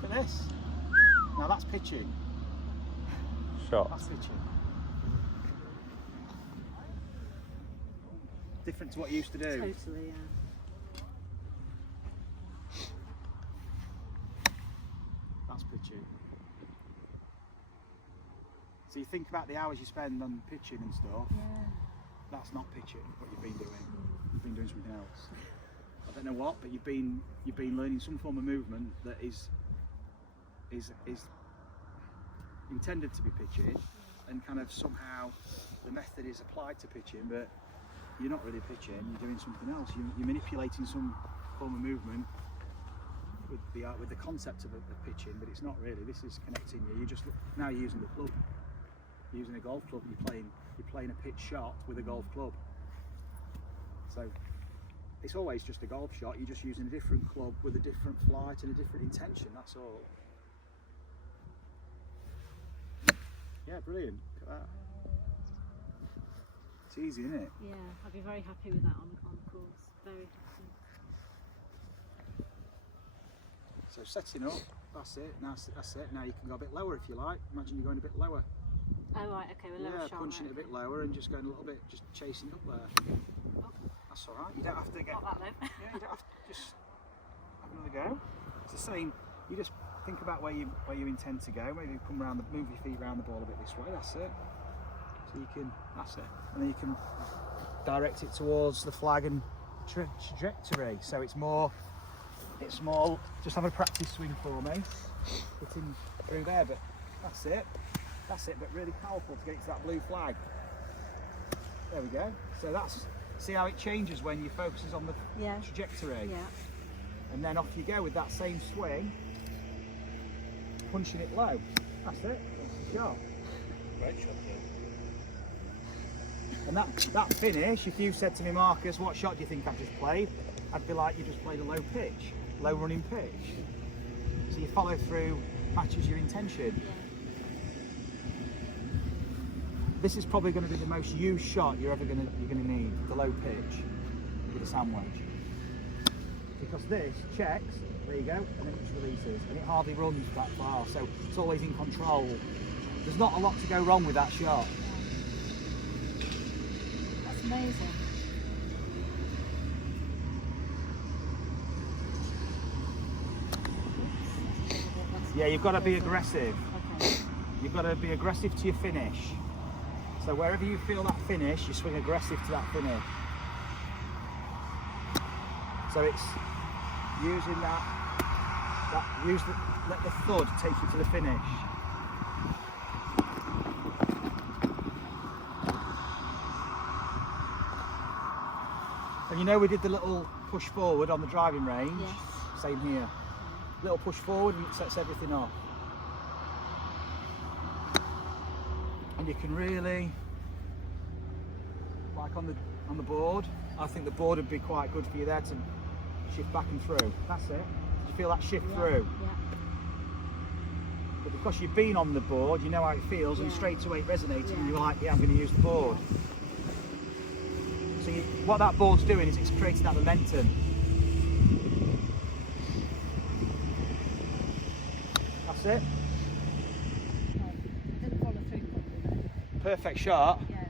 Look at this. Now that's pitching. Shot. That's pitching. Different to what you used to do. Totally, yeah. That's pitching. So you think about the hours you spend on pitching and stuff. Yeah. That's not pitching. What you've been doing. You've been doing something else. I don't know what, but you've been learning some form of movement that is is intended to be pitching, and kind of somehow the method is applied to pitching, but you're not really pitching, you're doing something else. You're manipulating some form of movement with the concept of pitching, but it's not really. This is connecting you. You're just now you're using the club, you're using a golf club, and you're playing a pitch shot with a golf club. So it's always just a golf shot. You're just using a different club with a different flight and a different intention. That's all. Yeah, brilliant. Look at that. It's easy, isn't it? Yeah, I'd be very happy with that on course. Very happy. So setting up, that's it. Now that's it. Now you can go a bit lower if you like. Imagine you're going a bit lower. Oh right, okay, we're lower Yeah, shot. punching Right, it a bit okay. lower and just going a little bit, just chasing up there. That's all right. You don't have to get. Not that low. Yeah, you don't have to just have another go. It's the same. You just think about where you intend to go. Maybe come round move your feet around the ball a bit this way. That's it. So you can. That's it. And then you can direct it towards the flag and trajectory. So it's more. Just have a practice swing for me. Hitting through there, but that's it. That's it. But really powerful to get it to that blue flag. There we go. So see how it changes when you focuses on the Yeah. trajectory. Yeah. And then off you go with that same swing, punching it low. That's it. That's the shot. Great shot, Phil. And that finish, if you said to me, Marcus, what shot do you think I've just played? I'd be like, you just played a low pitch, low running pitch. So you follow through, matches your intention. Yeah. This is probably going to be the most used shot you're going to need, the low pitch with a sandwich. Because this checks, there you go, and then it just releases, and it hardly runs that far, so it's always in control. There's not a lot to go wrong with that shot. That's amazing. Yeah, you've got to be aggressive. Okay. You've got to be aggressive to your finish. So wherever you feel that finish, you swing aggressive to that finish. So it's using let the thud take you to the finish. And you know we did the little push forward on the driving range? Yes. Same here. Little push forward and it sets everything off. And you can really, like on the board, I think the board would be quite good for you there to shift back and through. That's it. Did you feel that shift through? Yeah. But because you've been on the board, you know how it feels, and Yeah. straight away it resonated, and Yeah. you're like, yeah, I'm going to use the board. So what that board's doing is it's creating that momentum. That's it. Didn't follow through properly. Perfect shot. Yeah.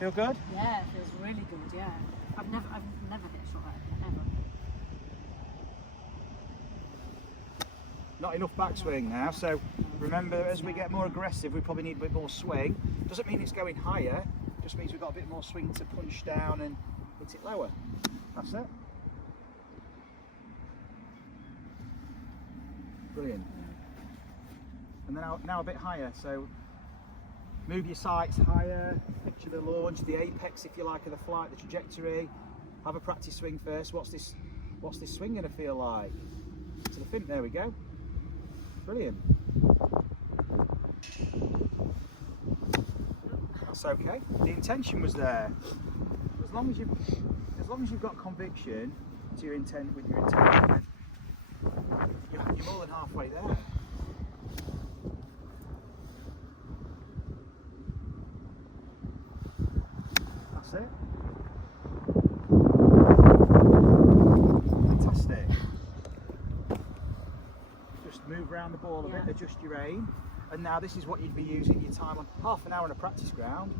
Feel good? Yeah, it feels really good. Yeah. I've never hit a shot like that ever. Not enough backswing now, so remember as we get more aggressive we probably need a bit more swing. Doesn't mean it's going higher, just means we've got a bit more swing to punch down and hit it lower. That's it. Brilliant. And then now a bit higher, so move your sights higher, picture the launch, the apex if you like of the flight, the trajectory. Have a practice swing first. What's this swing going to feel like? To the fin, there we go. Brilliant. That's okay. The intention was there. As long as you've got conviction to your intent with your intention, you're more than halfway there. That's it. Fantastic. Just move around the ball a bit, Yeah. adjust your aim, and now this is what you'd be using your time on. Half an hour on a practice ground,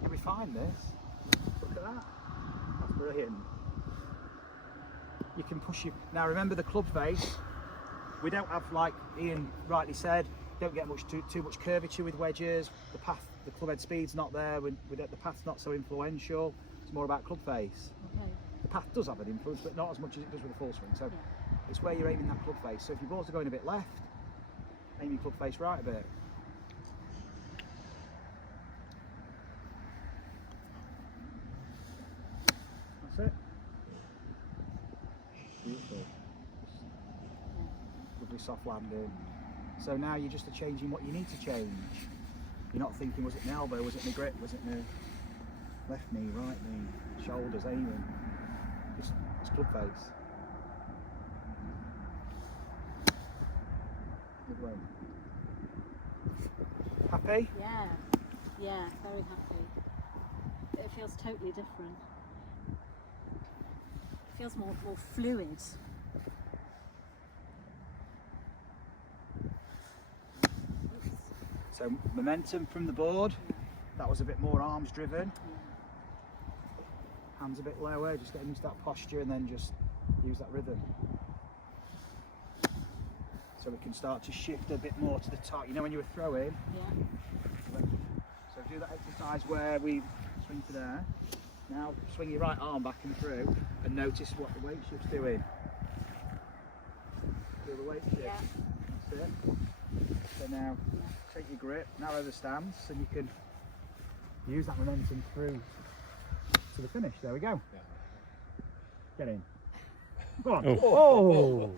you'll be fine this. Look at that. That's brilliant. You can push you. Now remember the club face, we don't have, like Ian rightly said, don't get too much curvature with wedges. The path, the club head speed's not there, the path's not so influential. It's more about club face. Okay. The path does have an influence, but not as much as it does with a full swing. So it's where you're aiming that club face. So if your balls are going a bit left, aim your club face right a bit. That's it. Beautiful. Lovely soft landing. So now you're just changing what you need to change. You're not thinking, was it my elbow, was it my grip, was it my left knee, right knee, shoulders, aiming. Just club face. Good one. Happy? Yeah, yeah, very happy. It feels totally different. It feels more fluid. So momentum from the board. That was a bit more arms driven. Hands a bit lower, just getting used to that posture and then just use that rhythm. So we can start to shift a bit more to the top. You know when you were throwing? Yeah. So do that exercise where we swing to there. Now swing your right arm back and through and notice what the weight shift's doing. Feel the weight shift. Yeah. That's it. So now take your grip, narrow the stance, and you can use that momentum through to the finish. There we go. Get in. Go on. Oh!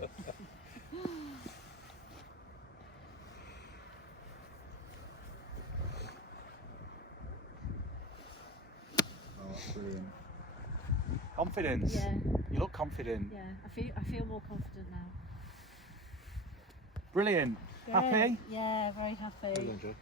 That's brilliant. Confidence. Yeah. You look confident. Yeah. I feel more confident now. Brilliant. Yeah, Happy? Yeah, very happy. Brilliant.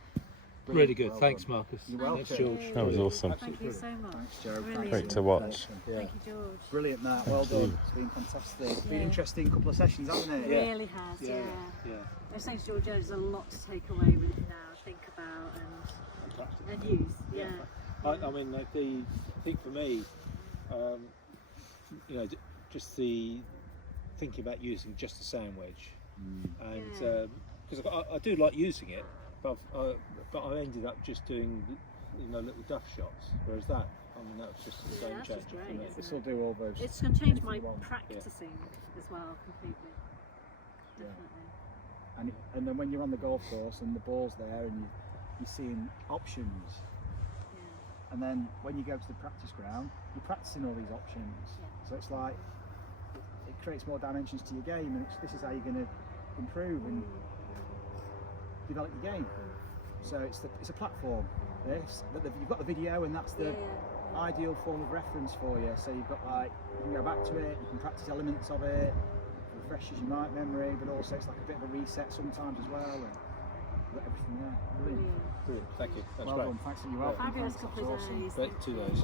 Really good. Well Thanks, done. Marcus. You're welcome. Thanks, George. That was awesome. Thank you so much. Thanks, Joe. Brilliant. Thanks. Great to watch. Yeah. Thank you, George. Brilliant, Matt. Well done. It's been fantastic. It's been Yeah. interesting couple of sessions, hasn't It it? really has, yeah. Yeah. I was saying to George, there's a lot to take away with it now, think about and use. Yeah. I mean, like I think for me, you know, just the thinking about using just a sand wedge, and because I do like using it, but I ended up just doing, you know, little duff shots. Whereas that, I mean, that was just a game that's changer just for great, me. isn't This will do all those. It's going to change my anything you want. practicing as well completely. Yeah. Definitely. And then when you're on the golf course and the ball's there and you're seeing options, Yeah. and then when you go to the practice ground, you're practicing all these options. Yeah. So it's like it creates more dimensions to your game, and this is how you're going to improve and develop your game. So it's a platform. This, but you've got the video, and that's the ideal form of reference for you. So you've got you can go back to it, you can practice elements of it, refreshes your memory, but also it's like a bit of a reset sometimes as well, and you've got everything there. Brilliant. Brilliant. Thank you. That's Well great. done. Thanks, you're welcome. Fabulous Thanks, couple that's of awesome. days. Great 2 days.